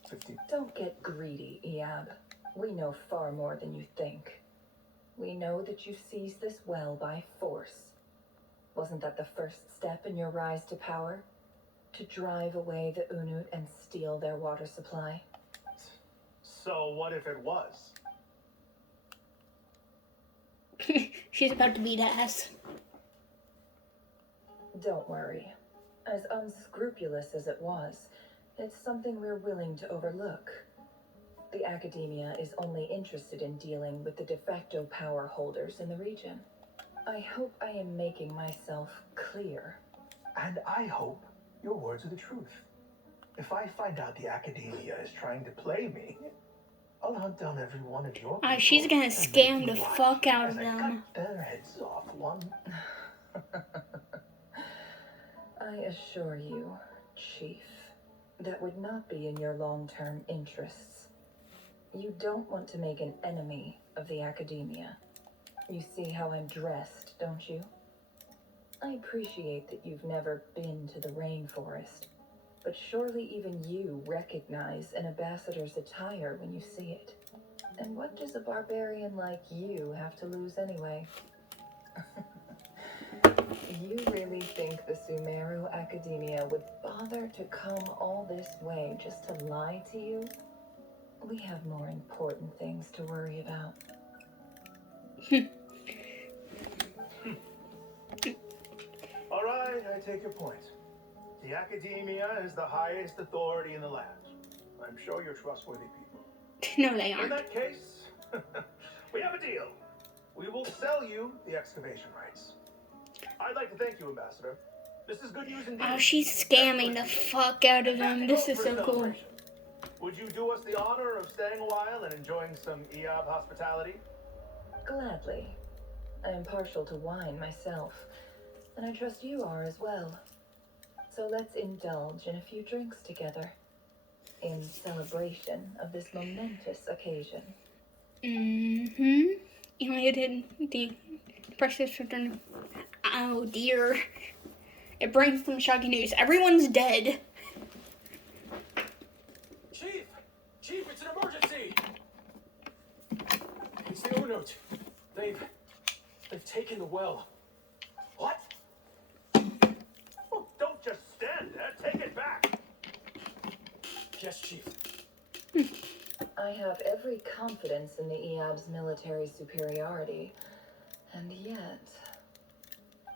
50... Don't get greedy, Eab. We know far more than you think. We know that you seized this well by force. Wasn't that the first step in your rise to power? To drive away the Unut and steal their water supply? So what if it was? She's about to beat ass. Don't worry. As unscrupulous as it was, it's something we're willing to overlook. The Academia is only interested in dealing with the de facto power holders in the region. I hope I am making myself clear. And I hope your words are the truth. If I find out the Academia is trying to play me, I'll hunt down every one of your people. She's gonna and scam make the you watch fuck out as of I them. cut their heads off one. I assure you, Chief, that would not be in your long-term interests. You don't want to make an enemy of the Academia. You see how I'm dressed, don't you? I appreciate that you've never been to the rainforest, but surely even you recognize an ambassador's attire when you see it. And what does a barbarian like you have to lose anyway? You really think the Sumeru Academia would bother to come all this way just to lie to you? We have more important things to worry about. All right, I take your point. The Academia is the highest authority in the land. I'm sure you're trustworthy people. No, they In aren't. that case, we have a deal. We will sell you the excavation rights. I'd like to thank you, Ambassador. This is good news indeed. Oh, she's scamming the fuck out of them. This is so cool. Would you do us the honor of staying a while and enjoying some Eab hospitality? Gladly. I am partial to wine myself, and I trust you are as well. So let's indulge in a few drinks together, in celebration of this momentous occasion. Mm-hmm. Eliminated the precious children. Oh dear. It brings them shocking news. Everyone's dead. Chief! Chief, it's an emergency! It's the Unut. They've taken the well. What? Oh, don't just stand there. Take it back. Yes, Chief. I have every confidence in the Eab's military superiority, and yet...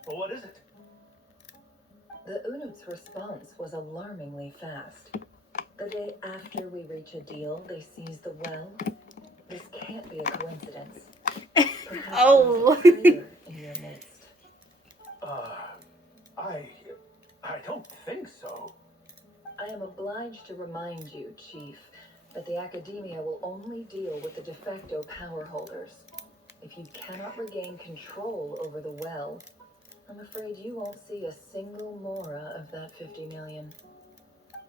Well, what is it? The Unut's response was alarmingly fast. The day after we reach a deal, they seize the well. This can't be a coincidence. Perhaps Oh. there's a traitor in your midst. I don't think so. I am obliged to remind you, Chief, that the Academia will only deal with the de facto power holders. If you cannot regain control over the well, I'm afraid you won't see a single mora of that 50 million.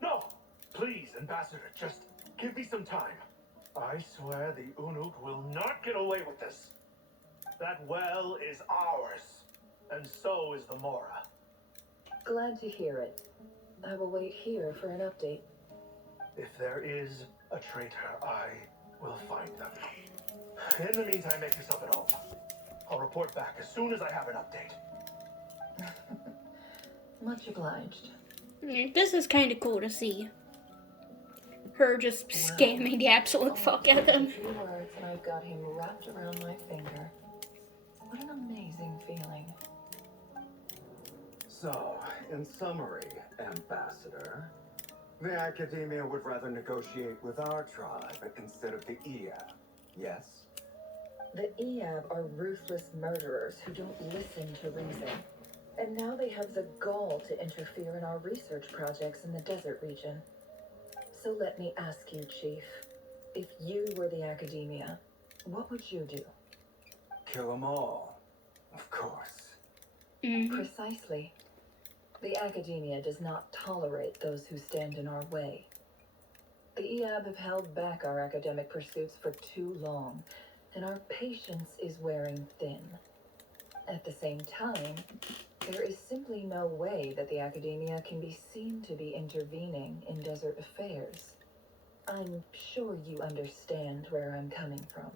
No! Please, Ambassador, just give me some time. I swear the Unut will not get away with this. That well is ours, and so is the Mora. Glad to hear it. I will wait here for an update. If there is a traitor, I will find them. In the meantime, make yourself at home. I'll report back as soon as I have an update. Much obliged. This is kind of cool to see. Her just scamming the absolute fuck out of them. A few words and I've got him wrapped around my finger. What an amazing feeling. So, in summary, Ambassador, the Academia would rather negotiate with our tribe instead of the Eab, yes? The Eab are ruthless murderers who don't listen to reason. And now they have the gall to interfere in our research projects in the desert region. So let me ask you, Chief, if you were the academia, what would you do? Kill them all. Of course. Precisely. The academia does not tolerate those who stand in our way. The EAB have held back our academic pursuits for too long, and our patience is wearing thin. At the same time, there is simply no way that the academia can be seen to be intervening in desert affairs. I'm sure you understand where I'm coming from.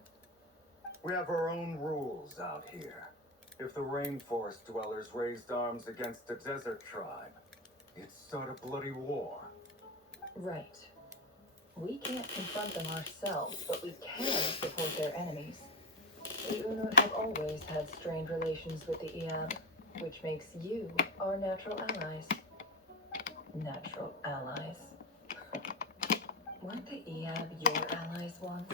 We have our own rules out here. If the rainforest dwellers raised arms against a desert tribe, it'd start a bloody war. Right. We can't confront them ourselves, but we can support their enemies. The Unut have always had strained relations with the EAB, which makes you our natural allies. Natural allies. Weren't the EAB your allies once?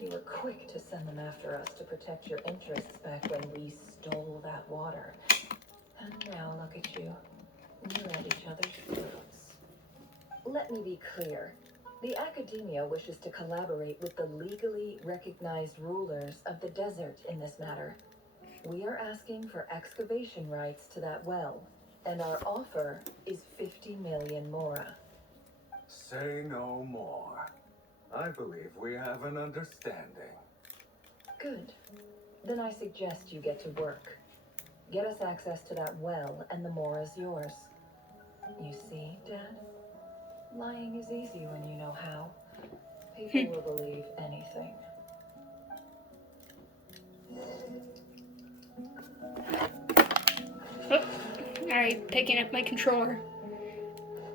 You were quick to send them after us to protect your interests back when we stole that water. And now look at you. You're at each other's throats. Let me be clear. The academia wishes to collaborate with the legally recognized rulers of the desert in this matter. We are asking for excavation rights to that well, and our offer is 50 million mora. Say no more. I believe we have an understanding. Good. Then I suggest you get to work. Get us access to that well, and the mora's yours. You see, Dad? Lying is easy when you know how. People will believe anything. Alright, picking up my controller.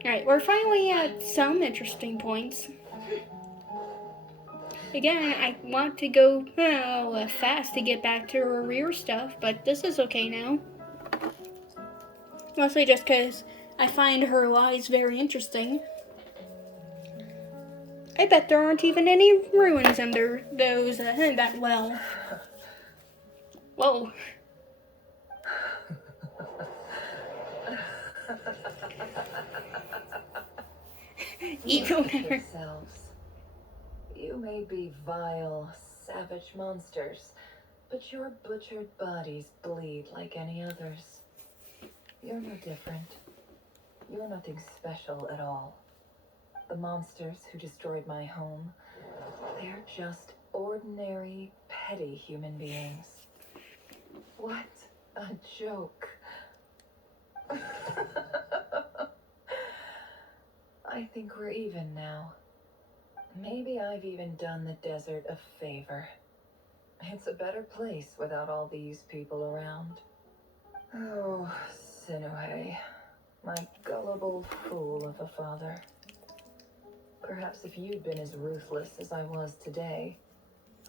Alright, we're finally at some interesting points. Again, I want to go fast to get back to her rear stuff, but this is okay now. Mostly just because I find her lies very interesting. I bet there aren't even any ruins under those, that well. Whoa. Look at yourselves. You may be vile, savage monsters, but your butchered bodies bleed like any others. You're no different. You're nothing special at all. The monsters who destroyed my home, they're just ordinary, petty human beings. What a joke. I think we're even now. Maybe I've even done the desert a favor. It's a better place without all these people around. Oh, Sinuhe, my gullible fool of a father. Perhaps if you'd been as ruthless as I was today,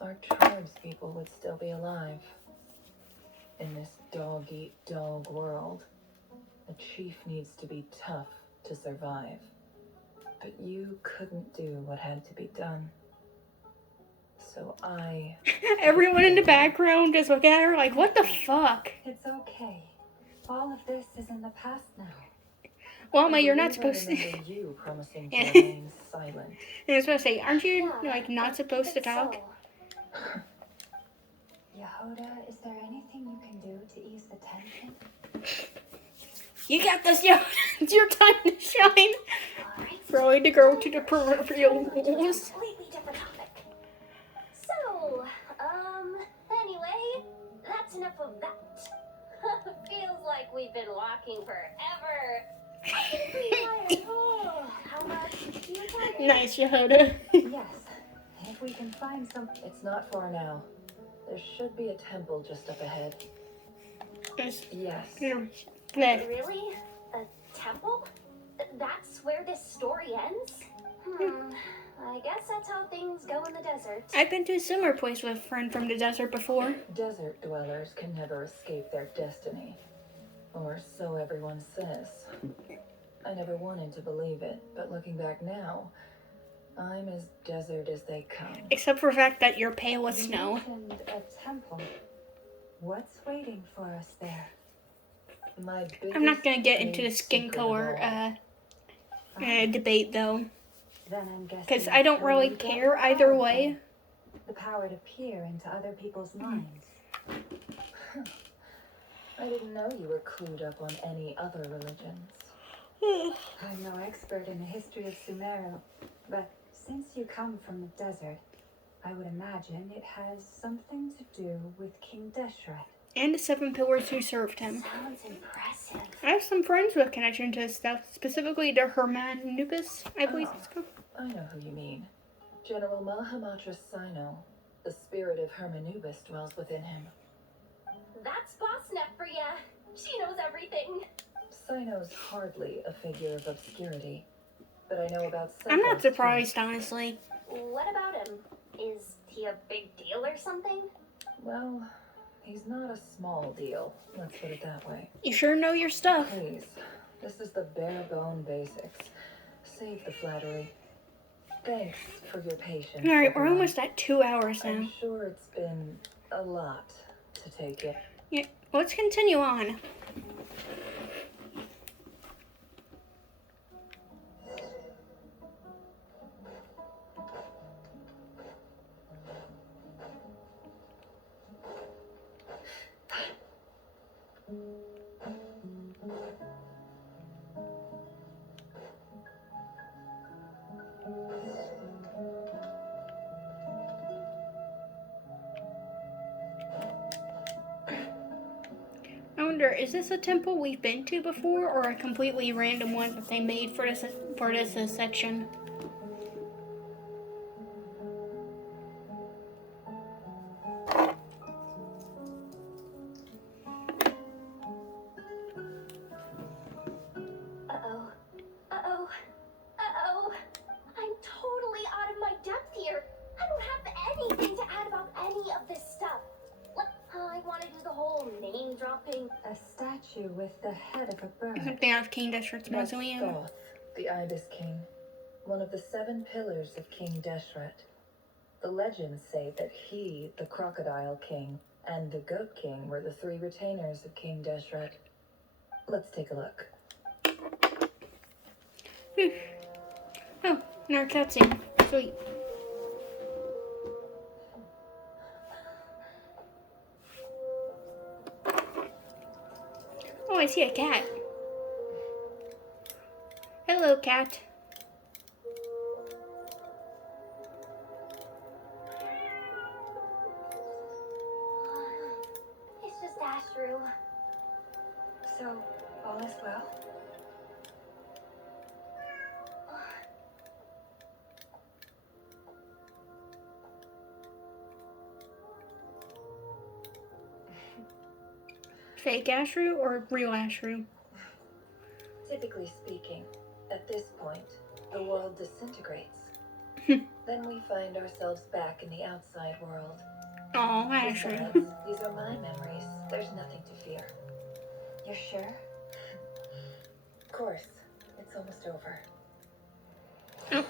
our tribe's people would still be alive. In this dog-eat-dog world, a chief needs to be tough to survive. But you couldn't do what had to be done. So Everyone in the background just look at her like, what the fuck? It's okay. All of this is in the past now. Well, you're not supposed to. You promising to remain silent. I was supposed to say, aren't you not supposed to talk? Yehuda, is there anything you can do to ease the tension? You got this, Yehuda. It's your time to shine. Alright. Throwing the girl to the peripheral walls. Completely different topic. So, anyway, that's enough of that. Feels like we've been walking forever. How about you try? Nice, Yehuda. Yes. If we can find some... It's not far now. There should be a temple just up ahead. Yes. Really? A temple? That's where this story ends? I guess that's how things go in the desert. I've been to a similar place with a friend from the desert before. Desert dwellers can never escape their destiny. Or so everyone says. I never wanted to believe it, but looking back now, I'm as desert as they come. Except for the fact that you're pale with snow. You mentioned a temple. What's waiting for us there? My I'm not biggest gonna get into the trade skin secret of color all. debate though, Then I'm guessing because I don't that's where really you get care your either power way. from. The power to peer into other people's minds. I didn't know you were clued up on any other religions. I'm no expert in the history of Sumeru, but since you come from the desert, I would imagine it has something to do with King Deshret. And the 7 pillars who served him. Sounds impressive. I have some friends with connection to this stuff, specifically to Hermanubis, I believe it's called. I know who you mean. General Mahamatra Sino. The spirit of Hermanubis dwells within him. That's Bossnep for ya. She knows everything. Sino's hardly a figure of obscurity, but I know about I'm not Sekos, surprised, honestly. What about him? Is he a big deal or something? too. Well, he's not a small deal, let's put it that way. You sure know your stuff. Please, this is the bare bone basics. Save the flattery. Thanks for your patience. Alright, we're everyone. almost at 2 hours now. I'm sure it's been a lot to take it. Yeah, let's continue on. I wonder, is this a temple we've been to before, or a completely random one that they made for this section? Uh-oh. Uh-oh. Uh-oh. I'm totally out of my depth here. I don't have anything to add about any of this stuff. Like, I want to do the whole name dropping. A statue with the head of a bird. Something out of King Deshret's That's mausoleum. Thoth, the Ibis King, one of the 7 pillars of King Deshret. The legends say that he, the Crocodile King, and the Goat King were the 3 retainers of King Deshret. Let's take a look. Oh, another cutscene. Sweet. Oh, I see a cat. Hello, cat. It's just Ashru. So, all is well? Fake Ashru or real Ashru? Typically speaking, at this point, the world disintegrates. Then we find ourselves back in the outside world. Oh, Besides, Ashru. these are my memories. There's nothing to fear. You're sure? Of course, it's almost over. Oh.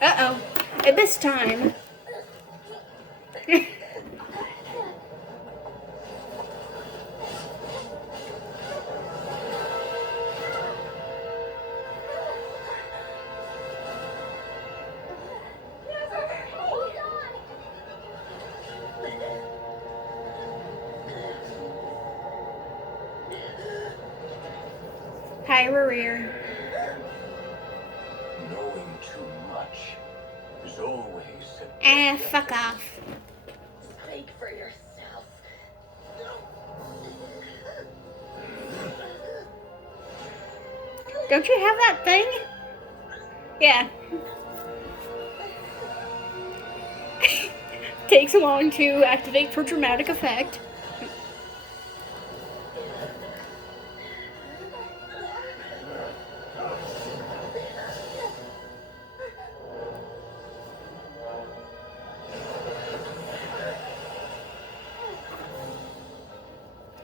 Uh-oh. At this time. Hold on! Hi, Rear. Knowing too much is always Ah, fuck off. Speak for yourself. Don't you have that thing? Yeah. Takes long to activate for dramatic effect.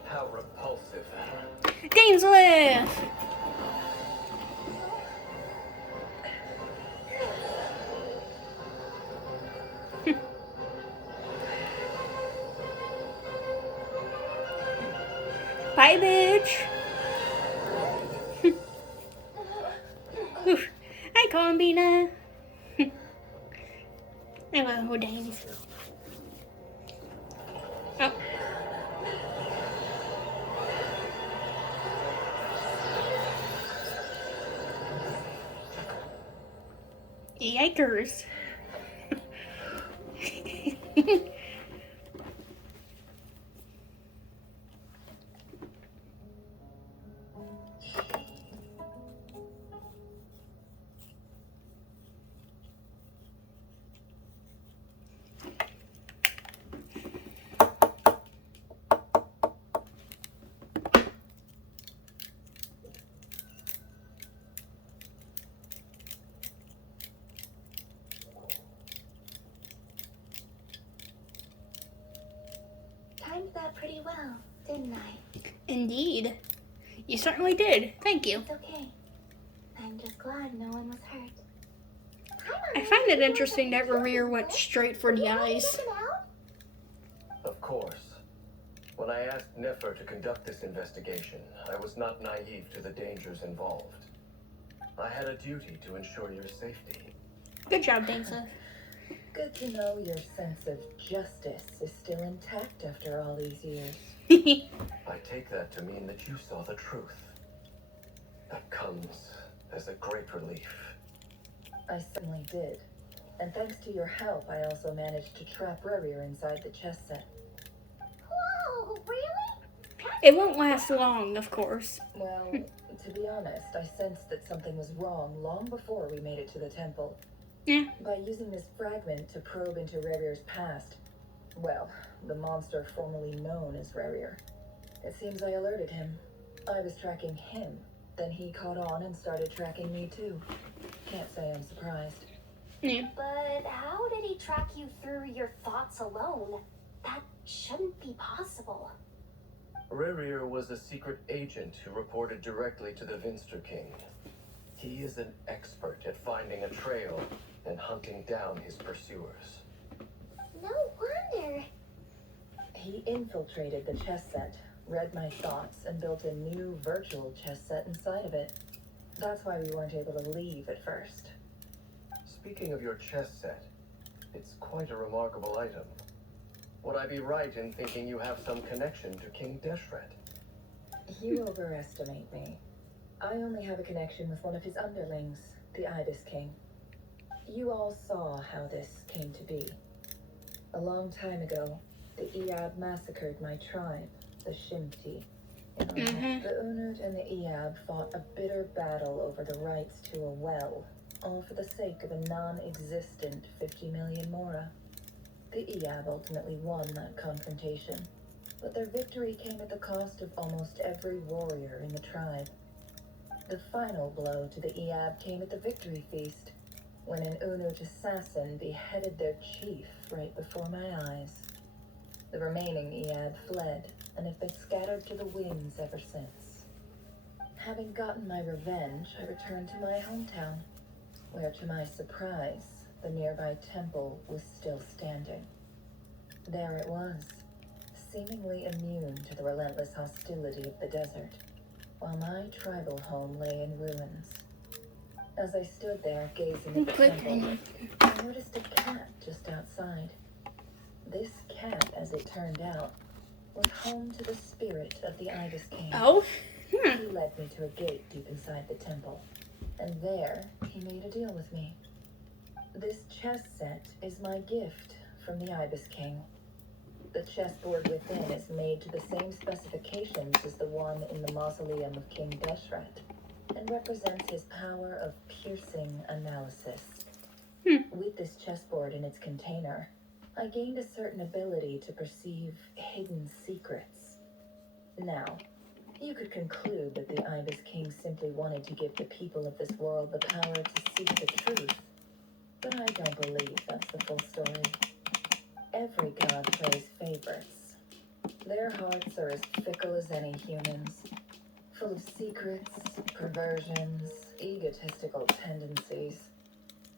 How repulsive. Gainsliff! Bye, bitch! Bambina. Hello, Danes. Oh. Yikers. Timed that pretty well, didn't I? Indeed. You certainly did. Thank you. It's okay. I'm just glad no one was hurt. I find it interesting that Revere went straight for the eyes. Of course. When I asked Nefer to conduct this investigation, I was not naive to the dangers involved. I had a duty to ensure your safety. Good job, Daisa. Good to know your sense of justice is still intact after all these years. I take that to mean that you saw the truth. That comes as a great relief. I certainly did. And thanks to your help, I also managed to trap Rurier inside the chess set. Whoa, really? It won't last long, of course. Well, to be honest, I sensed that something was wrong long before we made it to the temple. Yeah. By using this fragment to probe into Rurier's past, well, the monster formerly known as Rurier, it seems I alerted him. I was tracking him, then he caught on and started tracking me too. Can't say I'm surprised. Yeah. But how did he track you through your thoughts alone? That shouldn't be possible. Rurier was a secret agent who reported directly to the Vinster King. He is an expert at finding a trail and hunting down his pursuers. No wonder. He infiltrated the chess set, read my thoughts, and built a new virtual chess set inside of it. That's why we weren't able to leave at first. Speaking of your chess set, it's quite a remarkable item. Would I be right in thinking you have some connection to King Deshret? You overestimate me. I only have a connection with one of his underlings, the Ibis King. You all saw how this came to be. A long time ago, the Eab massacred my tribe, the Shimti. The Unut and the Eab fought a bitter battle over the rights to a well, all for the sake of a non-existent 50 million mora. The Eab ultimately won that confrontation, but their victory came at the cost of almost every warrior in the tribe. The final blow to the Eab came at the victory feast, when an Unut assassin beheaded their chief right before my eyes. The remaining Eab fled, and have been scattered to the winds ever since. Having gotten my revenge, I returned to my hometown, where to my surprise, the nearby temple was still standing. There it was, seemingly immune to the relentless hostility of the desert, while my tribal home lay in ruins. As I stood there gazing at the temple, I noticed a cat just outside. This cat, as it turned out, was home to the spirit of the Ibis King. Oh? He led me to a gate deep inside the temple, and there he made a deal with me. This chess set is my gift from the Ibis King. The chessboard within is made to the same specifications as the one in the mausoleum of King Deshret, and represents his power of piercing analysis. With this chessboard in its container, I gained a certain ability to perceive hidden secrets. Now, you could conclude that the Ibis King simply wanted to give the people of this world the power to seek the truth, but I don't believe that's the full story. Every god plays favorites. Their hearts are as fickle as any human's, full of secrets, perversions, egotistical tendencies.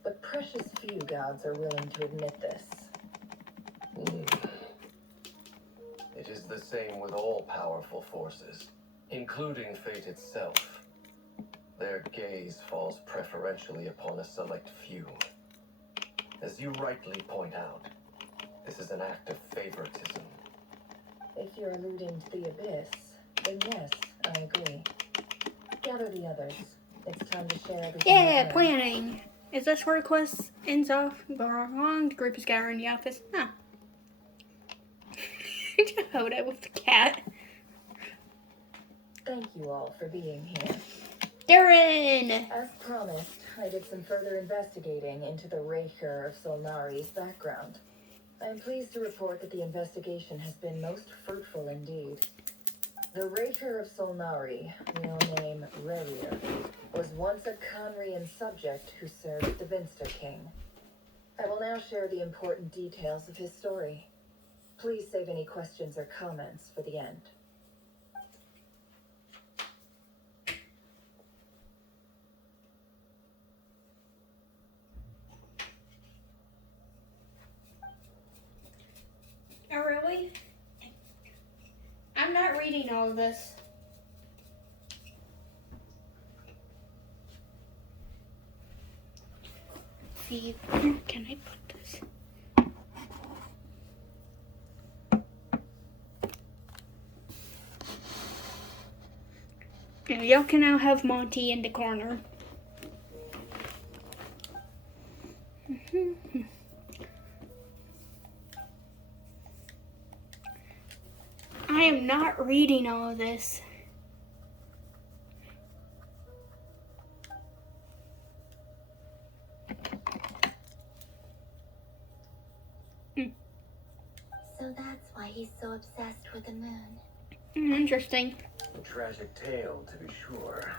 But precious few gods are willing to admit this. It is the same with all powerful forces, including fate itself. Their gaze falls preferentially upon a select few. As you rightly point out, this is an act of favoritism. If you're alluding to the Abyss, then yes, I agree. Gather the others. It's time to share everything. Yeah, we've learned. planning. Is this where the quest ends off? The group is gathering in the office. Huh. Hoda with the cat. Thank you all for being here. Darren! As promised, I did some further investigating into the Raker of Solnari's background. I am pleased to report that the investigation has been most fruitful indeed. The Raker of Solnari, real name Rerier, was once a Conrian subject who served the Vinster King. I will now share the important details of his story. Please save any questions or comments for the end. Oh, really? I'm not reading all of this. Let's see, where can I put this? Now, y'all can now have Monty in the corner. I am not reading all of this. So that's why he's so obsessed with the moon. Interesting. A tragic tale, to be sure.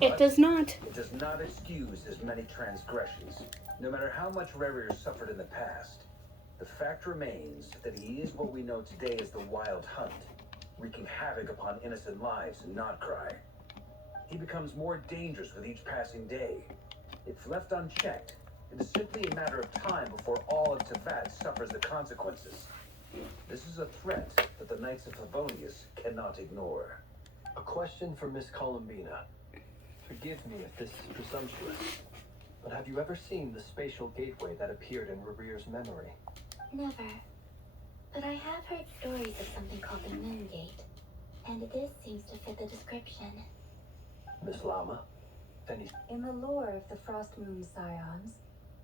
It But does not. it does not excuse his many transgressions. No matter how much Rerier suffered in the past, the fact remains that he is what we know today as the Wild Hunt, wreaking havoc upon innocent lives in Notcry. He becomes more dangerous with each passing day. If left unchecked, it is simply a matter of time before all of Teyvat suffers the consequences. This is a threat that the Knights of Favonius cannot ignore. A question for Miss Columbina. Forgive me if this is presumptuous, but have you ever seen the spatial gateway that appeared in Rerier's memory? Never. But I have heard stories of something called the Moon Gate, and this seems to fit the description. Miss Lama? Any... In the lore of the Frost Moon Scions,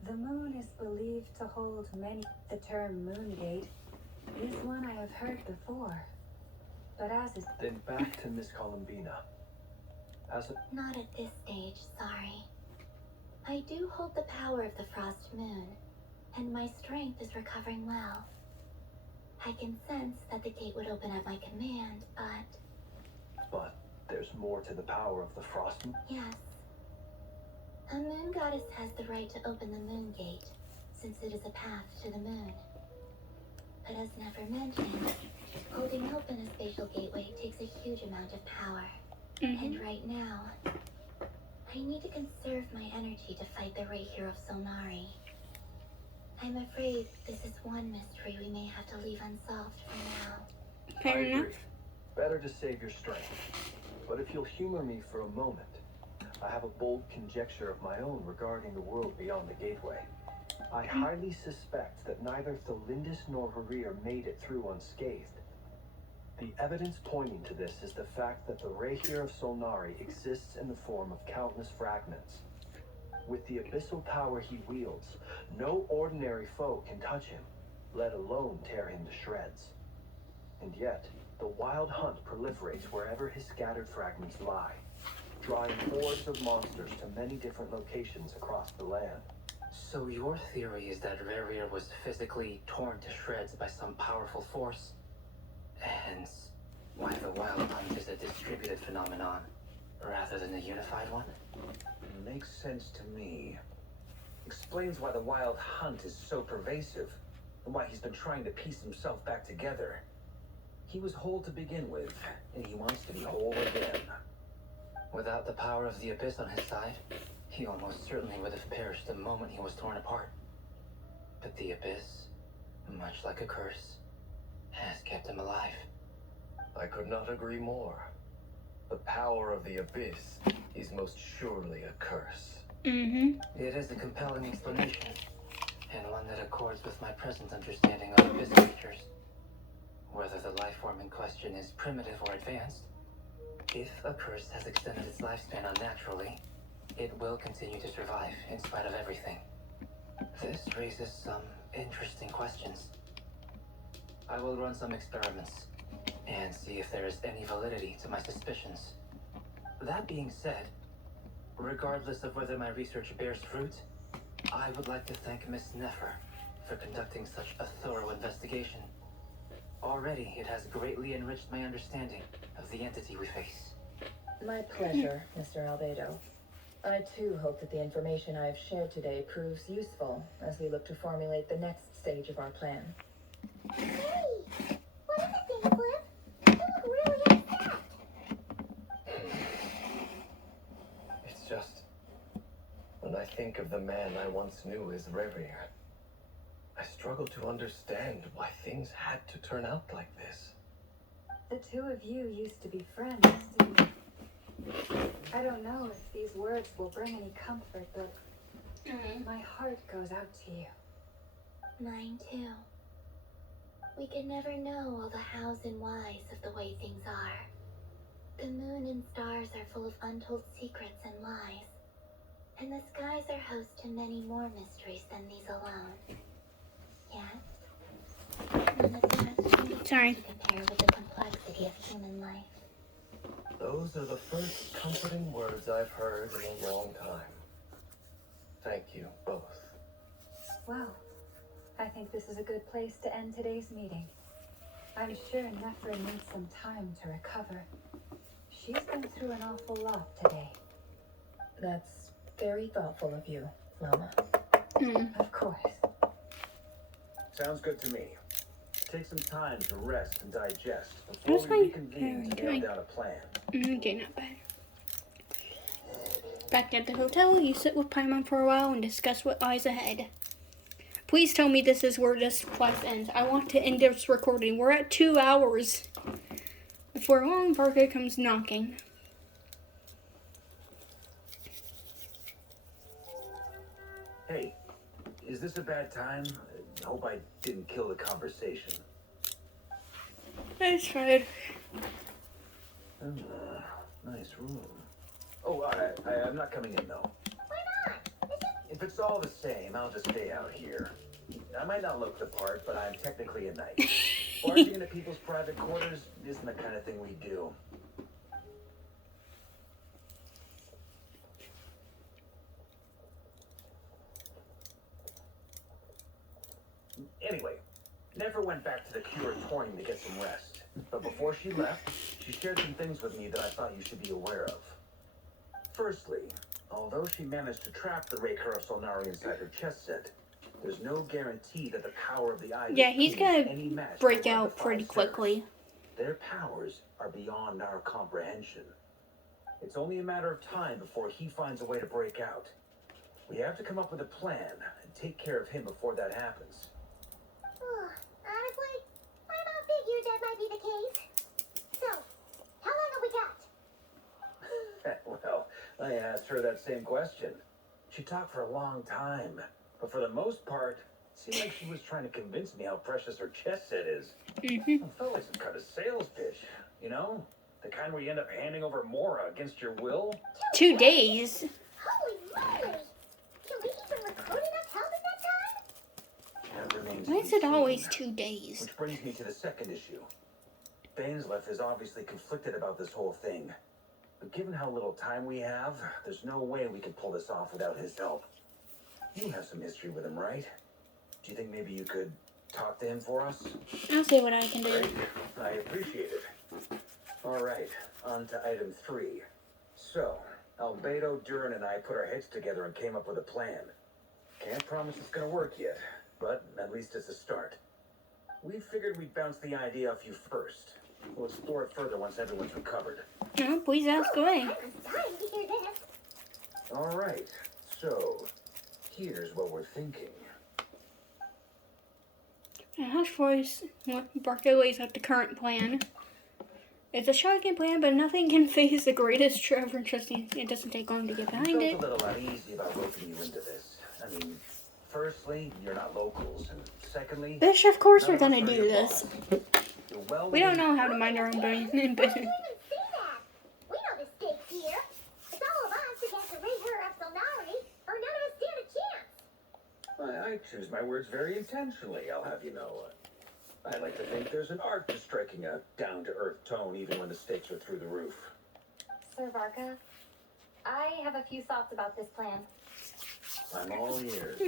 the moon is believed to hold many. The term Moongate is one I have heard before, but as is Then back to Miss Columbina. As a... Not at this stage, sorry. I do hold the power of the Frost Moon, and my strength is recovering well. I can sense that the gate would open at my command, But there's more to the power of the Frost Moon. yes. A moon goddess has the right to open the Moon Gate, since it is a path to the moon. But as never mentioned, holding open a spatial gateway takes a huge amount of power. And right now, I need to conserve my energy to fight the Raker of Solnari. I'm afraid this is one mystery we may have to leave unsolved for now. Fair I enough. agree. Better to save your strength. But if you'll humor me for a moment, I have a bold conjecture of my own regarding the world beyond the gateway. I highly suspect that neither Thelindis nor Rerier made it through unscathed. The evidence pointing to this is the fact that the Raker of Solnari exists in the form of countless fragments. With the abyssal power he wields, no ordinary foe can touch him, let alone tear him to shreds. And yet, the Wild Hunt proliferates wherever his scattered fragments lie, drawing hordes of monsters to many different locations across the land. So your theory is that Rerier was physically torn to shreds by some powerful force? Hence, why the Wild Hunt is a distributed phenomenon, rather than a unified one? Makes sense to me. Explains why the Wild Hunt is so pervasive, and why he's been trying to piece himself back together. He was whole to begin with, and he wants to be whole again. Without the power of the Abyss on his side, he almost certainly would have perished the moment he was torn apart. But the Abyss, much like a curse, has kept him alive. I could not agree more. The power of the abyss is most surely a curse. It is a compelling explanation, and one that accords with my present understanding of abyss creatures. Whether the life form in question is primitive or advanced, if a curse has extended its lifespan unnaturally, it will continue to survive in spite of everything. This raises some interesting questions. I will run some experiments and see if there is any validity to my suspicions. That being said, regardless of whether my research bears fruit, I would like to thank Miss Nefer for conducting such a thorough investigation. Already, it has greatly enriched my understanding of the entity we face. My pleasure, Mr. Albedo. I too hope that the information I have shared today proves useful as we look to formulate the next stage of our plan. Hey! What is it, Dana Flip? You look really upset. It's just, when I think of the man I once knew as Revere, I struggle to understand why things had to turn out like this. The two of you used to be friends. I don't know if these words will bring any comfort, but my heart goes out to you. Mine too. We can never know all the hows and whys of the way things are. The moon and stars are full of untold secrets and lies. And the skies are host to many more mysteries than these alone. Yet, none of that Sorry. to compare with the complexity of human life. Those are the first comforting words I've heard in a long time. Thank you both. Well, I think this is a good place to end today's meeting. I'm sure Nefer needs some time to recover. She's been through an awful lot today. That's very thoughtful of you, Lama. Of course. Sounds good to me. Take some time to rest and digest How's before my we reconvene to doing? nail down a plan. Okay, not bad. Back at the hotel, you sit with Paimon for a while and discuss what lies ahead. Please tell me this is where this quest ends. I want to end this recording. We're at 2 hours. Before long, Varka comes knocking. Hey, is this a bad time? I hope I didn't kill the conversation. That's fine. Nice room. Oh, I'm not coming in though. Why not? If it's all the same, I'll just stay out here. I might not look the part, but I'm technically a knight. Barging into people's private quarters isn't the kind of thing we do. Anyway, Never went back to the Curatorium to get some rest. But before she left, she shared some things with me that I thought you should be aware of. Firstly, although she managed to trap the Raker of Solnari inside her chess set, there's no guarantee that the power of the eye He's gonna break out pretty quickly. Their powers are beyond our comprehension. It's only a matter of time before he finds a way to break out. We have to come up with a plan and take care of him before that happens. Honestly, I about figured that might be the case. So, how long have we got? Well, I asked her that same question. She talked for a long time, but for the most part, it seemed like she was trying to convince me how precious her chess set is. It felt like some kind of sales pitch, you know? The kind where you end up handing over Mora against your will. 2 days. Holy moly! Can we even recruit enough help in that time? That remains Why to is be it always seen. 2 days? Which brings me to the second issue. Bainslef is obviously conflicted about this whole thing. But given how little time we have, there's no way we can pull this off without his help. You have some history with him, right? Do you think maybe you could talk to him for us? I'll see what I can do. Great. I appreciate it. All right, on to item 3. So, Albedo, Duran, and I put our heads together and came up with a plan. Can't promise it's gonna work yet, but at least it's a start. We figured we'd bounce the idea off you first. We'll explore it further once everyone's recovered. Oh, please ask away. I was dying to hear this. All right, so here's what we're thinking. Hush voice. Barco lays out the current plan. It's a shocking plan, but nothing can face the greatest Trevor trusting. It doesn't take long to get I behind felt it. a little uneasy about roping you into this. I mean, firstly, you're not locals, and secondly, Bitch, of course we're none of gonna us are do your this. boss. You're well We don't within- know how to mind our own business. Why did you even say that? We know the stakes here. It's all of us against the River of Solari, or none of us stand a chance. I choose my words very intentionally, I'll have you know. I like to think there's an art to striking a down-to-earth tone even when the stakes are through the roof. Sir Varka, I have a few thoughts about this plan. I'm all ears.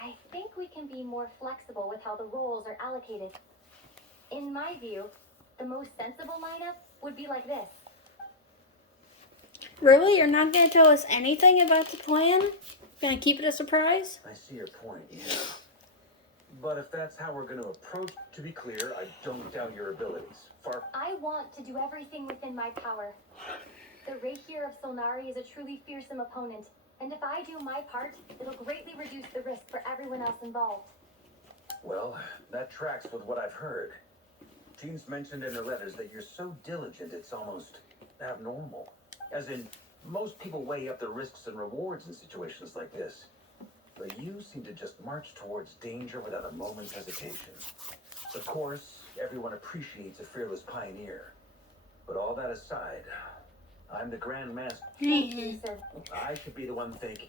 I think we can be more flexible with how the roles are allocated. In my view, the most sensible lineup would be like this. Really? You're not gonna tell us anything about the plan? Gonna keep it a surprise? I see your point, yeah. But if that's how we're going to approach, to be clear, I don't doubt your abilities. I want to do everything within my power. The Rahier of Solnari is a truly fearsome opponent, and if I do my part, it'll greatly reduce the risk for everyone else involved. Well, that tracks with what I've heard. Jean's mentioned in her letters that you're so diligent it's almost abnormal. As in, most people weigh up the risks and rewards in situations like this. But you seem to just march towards danger without a moment's hesitation. Of course, everyone appreciates a fearless pioneer. But all that aside, I'm the Grand Master. I should be the one thinking.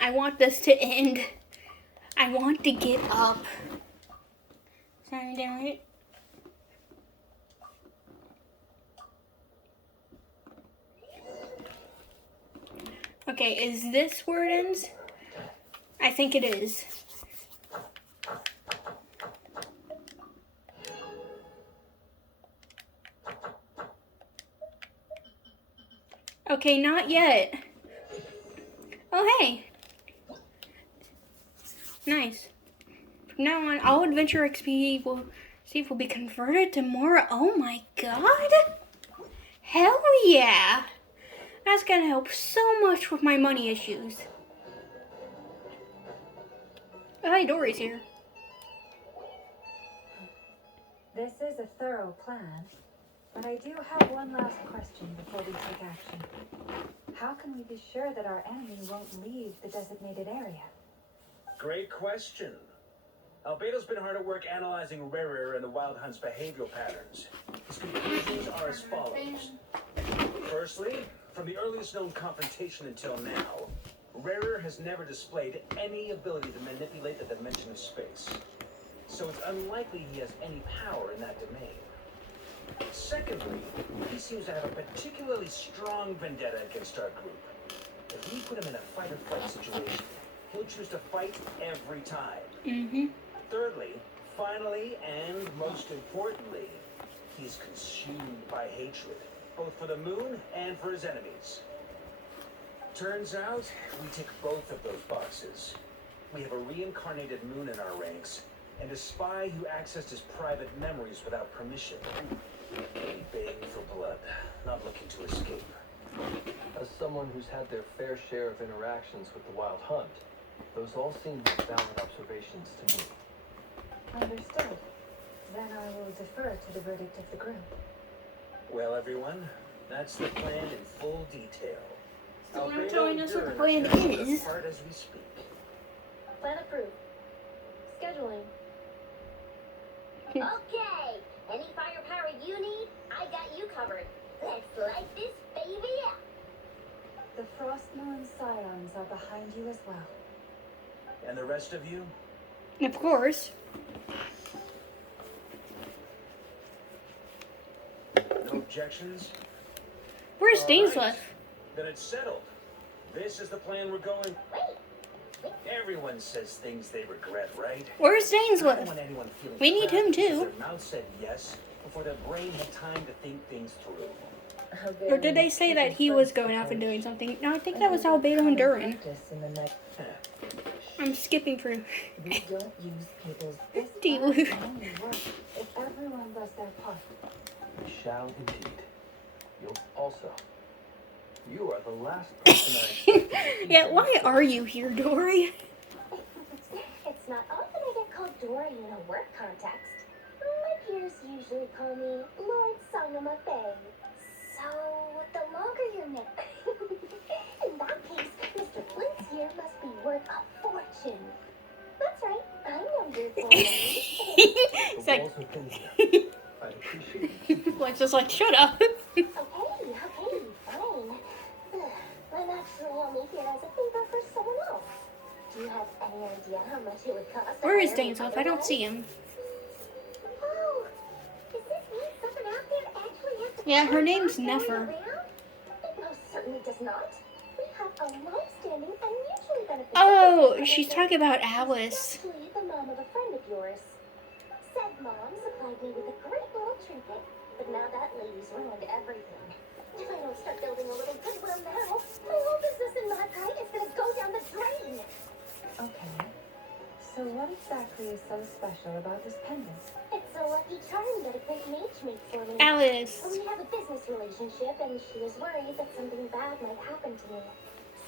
I want this to end. I want to get up. Sound down it? Okay, is this where it ends? I think it is. Okay, not yet. Oh, hey. Nice. From now on, all Adventure XP will be converted to more. Oh my god. Hell yeah. That's gonna help so much with my money issues. Oh, hey, Dory's here. This is a thorough plan, but I do have one last question before we take action. How can we be sure that our enemy won't leave the designated area? Great question. Albedo's been hard at work analyzing Rarer and the Wild Hunt's behavioral patterns. His conclusions are as follows. Firstly, from the earliest known confrontation until now, Rarer has never displayed any ability to manipulate the dimension of space. So it's unlikely he has any power in that domain. Secondly, he seems to have a particularly strong vendetta against our group. If we put him in a fight-or-flight situation, he'll choose to fight every time. Mm-hmm. Thirdly, finally, and most importantly, he's consumed by hatred, both for the moon and for his enemies. Turns out, we tick both of those boxes. We have a reincarnated moon in our ranks, and a spy who accessed his private memories without permission. Only begging for blood, not looking to escape. As someone who's had their fair share of interactions with the Wild Hunt, those all seem valid observations to me. Understood. Then I will defer to the verdict of the group. Well, everyone, that's the plan in full detail. So you're Albedo telling us what the Durin plan is is? apart as we speak. Plan approved. Scheduling. Okay. Any firepower you need, I got you covered. Let's light this baby up. The Frostmourne Scions are behind you as well. And the rest of you? Of course. No objections? Where's All Dainsworth? right. Then it's settled. This is the plan we're going. Everyone says things they regret, right? Where's I don't Dainsworth? want anyone feeling We need trapped him because too. Their mouth said yes before their brain had time to think things through. Or did they say that he was going off and doing something? No, I think that was Albedo and Durin. I'm skipping through. We don't use people's this Deal. plan can only work if everyone does their part. We shall indeed. You'll also. You are the last person I... Yeah, why are you here, Dory? It's not often I get called Dory in a work context. My peers usually call me Lord Sonoma Bay. So, the longer your name... In that case, Mr. Flint's here must be worth a fortune. That's right, I know your full name. It's like, Walls are thin here. I'd appreciate it. like, just like, shut up. Okay, fine. I'm actually only here as a favor for someone else. Do you have any idea how much it would cost? Where is Dainsleif? I don't see him. Oh, does this mean someone out there actually has to Yeah, her carry name's our Nefer. story around? It most certainly does not. We have a long-standing and mutually beneficial Oh, business she's relationship. talking about Alice. Actually, the mom of a friend of yours. Said mom supplied me with a great little trinket, but now that lady's ruined everything. If I don't start building a little goodwill now, my whole business in Makai is gonna go down the drain. Okay. So what exactly is so special about this pendant? It's a lucky charm that a great mage made for me. Alice. We have a business relationship, and she was worried that something bad might happen to me.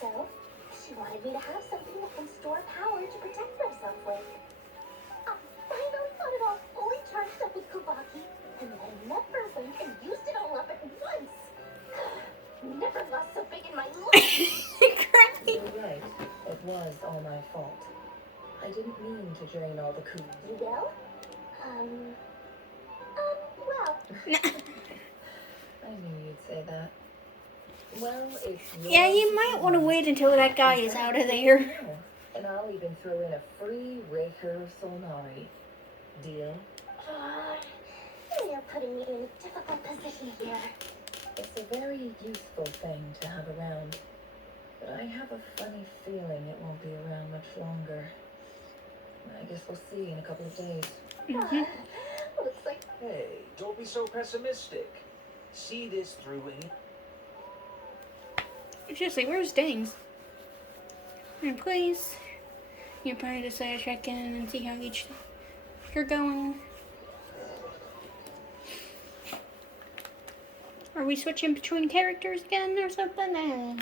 So, she wanted me to have something that can store power to protect myself with. I finally got it all fully charged up with Kubaki, and then I never went and used it all up at once. Never lost so big in my life. You're right. It was all my fault. I didn't mean to drain all the cool. You will? Well. I knew you'd say that. Well, it's Yeah, you might want to wait until that guy is out of there. And I'll even throw in a free Raker of Solnari. Deal? You're putting me in a difficult position here. It's a very useful thing to have around. But I have a funny feeling it won't be around much longer. I guess we'll see in a couple of days. Looks like... Hey, don't be so pessimistic. See this through any... Seriously, where's Dings? And please, you probably just say check in and see how each you're going. Are we switching between characters again or something? And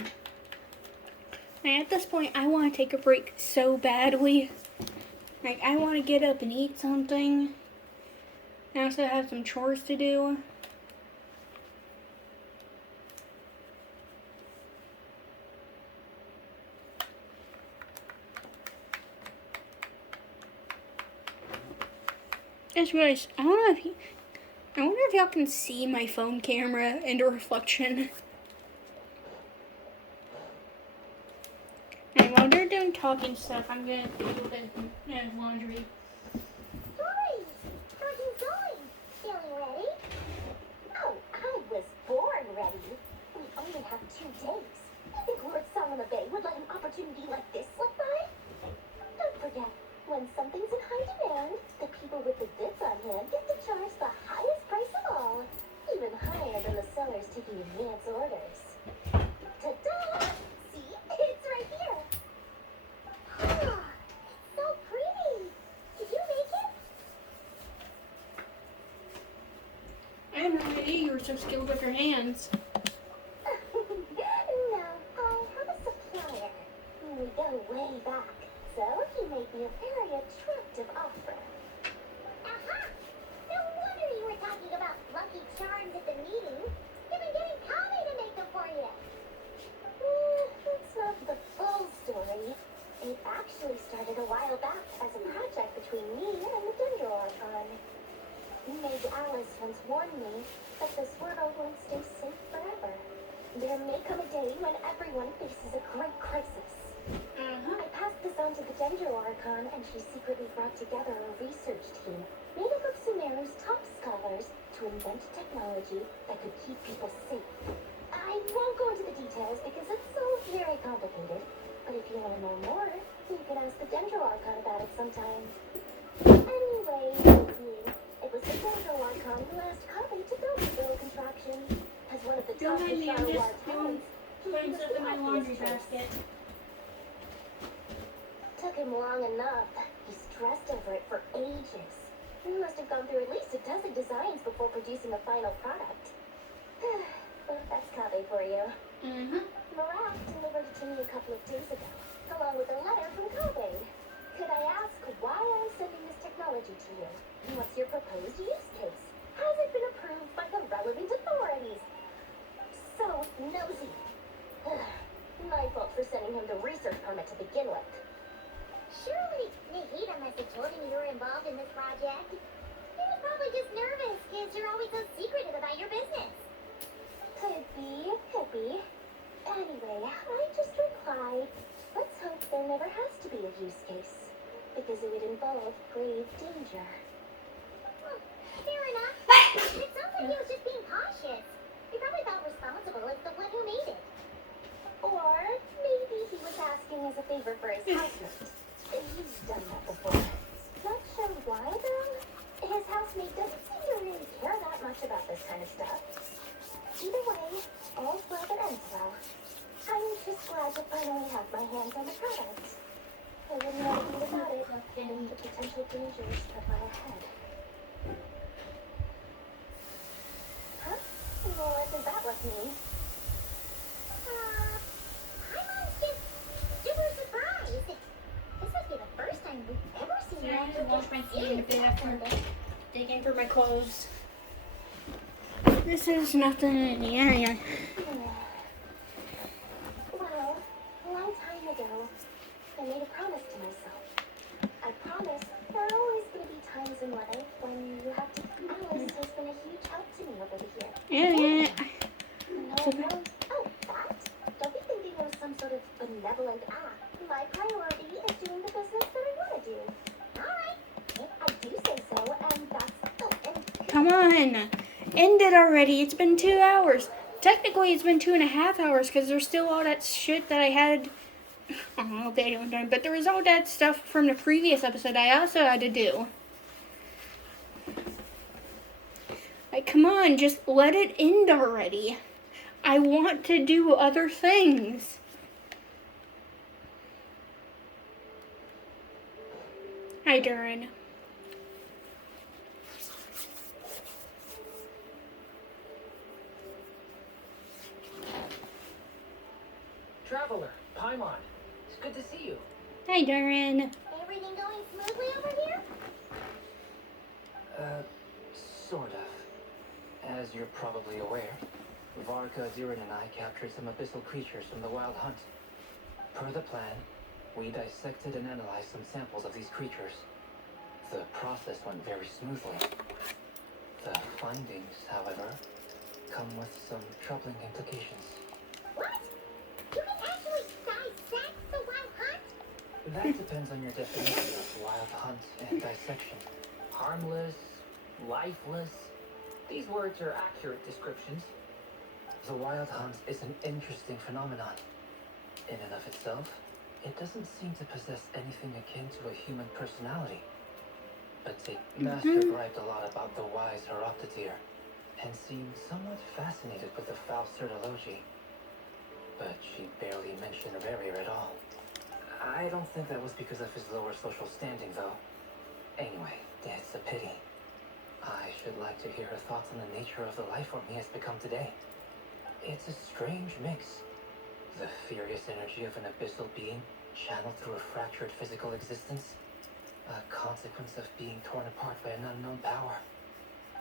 at this point, I want to take a break so badly. Like, I want to get up and eat something. I also have some chores to do. Just realized, I wonder if y'all can see my phone camera and the reflection. And while they're doing talking stuff, I'm gonna do a bit of laundry. Hi! How's it going? Feeling ready? Oh, I was born ready. We only have 2 days. You think Lord Solomon Bay would let an opportunity like this slip by? Don't forget, when something's in high demand, the people with the goods on hand get to charge the highest price of all. Even higher than the sellers taking advance orders. Ta-da! See? It's right here. Ah, it's so pretty. Did you make it? I have no idea you were so skilled with your hands. No, I have a supplier. We go way back, so he made me a very attractive offer. Aha! No wonder you were talking about lucky charms at the meeting. You've been getting Kame to make them for you. That's not the full story. It actually started a while back as a project between me and the Dendro-Archon. Meg Alice once warned me that this world won't stay safe forever. There may come a day when everyone faces a great crisis. I passed this on to the Dendro-Archon, and she secretly brought together a research team made up of Sumeru's top scholars to invent technology that could keep people safe. I won't go into the details because it's all very complicated, but if you want to know more, you can ask the Dendro-Archon about it sometime. Anyway, it was the Dendro-Archon who asked Kame to build this little contraption. As one of the top Don't mind me, I'm Bishara just War talents, putting stuff in my laundry basket. Took him long enough. He stressed over it for ages. He must have gone through at least a dozen designs before producing a final product. Well, that's Kame for you. Marat delivered it to me a couple of days ago, along with a letter from Kame. Could I ask why I'm sending this technology to you? What's your proposed use case? permit to begin with. Surely Nahida must have told him you were involved in this project. He was probably just nervous because you're always so secretive about your business. Could be, could be. Anyway, I just replied, let's hope there never has to be a use case, because it would involve grave danger. Well, fair enough. It sounds like he was just being cautious. He probably felt responsible as the one who made it. Or maybe he was asking as a favor for his housemate. He's done that before. Not sure why, though. His housemate doesn't seem to really care that much about this kind of stuff. Either way, all's well that ends well. I'm just glad to finally have my hands on the product. I wouldn't want to be without it, given the potential dangers that lie ahead. Huh? What does that look mean? I'm just super surprised. This must be the first time we've ever seen you I wash my feet in a bit after digging through my clothes. This is nothing. Yeah. Well, a long time ago, I made a promise to myself. I promised there are always going to be times in life when you have to. Alice has been a huge help to me over the years. Yeah. Oh, that? Don't be thinking it was some sort of benevolent act. My priority is doing the business that I want to do. Alright, I do say so, and that's... Oh, and... Come on. End it already. It's been 2 hours. Technically, it's been 2.5 hours because there's still all that shit that I had. I don't know if they don't know, but there was all that stuff from the previous episode I also had to do. Like, come on, just let it end already. I want to do other things. Hi, Durin. Traveler, Paimon, it's good to see you. Hi, Durin. Everything going smoothly over here? Sort of. As you're probably aware, Varka, Durin, and I captured some abyssal creatures from the Wild Hunt. Per the plan, we dissected and analyzed some samples of these creatures. The process went very smoothly. The findings, however, come with some troubling implications. What? You can actually dissect the Wild Hunt? That depends on your definition of Wild Hunt and dissection. Harmless, lifeless. These words are accurate descriptions. The Wild Hunt is an interesting phenomenon. In and of itself, it doesn't seem to possess anything akin to a human personality. But the master griped a lot about the wise Horoptetyr, and seemed somewhat fascinated with the foul Certology. But she barely mentioned Rerir at all. I don't think that was because of his lower social standing, though. Anyway, it's a pity. I should like to hear her thoughts on the nature of the life form he has become today. It's a strange mix. The furious energy of an abyssal being channeled through a fractured physical existence. A consequence of being torn apart by an unknown power.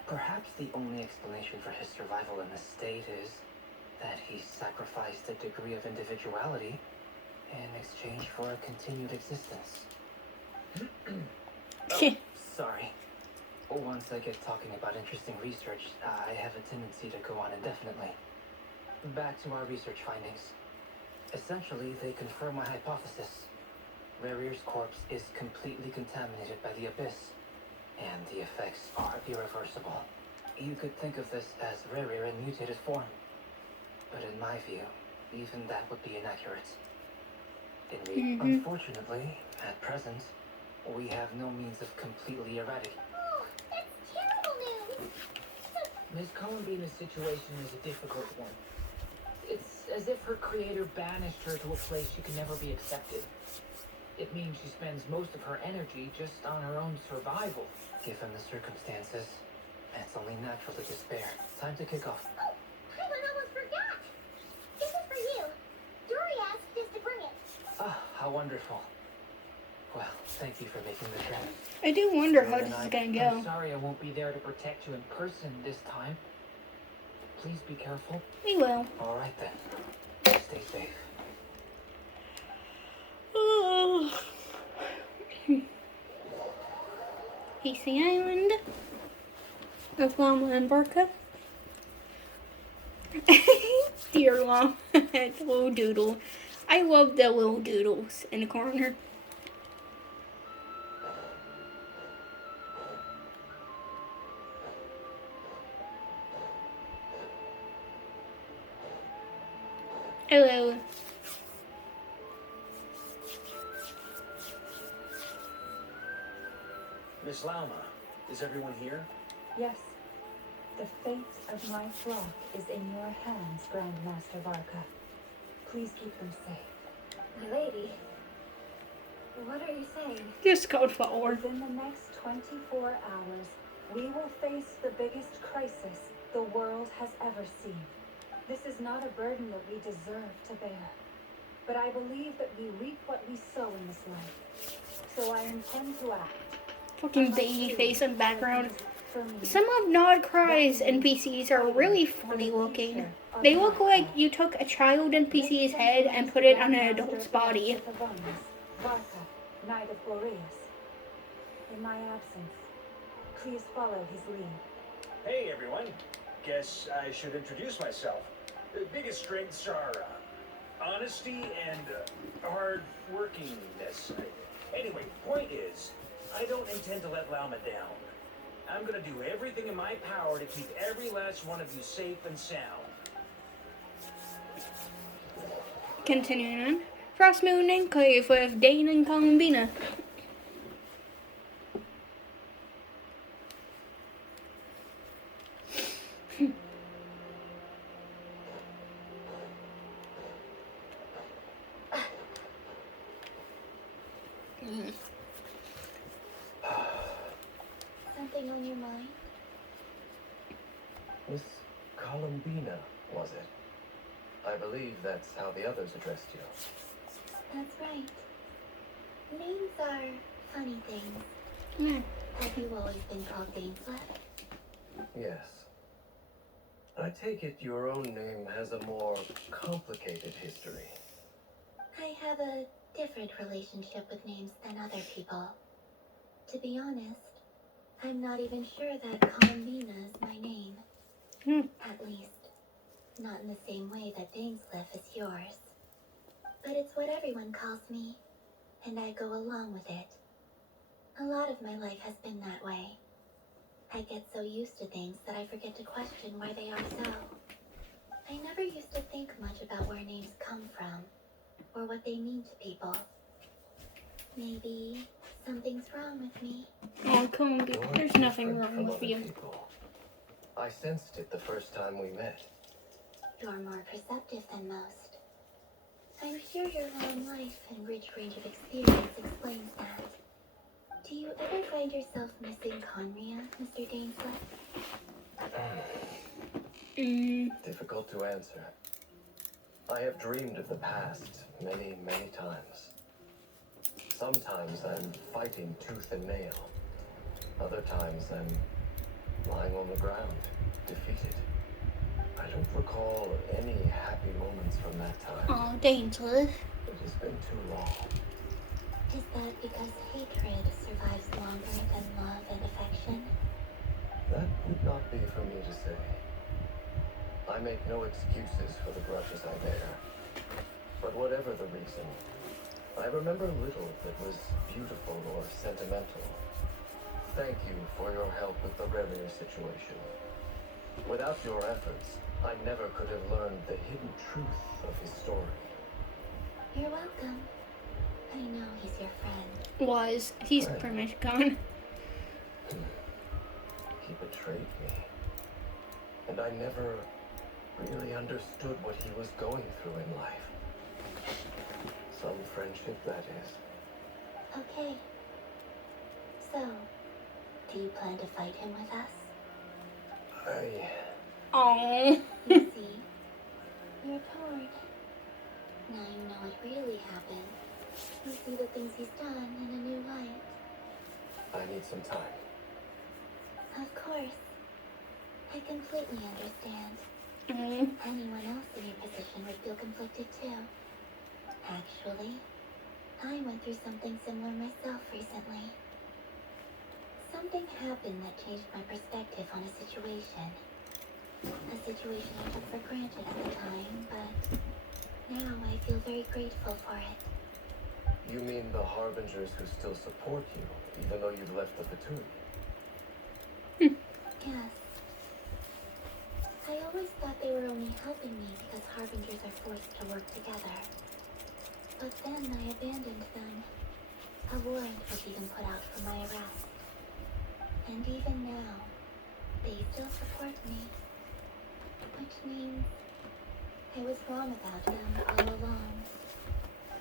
Perhaps the only explanation for his survival in this state is that he sacrificed a degree of individuality in exchange for a continued existence. Sorry. Once I get talking about interesting research, I have a tendency to go on indefinitely. Back to our research findings. Essentially, they confirm my hypothesis. Rerir's corpse is completely contaminated by the abyss, and the effects are irreversible. You could think of this as Rerir in mutated form. But in my view, even that would be inaccurate. Unfortunately, at present, we have no means of completely eradicating. Oh, that's terrible news! Miss Columbina's situation is a difficult one. It's as if her creator banished her to a place she can never be accepted. It means she spends most of her energy just on her own survival. Given the circumstances, it's only natural to despair. Time to kick off. Oh, I almost forgot! This is for you. Dory asked us to bring it. Ah, how wonderful. Well, thank you for making the trip. I do wonder how this is gonna go. I'm sorry I won't be there to protect you in person this time. Please be careful. We will. All right then. Stay safe. He's the island of Llama and Barca. Dear Llama, little doodle. I love the little doodles in the corner. Hello. Miss Lauma, is everyone here? Yes. The fate of my flock is in your hands, Grandmaster Varka. Please keep them safe. My lady, what are you saying? Just code forward. Within the next 24 hours, we will face the biggest crisis the world has ever seen. This is not a burden that we deserve to bear, but I believe that we reap what we sow in this life. So I intend to act. Fucking baby face in the background. Some of Nod Cry's NPCs are really funny looking. They look like you took a child NPC's head and put it on an adult's body. Varka, Knight of Boreas. In my absence, please follow his lead. Hey everyone, guess I should introduce myself. The biggest strengths are honesty and hard workingness. Anyway, point is, I don't intend to let Lauma down. I'm gonna do everything in my power to keep every last one of you safe and sound. Continuing on. Frost Moon Enclave with Dane and Columbina. Something on your mind? Miss Columbina, was it? I believe that's how the others addressed you. That's right. Names are funny things. Mm. Have you always been called Dainslet? Yes. I take it your own name has a more complicated history. I have a different relationship with names than other people. To be honest, I'm not even sure that Columbina is my name. At least, not in the same way that Dainsliff is yours. But it's what everyone calls me, and I go along with it. A lot of my life has been that way. I get so used to things that I forget to question why they are so. I never used to think much about where names come from, or what they mean to people. Maybe something's wrong with me. Oh, Columbia, there's nothing wrong with you. People. I sensed it the first time we met. You're more perceptive than most. I'm sure your long life and rich range of experience explains that. Do you ever find yourself missing Conria, Mr. Dainslet? Difficult to answer. I have dreamed of the past many, many times. Sometimes I'm fighting tooth and nail. Other times I'm lying on the ground, defeated. I don't recall any happy moments from that time. Oh, Dainslet. It has been too long. Is that because hatred survives longer than love and affection? That would not be for me to say. I make no excuses for the grudges I bear. But whatever the reason, I remember little that was beautiful or sentimental. Thank you for your help with the Revier situation. Without your efforts, I never could have learned the hidden truth of his story. You're welcome. I know he's your friend. Was. He's pretty much gone. He betrayed me. And I never really understood what he was going through in life. Some friendship, that is. Okay. So, do you plan to fight him with us? Oh. You see, you're torn. Now you know what really happened. You see the things he's done in a new light. I need some time. Of course. I completely understand. Anyone else in your position would feel conflicted too. Actually, I went through something similar myself recently. Something happened that changed my perspective on a situation. A situation I took for granted at the time, but now I feel very grateful for it. You mean the Harbingers who still support you, even though you've left the Pt4? Yes. I always thought they were only helping me because Harbingers are forced to work together. But then I abandoned them. A warrant was even put out for my arrest. And even now, they still support me. Which means I was wrong about them all along.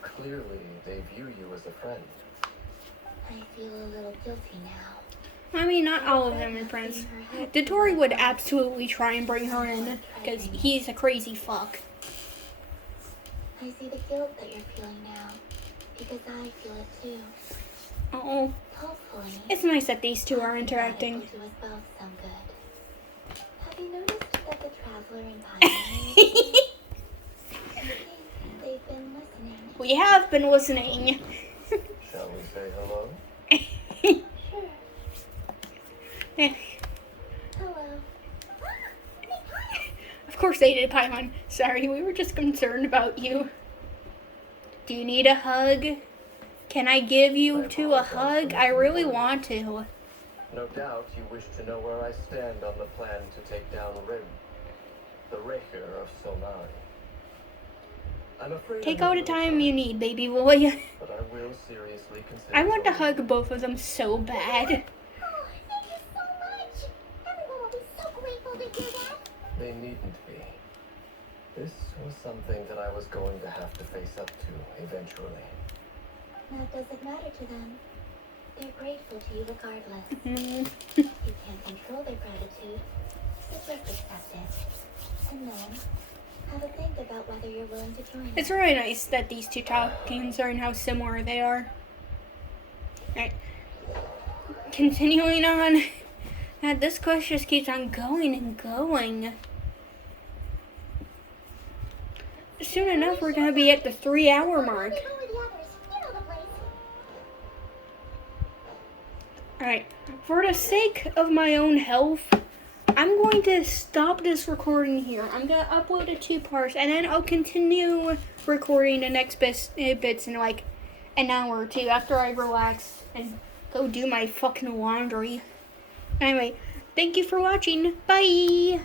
Clearly, they view you as a friend. I feel a little guilty now. I mean, not all of them are friends. Dotori would absolutely try and bring her in, because he's a crazy fuck. I see the guilt that you're feeling now, because I feel it too. Oh, Hopefully, it's nice that these two are interacting. will do us both some good. Have you noticed that the Traveler and Pioneer? I think they've been listening. We have been listening. Shall we say hello? Sure. Eh, Hello. of course they did, Paimon. Sorry, we were just concerned about you. Do you need a hug? Can I give you two a hug? I really want to. No doubt you wish to know where I stand on the plan to take down Rim, the Raker of Solari. I'm afraid Take I'm all the not time you need, baby boy. but I will seriously consider. I want to joining hug both of them so bad. Oh, thank you so much. Everyone will be so grateful to hear that. They needn't be. This was something that I was going to have to face up to eventually. That doesn't matter to them. They're grateful to you regardless. Mm. You can't control their gratitude, so just accept it. And then, have a think about whether you're willing to join It's us. really nice that these two talkings are and how similar they are. Alright. Continuing on. God, this quest just keeps on going and going. Soon enough, we're gonna be at the 3-hour mark. Who are the others? You know the place. Alright, for the sake of my own health, I'm going to stop this recording here. I'm going to upload it 2 parts, and then I'll continue recording the next bits in like an hour or two after I relax and go do my fucking laundry. Anyway, thank you for watching. Bye!